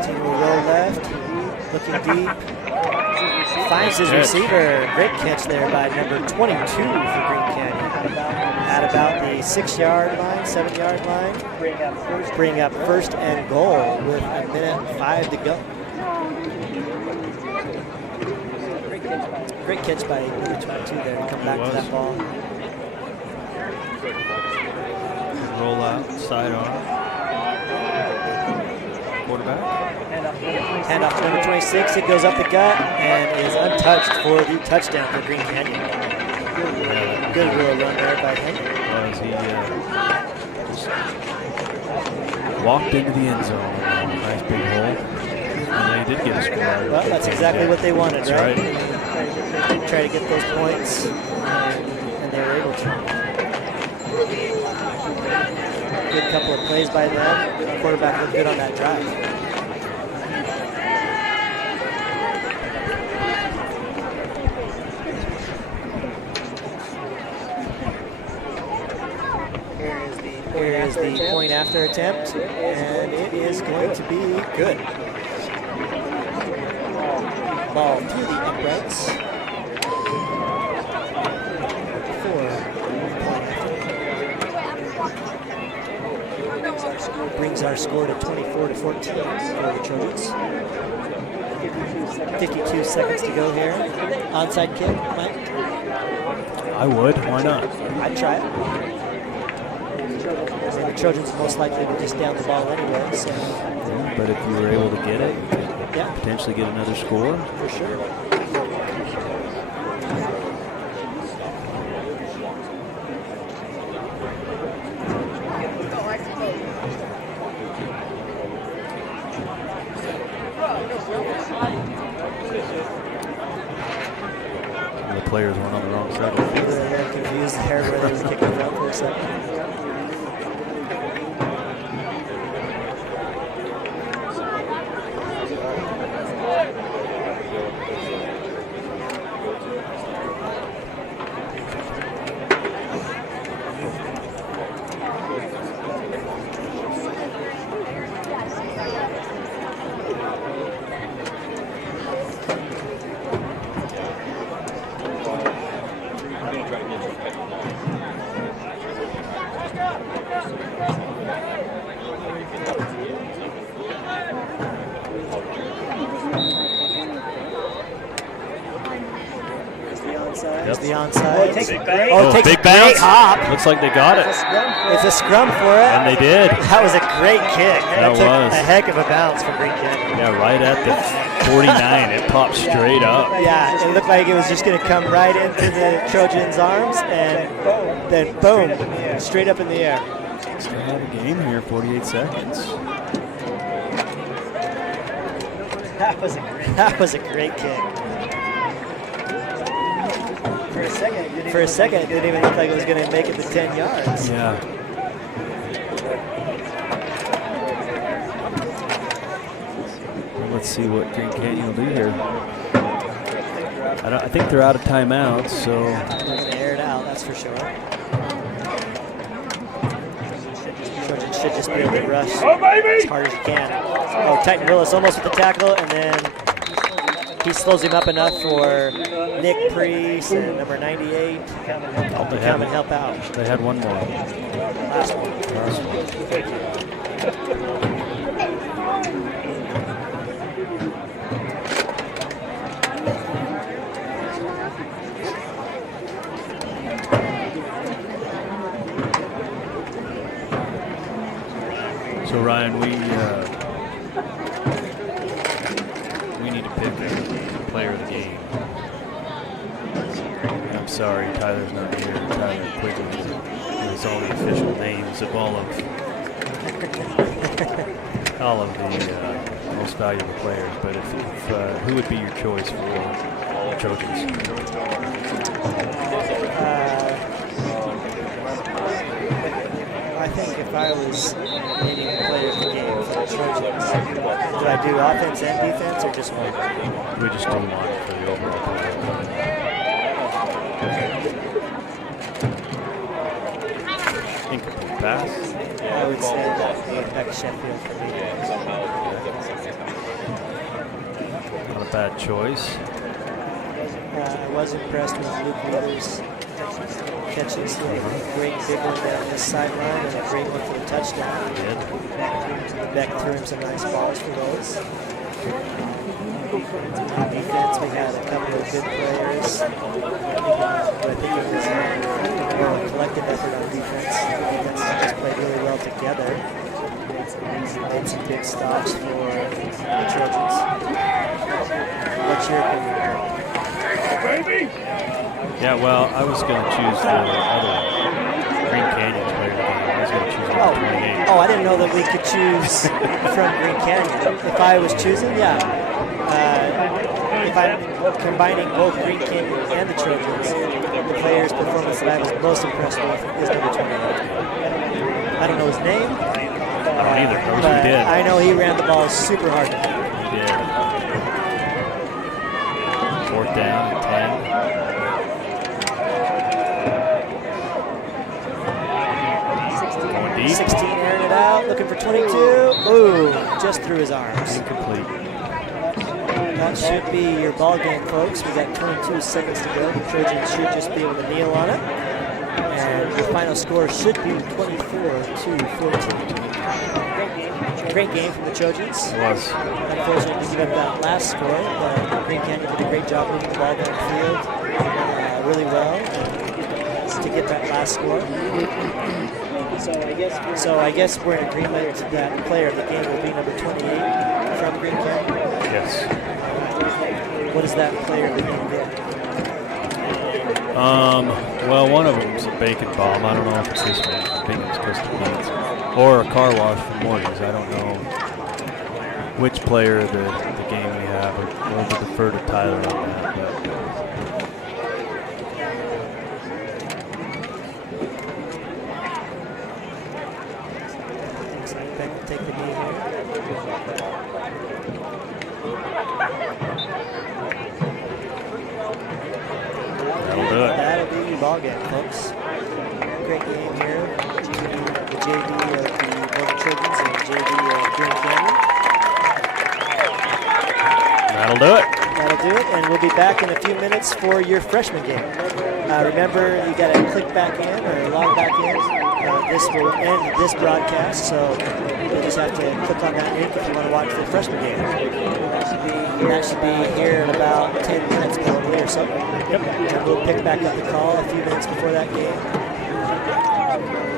Will roll left, looking deep, finds his receiver. Great catch there by number 22 for Green Canyon. At about the 6-yard line, 7-yard line, bring up first and goal with a minute 5 to go. Great catch by number 22 there to come back to that ball. Roll out, sidearm. Quarterback. Handoff to number 26. It goes up the gut and is untouched for the touchdown for Green Canyon. Good little run there by him. As he just walked into the end zone. Nice big hole. And they did get a score out of it. Well, that's exactly what they wanted, that's right? Try to get those points, and they were able to. good couple of plays by them. The quarterback looked good on that drive. Here is the point after attempt, and it is going to be good. Ball through the uprights. Brings our score to 24-14 for the Trojans. 52 seconds to go here. Onside kick, Mike? I would. Why not? I'd try it. The Trojans most likely to just down the ball anyway. So. Yeah, but if you were able to get it, you could potentially get another score. For sure. The players weren't on the wrong side. They were a little confused there where they were kicking it out for a second. The onside. Big bounce. Hop. Looks like they got it. It's a scrum for it. And they did. That was a great kick. That took was. a heck of a bounce from Green Canyon. Yeah, right at the 49. It popped straight up. Yeah, it looked like it was just going to come right into the Trojans' arms, and then boom, straight up in the air. Still have a game here, 48 seconds. That was a great kick. For a second, it didn't even look like it was going to make it to 10 yards. Yeah. Well, let's see what Green Canyon will do here. I think they're out of timeouts, so. They're going to air it out, that's for sure. Trojans should just be able to rush as hard as you can. Oh, Titan Willis almost with the tackle, and then he slows him up enough for Nick Priest and number 98 to come and help out. They had one more. Last one. So Ryan, we need to pick a player of the game. I'm sorry, Tyler's not here. Tyler Quigley is all the official names of all of the most valuable players. But if who would be your choice for the Trojans? I think if I was needing a player of the game for the Trojans, do I do offense and defense or just one? We just do one for the overall player. Incomplete pass. I would say that would be Becca Sheffield for me. Not a bad choice. I was impressed with Luke Wheeler's catches. Great big one down this sideline and a great one for the touchdown. Beck threw him some nice balls for those. On defense, we had a couple of good players. But I think it was a more collective effort on defense. Defense just played really well together. Made some big stops for the Trojans. What's your opinion? Yeah, well, I was going to choose the other Green Canyon player of the game. I was going to choose number 28. Oh, I didn't know that we could choose from Green Canyon. If I was choosing, yeah. If I'm combining both Green Canyon and the Trojans, the player's performance that I was most impressed with is number 28. I don't know his name. I don't either. I wish But we did. I know he ran the ball super hard. Yeah. 4th down and 10. Going deep. 16 airing it out, looking for 22. Ooh, just through his arms. Incomplete. That should be your ball game, folks. We got 22 seconds to go. The Trojans should just be able to kneel on it. And the final score should be 24-14. Great game from the Trojans. It was. Unfortunately, we gave up that last score, but Green Canyon did a great job moving the ball downfield really well to get that last score. So I guess we're in agreement that the player of the game will be number 28 from Green Canyon. Yes. What does that player of the game get? Well, one of them is a bacon bomb. I don't know if it's this one. I think it's Crystal Beans. Or a car wash from Morgan's. I don't know which player of the game we have. We'll defer to Tyler on that. But Ben will take the knee here. that'll do it. That'll be your ball game, folks. Great game here. The JV of the Morgan Trojans and JV of Green Canyon. That'll do it. That'll do it, and we'll be back in a few minutes for your freshman game. Remember, you got to click back in or log back in. This will end this broadcast, so you'll just have to click on that link if you want to watch the freshman game. That should be here in about 10 minutes probably or something. Yep. And we'll pick back up the call a few minutes before that game.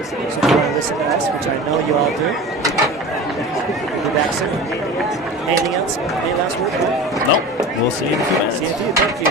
So if you want to listen to us, which I know you all do, we'll be back soon. Anything else? Any last word? Nope. We'll see you in a few minutes. See you in a few. Thank you.